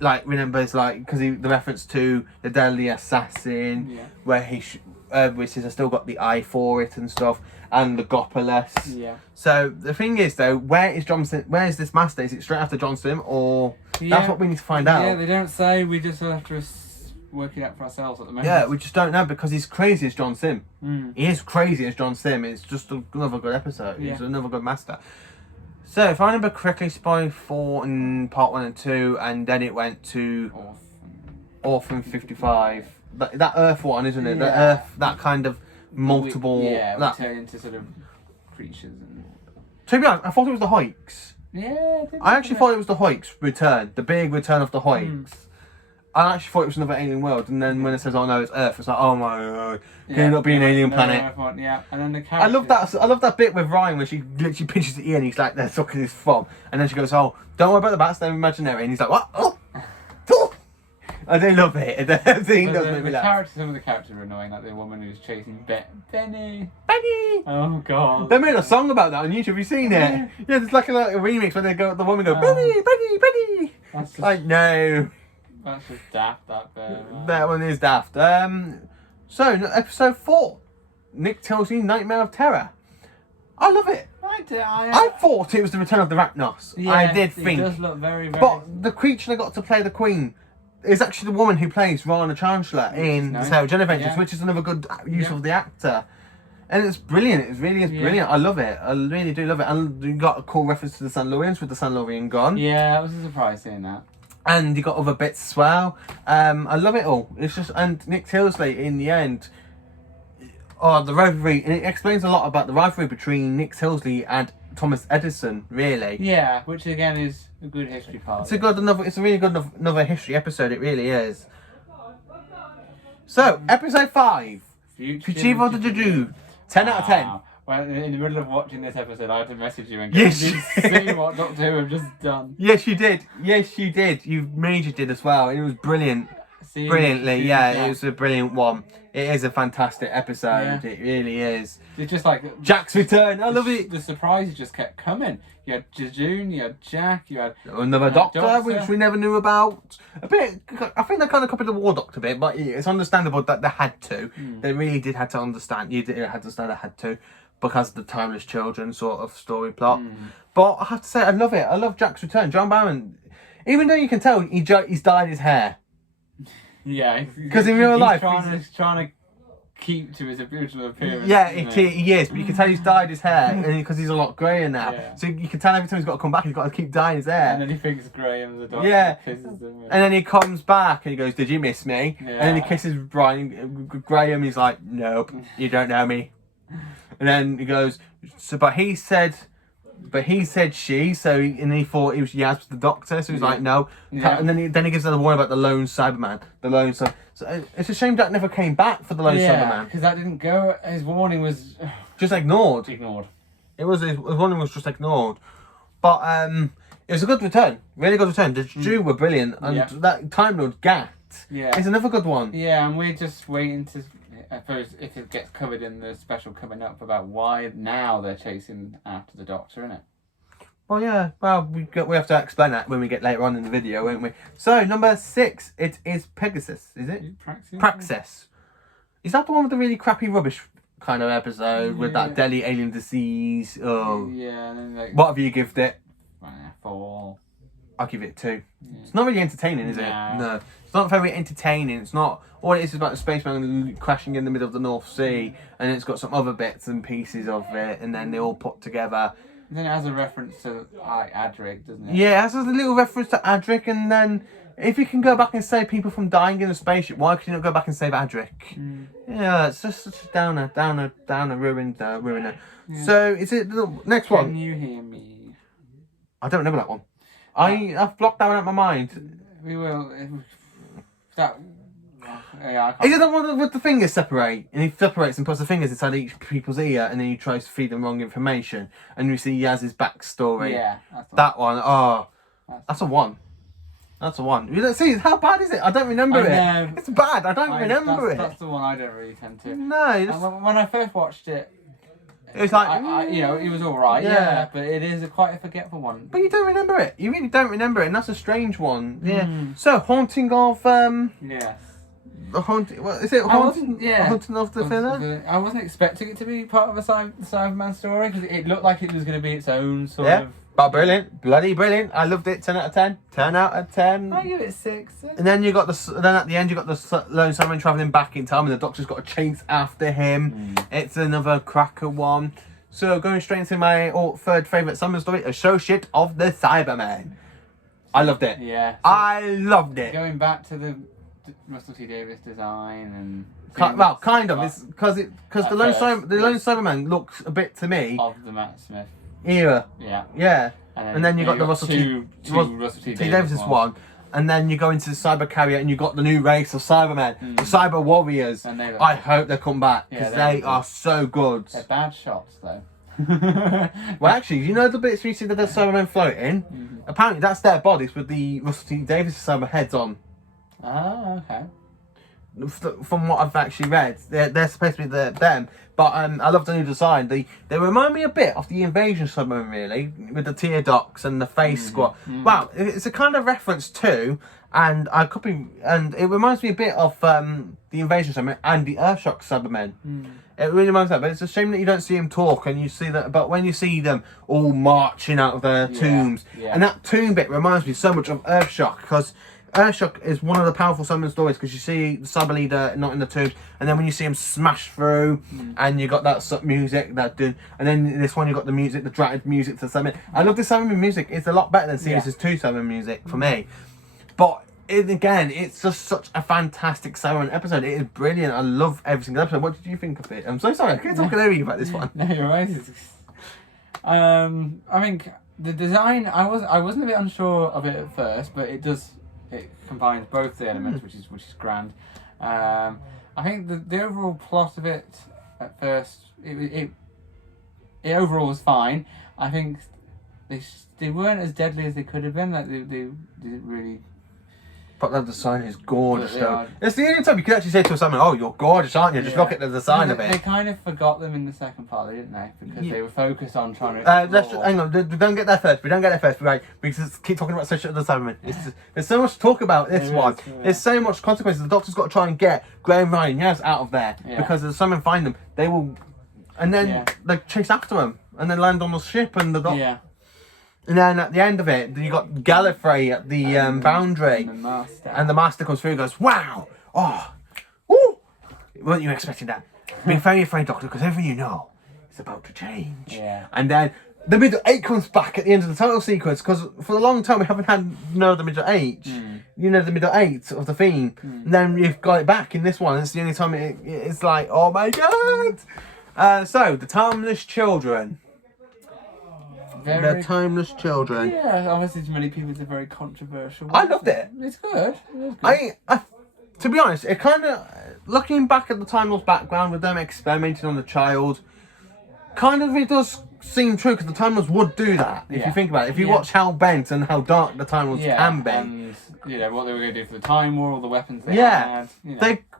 Like, remembers, like, because the reference to the Deadly Assassin, where which is I still got the eye for it and stuff, and the Gopolis. Yeah. So the thing is, though, where is this Master? Is it straight after Johnson, or that's what we need to find out? Yeah, they don't say. We just have to work it out for ourselves at the moment. Yeah, we just don't know because he's crazy as John Sim. He is crazy as John Sim. It's just another good episode. Yeah. It's another good Master. So, if I remember correctly, Spyfall in part 1 and 2, and then it went to Orphan 55. That Earth one, isn't it? Yeah. The Earth, that kind of multiple. We that, turn into sort of creatures. to be honest, I thought it was the Hoyks. Yeah. I actually thought it was the Hoyks return, the big return of the Hoyks. I actually thought it was another alien world, and then when it says, "Oh no, it's Earth," it's like, "Oh my god, can it not be an alien planet?" Yeah, and then the character. I love that bit with Ryan where she literally pinches the ear and he's like, "They're sucking his thumb," and then she goes, "Oh, don't worry about the bats, they're imaginary," and he's like, "What?" Oh, oh. I do love it. The thing does make me laugh. Some of the characters are annoying, like the woman who's chasing Benny. Benny. Oh god. They made a song about that on YouTube. Have you seen it? Yeah, there's like a remix where the woman go, "Benny, Benny, Benny." That's just, Like, no. That's just daft. That bit. That one is daft. So episode 4, Nick Tilsley, Nightmare of Terror. I love it. I thought it was the return of the Arachnos. Yeah, I did think. It does look very, very. But the creature that got to play the Queen is actually the woman who plays Rana Chancellor in the Sarah Jane Adventures, which is another good use of the actor. And it's brilliant. It really is brilliant. I love it. I really do love it. And you got a cool reference to the St. Lawrence with the St. Lawrence gun. Yeah, it was a surprise seeing that. And you got other bits as well. I love it all. It's just, and Nick Tilsley in the end. Oh, the rivalry, and it explains a lot about the rivalry between Nick Tilsley and Thomas Edison, really. Yeah, which again is a good history part. It's a really good another history episode. It really is. So, episode 5, Fugivo de Juju, 10 out of 10. Well, in the middle of watching this episode, I had to message you and go, yes, see what Doctor Who have just done. Yes, you did. Yes, you did. You major did as well. It was brilliant. Brilliantly, yeah, it was a brilliant one. It is a fantastic episode. Yeah. It really is. It's just like Jack's return. I love it. The surprises just kept coming. You had Jejune, you had Jack, you had another Doctor, which we never knew about. A bit. I think they kind of copied the War Doctor bit, but it's understandable that they had to. They really did have to understand. You had to understand they had to, because of the Timeless Children sort of story plot. But I have to say, I love it. I love Jack's return. John Barron, even though you can tell he's dyed his hair. Yeah, because in real life he's trying to keep to his original appearance. Yeah, he is, but you can tell he's dyed his hair because he's a lot greyer now. Yeah. So you can tell every time he's got to come back, he's got to keep dyeing his hair. And then he thinks Graham's the Doctor. Yeah, kisses him. And then he comes back and he goes, "Did you miss me?" Yeah. And then he kisses Graham. He's like, "Nope, you don't know me." And then he goes, but he said she, so he thought he was Yaz was the Doctor, so he's like, no. Yeah. And then he gives her the warning about the lone Cyberman. So it's a shame that never came back for the lone Cyberman. Because that didn't go, his warning was... just ignored. His warning was just ignored. But it was a good return, really good return. The Jew were brilliant, and that Time Lord Gat is another good one. Yeah, and we're just waiting to... I suppose if it gets covered in the special coming up about why now they're chasing after the Doctor, innit? Well, yeah. Well, we have to explain that when we get later on in the video, won't we? So, number 6, it is Pegasus, is it? Praxis. Is that the one with the really crappy rubbish kind of episode with that deadly alien disease? Oh. Yeah. And then what have you given it? 4. I'll give it 2. Yeah. It's not really entertaining, is it? No. It's not very entertaining. It's not... All it is about the spaceman crashing in the middle of the North Sea, and it's got some other bits and pieces of it, and then they all put together. Then it has a reference to Adric, doesn't it? Yeah, it has a little reference to Adric, and then if you can go back and save people from dying in a spaceship, why can you not go back and save Adric? Yeah, it's just such a downer, ruiner. Yeah. So, is it the next one? Can you hear me? I don't remember that one. I've blocked that one out of my mind. We will. That. Yeah, I can't. Is it the one with the fingers separate? And he separates and puts the fingers inside each people's ear, and then he tries to feed them wrong information. And we see Yaz's backstory. Yeah, that's the That one, that's a one. That's a one. You don't see, how bad is it? I don't remember it. know. It's bad, I don't remember it. That's the one I don't really tend to. No, it's, When I first watched it, it was like... it was alright, Yeah. but it is quite a forgetful one. But you don't remember it. You really don't remember it, and that's a strange one. Yeah. So, Haunting of... Yes. The Haunting... What is it? Haunting of the Villa? I wasn't expecting it to be part of a Cyberman story, because it looked like it was going to be its own sort Yeah. of... But brilliant. Bloody brilliant. I loved it. 10 out of 10. 10 out of 10. I give it 6. And then you got then at the end you got the lone Cyberman travelling back in time, and the Doctor's got to chase after him. It's another cracker one. So going straight into my third favourite Cyberman story, Associate of the Cybermen. I loved it. Yeah. So I loved it. going back to the Russell T Davies design and... Kind of. It's because the lone Cyberman looks a bit to me Of the Matt Smith. era. Yeah. Yeah. And then you got the Russell two Russell T Davies one. And then you go into the Cyber Carrier and you got the new race of Cybermen, the Cyber Warriors. And they look I good. hope they come back because they are so good. They're bad shots though. Well, actually, you know the bits we see that the Cybermen floating? Apparently, that's their bodies with the Russell T Davies Cyber heads on. Oh, okay. From what I've actually read, they're supposed to be them. But I love the new design. They remind me a bit of the Invasion Submarine, really, with the tear ducts and the face squat. Wow, it's a kind of reference to, and it reminds me a bit of the Invasion Submarine and the Earthshock Cybermen. It really reminds me of that, but it's a shame that you don't see them talk, and you see that. But when you see them all marching out of their tombs, and that tomb bit reminds me so much of Earthshock, because Earthshock is one of the powerful Cyberman stories, because you see the Cyber leader not in the tombs, and then when you see him smash through, and you got that music and then this one you got the music, the dragged music to Cyberman. I love the Cyberman music. It's a lot better than Series 2 Cyberman music for me, but. It's just such a fantastic Cyberman episode. It is brilliant. I love every single episode. What did you think of it? I'm so sorry. I keep talking over you about this one. No, you're right. I think the design. I wasn't a bit unsure of it at first, but it combines both the elements, which is grand. I think the overall plot of it at first, it overall was fine. I think they weren't as deadly as they could have been. Like they didn't really. But the design is gorgeous, though. It's the only time you can actually say to someone, "Oh, you're gorgeous, aren't you?" Just look at the design of it. They kind of forgot them in the second part, didn't they? Because they were focused on trying to. Hang on, we don't get there first. Right? Because keep talking about social the Cybermen. There's so much to talk about this one. There's so much consequences. The Doctor's got to try and get Graham Ryan Yaz out of there because if the Cybermen find them, they will, and then they chase after them and then land on the ship and the Doctor. Yeah. And then at the end of it, you got Gallifrey at the boundary, and the Master comes through and goes, "Wow, ooh, weren't you expecting that? Be very afraid, Doctor, because everything you know is about to change." Yeah. And then the middle 8 comes back at the end of the title sequence, because for a long time we haven't had the middle 8. You know, the middle 8 of the theme. And then you've got it back in this one. It's the only time it's like, oh my god. So the Timeless Children. They're timeless children. Yeah, obviously to many people it's a very controversial one. I loved it. It's good. I to be honest, it kind of, looking back at the Time Lord's background with them experimenting on the child, kind of it does seem true, because the Time Lords would do that, if you think about it. If you watch how bent and how dark the Time Lords can be. And, what they were going to do for the Time War, all the weapons they had.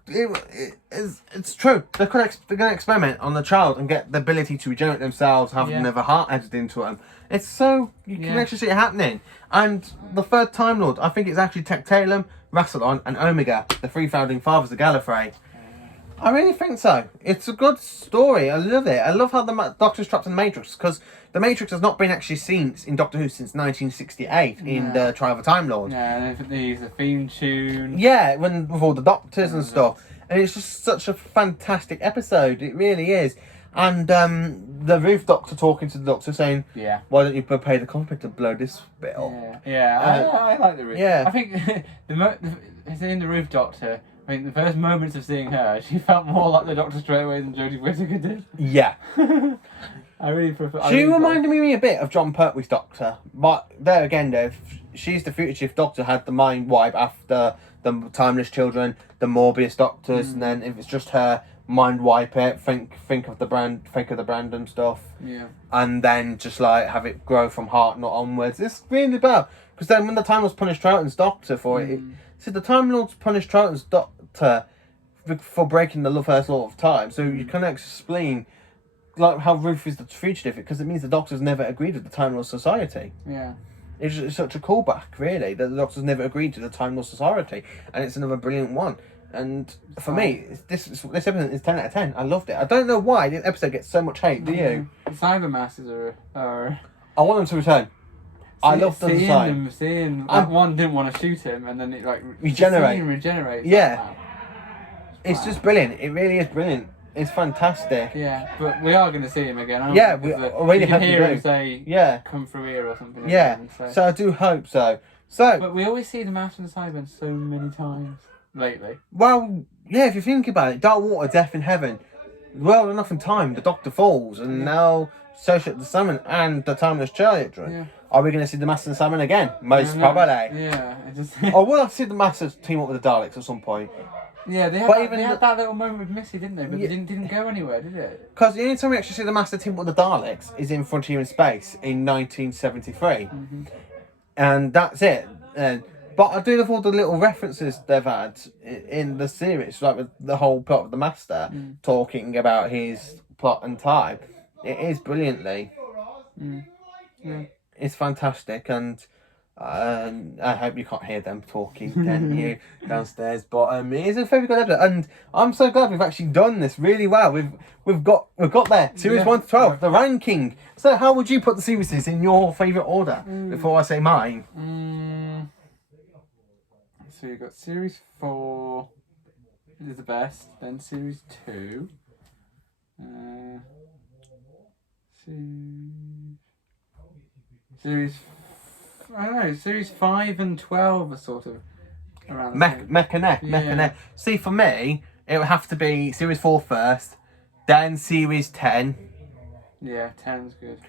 It's true. They're going to experiment on the child and get the ability to regenerate themselves, have another heart added into them. It's so, you can actually see it happening. And the third Time Lord, I think it's actually Tectalum, Rassilon and Omega, the 3 founding fathers of Gallifrey. I really think so. It's a good story. I love it. I love how the Doctor's trapped in the Matrix, because the Matrix has not been actually seen in Doctor Who since 1968 in the Trial of a Time Lord. Yeah, they use the theme tune. Yeah, with all the Doctors and stuff. And it's just such a fantastic episode. It really is. And the roof doctor talking to the doctor saying, Yeah. why don't you pay the company to blow this bit up? I like the roof. yeah. I think seeing the roof doctor. I mean, the first moments of seeing her, she felt more like the Doctor straight away than Jodie Whittaker did. Yeah. I really prefer. She reminded me a bit of John Pertwee's Doctor, but there again, though, she's the fugitive Doctor, had the mind wipe after the Timeless Children, the Morbius Doctors, and then if it's just her, mind wipe it, think of the Brandon stuff, and then just like have it grow from heart not onwards. It's really bad because then when the Time Lords punished Troughton's Doctor for it, see the Time Lords punished Troughton's Doctor for breaking the first law of time, so you can explain like how Ruth is the fugitive because it means the Doctor's never agreed with the Time Lord Society. Yeah. It's such a callback, really, that the Doctor's never agreed to the Time Lord Society, and it's another brilliant one. And for me, this episode is 10 out of 10. I loved it. I don't know why this episode gets so much hate. Do you? The Cybermasters are. I want them to return. I love the design. Seeing that one didn't want to shoot him, and then it like regenerates. Yeah. It's just brilliant. It really is brilliant. It's fantastic. Yeah, but we are going to see him again. Yeah, we already have to hear him say, come through here or something. Yeah, again, so I do hope so. But we always see them after the Cybermen so many times lately. Well, yeah, if you think about it, Dark Water, Death in Heaven, World Enough in Time, The Doctor Falls, and now Social the Salmon and The Timeless Children. Yeah. Are we going to see the Master and Salmon again? Most probably. Yeah. Or will I see the Masters team up with the Daleks at some point? Yeah, they had that little moment with Missy, didn't they? But it didn't go anywhere, did it? Because the only time we actually see the Master team up with the Daleks is in Frontier in Space in 1973. And that's it. But I do love all the little references they've had in the series, like with the whole plot of the Master talking about his plot and time. It is brilliantly. Yeah. It's fantastic, and I hope you can't hear them talking, can you, downstairs? But it is a very good episode, and I'm so glad we've actually done this really well. We've got there, series 1 to 12, the ranking. So how would you put the series in your favourite order before I say mine? So you've got series 4 is the best, then series 2. Series 5 and 12 are sort of around the same. Neck and neck. See, for me, it would have to be series 4 first, then series 10. Yeah, 10's good.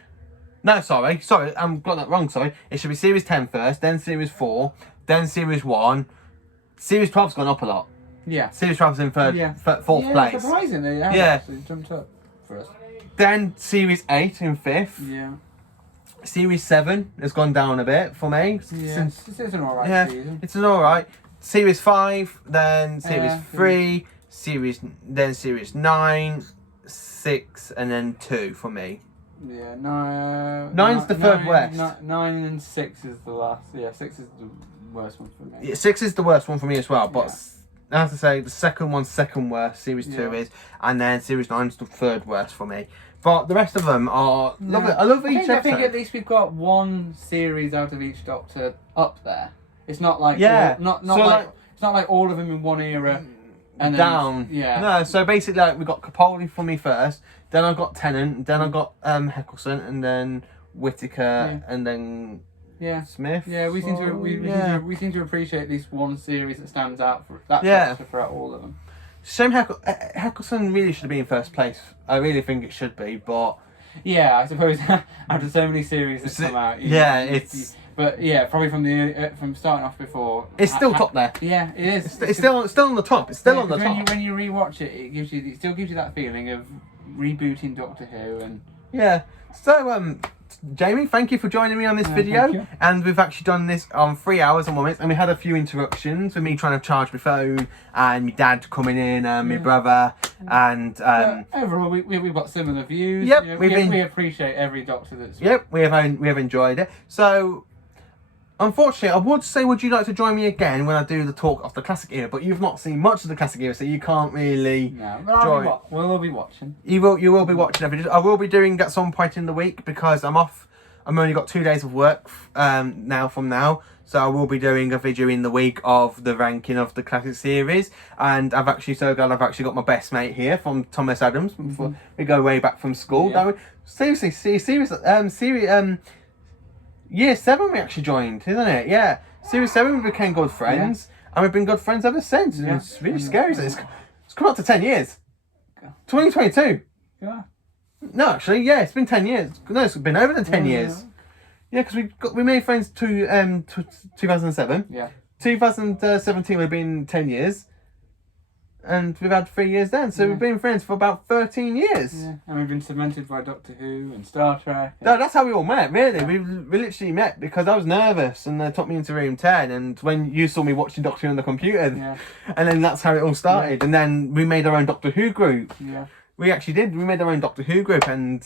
No, sorry, I've got that wrong, sorry. It should be series 10 first, then series 4, then series 1. Series 12's gone up a lot. Yeah. Series 12's in fourth place. Surprisingly, actually jumped up for us. Then series 8 in 5th. Yeah. Series 7 has gone down a bit for me. Yeah, it's an alright season. It's an alright. Series 5, then series 3, series 9, 6, and then 2 for me. Yeah, 9's the third worst. 9 and 6 is the last. Yeah, 6 is the worst one for me. Yeah, 6 is the worst one for me as well, but I have to say the second one's second worst, series 2 is, and then series 9's the third worst for me. But the rest of them are lovely. I love each episode. I think at least we've got one series out of each Doctor up there. It's not like it's not like all of them in one era and down. No, so basically like we got Capaldi for me first, then I got Tennant, then I got Eccleston, and then Whittaker, and then Smith. Yeah, we seem to appreciate at least one series that stands out for that Doctor throughout all of them. Shame Eccleston really should have been in first place. I really think it should be, but yeah, I suppose after so many series that come out, probably from starting off before, it's still top there. Yeah, it is. It's still on the top. It's still on the top. When you rewatch it, it still gives you that feeling of rebooting Doctor Who and So Jamie, thank you for joining me on this video, and we've actually done this on 3 hours and 1 minute, and we had a few interruptions with me trying to charge my phone, and my dad coming in, and my brother, and overall we've got similar views. Yep, we appreciate every Doctor that's. Yep, we have enjoyed it. So, unfortunately, I would say, would you like to join me again when I do the talk of the classic era? But you've not seen much of the classic era, so you can't really. No, but we'll be watching. You will be watching every. I will be doing at some point in the week because I'm off I'm only got 2 days of work now. So I will be doing a video in the week of the ranking of the classic series, and I've actually got my best mate here from Thomas Adams. We go way back from school. Yeah. Seriously, year 7 we actually joined, isn't it? Yeah, series 7 we became good friends, and we've been good friends ever since. And it's really scary. It's come up to 10 years. 2022. Yeah. No, actually, yeah, it's been 10 years. No, it's been over than 10 years. Yeah, because we made friends to 2007. Yeah. 2017 would have been 10 years. And we've had 3 years then. So we've been friends for about 13 years. Yeah. And we've been cemented by Doctor Who and Star Trek. No, that's how we all met, really. Yeah. We literally met because I was nervous and they took me into room 10. And when you saw me watching Doctor Who on the computer. And then that's how it all started. And then we made our own Doctor Who group. Yeah. We actually did. We made our own Doctor Who group, and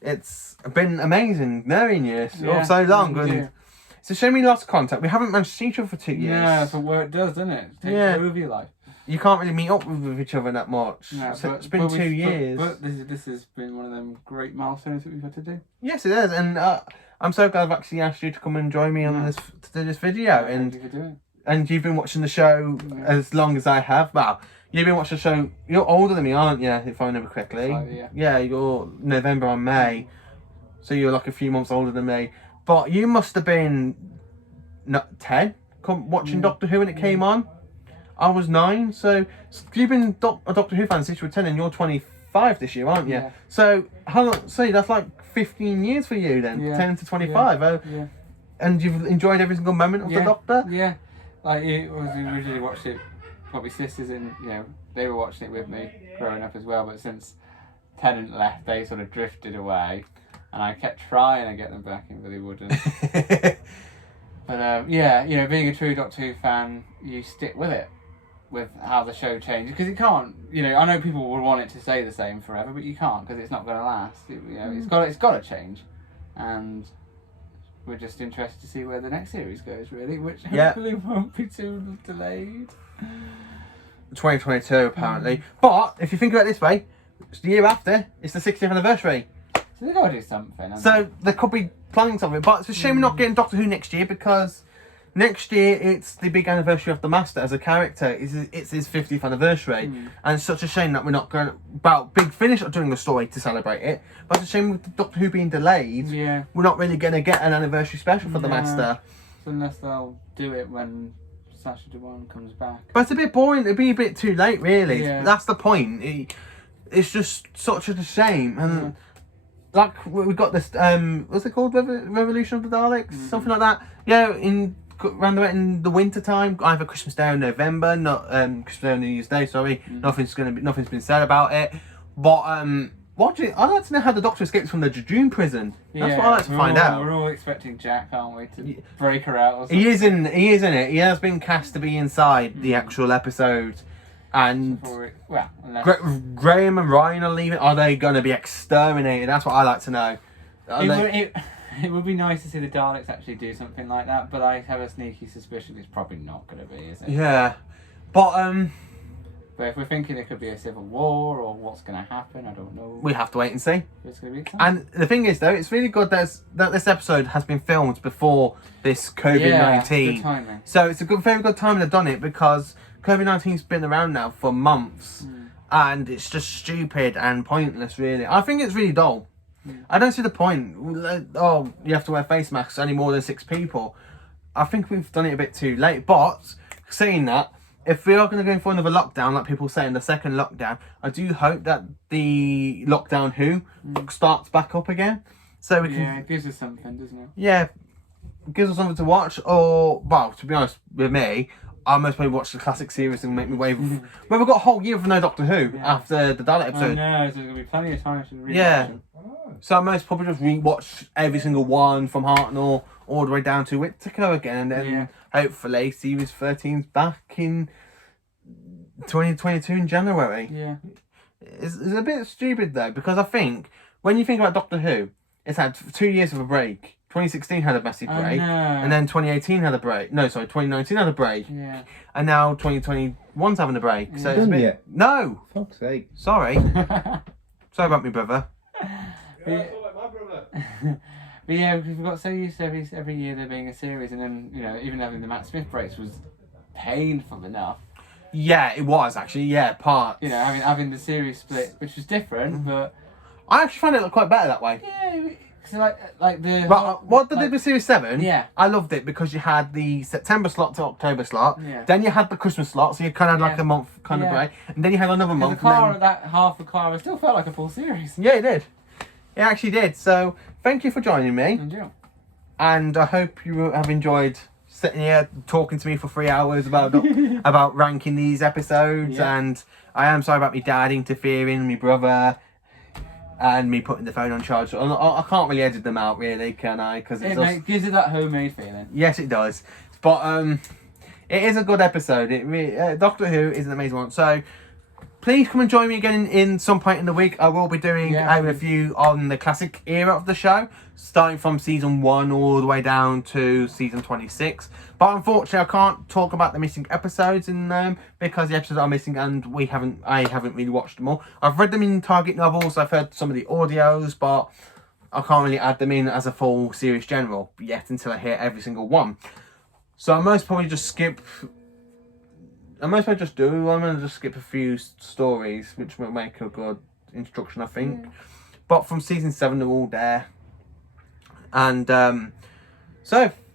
it's been amazing knowing you for so long. And it's a shame we lost contact. We haven't managed to see each other for 2 years. Yeah, that's what work does, doesn't it? It takes over your life. You can't really meet up with each other that much. No, so it's been 2 years. But this has been one of them great milestones that we've had to do. Yes, it has, and I'm so glad I've actually asked you to come and join me on to do this video. Thank you for doing it. And you've been watching the show as long as I have. Well, you've been watching the show. You're older than me, aren't you? If I remember correctly. Yeah, you're November and May, so you're like a few months older than me. But you must have been 10 watching Doctor Who when it came on. I was 9, so you've been a Doctor Who fan since you were 10, and you're 25 this year, aren't you? Yeah. So how long? So that's like 15 years for you then, 10 to 25. Yeah. And you've enjoyed every single moment of the Doctor. Yeah. Like we originally watched it. Got my sisters and they were watching it with me growing up as well. But since Tennant left, they sort of drifted away, and I kept trying to get them back in, but they wouldn't. But being a true Doctor Who fan, you stick with it. With how the show changes, because it can't. I know people would want it to stay the same forever, but you can't because it's not going to last. It's got to change, and we're just interested to see where the next series goes, really, which hopefully won't be too delayed. 2022 apparently, but if you think about it this way, it's the year after. It's the 60th anniversary. So they got to do something. So they could be planning something, but it's a shame we're not getting Doctor Who next year because. Next year, it's the big anniversary of the Master as a character. It's his 50th anniversary. And it's such a shame that we're not going about Big Finish or doing a story to celebrate it. But it's a shame with Doctor Who being delayed, we're not really going to get an anniversary special for the Master. So unless they'll do it when Sacha Dhawan comes back. But it's a bit boring. It'd be a bit too late, really. Yeah. That's the point. It's just such a shame. And like, we got this, what's it called? Revolution of the Daleks? Something like that. Yeah, in the winter time, either Christmas Day or November, not Christmas Day or New Year's Day. Sorry, nothing's been said about it. But I'd like to know how the Doctor escapes from the Jejune prison. That's what I'd like to find out. We're all expecting Jack, aren't we, to break her out? Or something. He is in it. He has been cast to be inside the actual episode, and Graham and Ryan are leaving. Are they going to be exterminated? That's what I like to know. It would be nice to see the Daleks actually do something like that, but I have a sneaky suspicion it's probably not going to be, is it? Yeah, but if we're thinking it could be a civil war or what's going to happen, I don't know. We have to wait and see. It's going to be exciting. And the thing is, though, it's really good that this episode has been filmed before this COVID-19. Good timing. So it's very good timing they've done it because COVID-19's been around now for months, and it's just stupid and pointless. Really, I think it's really dull. I don't see the point. Oh, you have to wear face masks only more than 6 people. I think we've done it a bit too late. But saying that, if we are going to go for another lockdown, like people say in the second lockdown, I do hope that the Lockdown Who starts back up again. So we can. It gives us something, doesn't it? Yeah, it gives us something to watch. Or to be honest with me, I most probably watch the classic series and make me wave. Well, we've got a whole year of no Doctor Who after the Dalek episode. No, so there's going to be plenty of time to rewatch them. So I most probably just rewatch every single one from Hartnell all the way down to Whittaker again, and then hopefully series 13's back in 2022 in January. Yeah. It's a bit stupid though, because I think when you think about Doctor Who, it's had 2 years of a break. 2016 had a massive break, and then 2018 had a break. No, sorry, 2019 had a break. Yeah. And now 2021's having a break. Yeah. So it's a bit... Yet? No! Fuck's sake. Sorry. Sorry about me, brother. That's all like my brother. But yeah, because we got so used to every year there being a series, and then even having the Matt Smith breaks was painful enough. Yeah, it was actually. Yeah, parts. Having the series split, which was different, but I actually find it quite better that way. yeah, so like the. But what they did with Series 7, Yeah. I loved it because you had the September slot to October slot, Yeah. then you had the Christmas slot, so you kind of had like Yeah. a month kind of Yeah. break, and then you had another The month. car, and then... that half the car, it still felt like a full series. Yeah, it did. It actually did. So thank you for joining me, And you. and I hope you have enjoyed sitting here talking to me for 3 hours about about ranking these episodes. Yeah. And I am sorry about my dad interfering, my brother. And me putting the phone on charge. So I can't really edit them out, really, can I? Because It gives it that homemade feeling. yes, it does. But it is a good episode. Doctor Who is an amazing one. So please come and join me again in some point in the week. I will be doing a review on the classic era of the show, starting from season 1 all the way down to season 26. But unfortunately, I can't talk about the missing episodes in them because the episodes are missing, and I haven't really watched them all. I've read them in Target novels. I've heard some of the audios, but I can't really add them in as a full series general yet until I hear every single one. So I most probably just skip. I'm going to just skip a few stories, which will make a good introduction, I think. Yeah. But from season 7, they're all there. And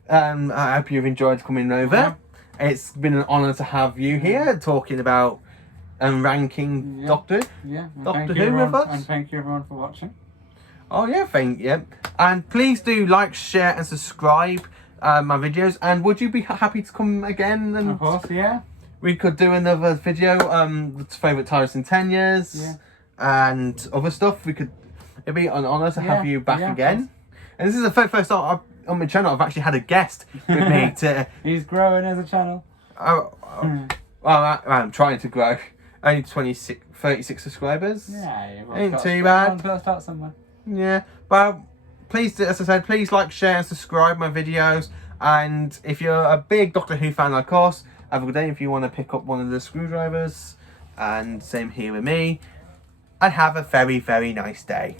I hope you've enjoyed coming over. Yeah. It's been an honour to have you here talking about and ranking Doctor Who with us. And thank you everyone for watching. Oh yeah, thank you. And please do like, share and subscribe my videos. And would you be happy to come again? And of course, yeah. We could do another video, favourite TARDIS in 10 years, and other stuff. It'd be an honour to have you back again. And this is the first time on my channel I've actually had a guest with me to... He's growing as a channel. Well, I'm trying to grow. Only 36 subscribers. Yeah, ain't too bad. Got to start somewhere. Yeah, but please, as I said, please like, share and subscribe my videos. And if you're a big Doctor Who fan like us, have a good day if you want to pick up one of the screwdrivers. And same here with me. And have a very, very nice day.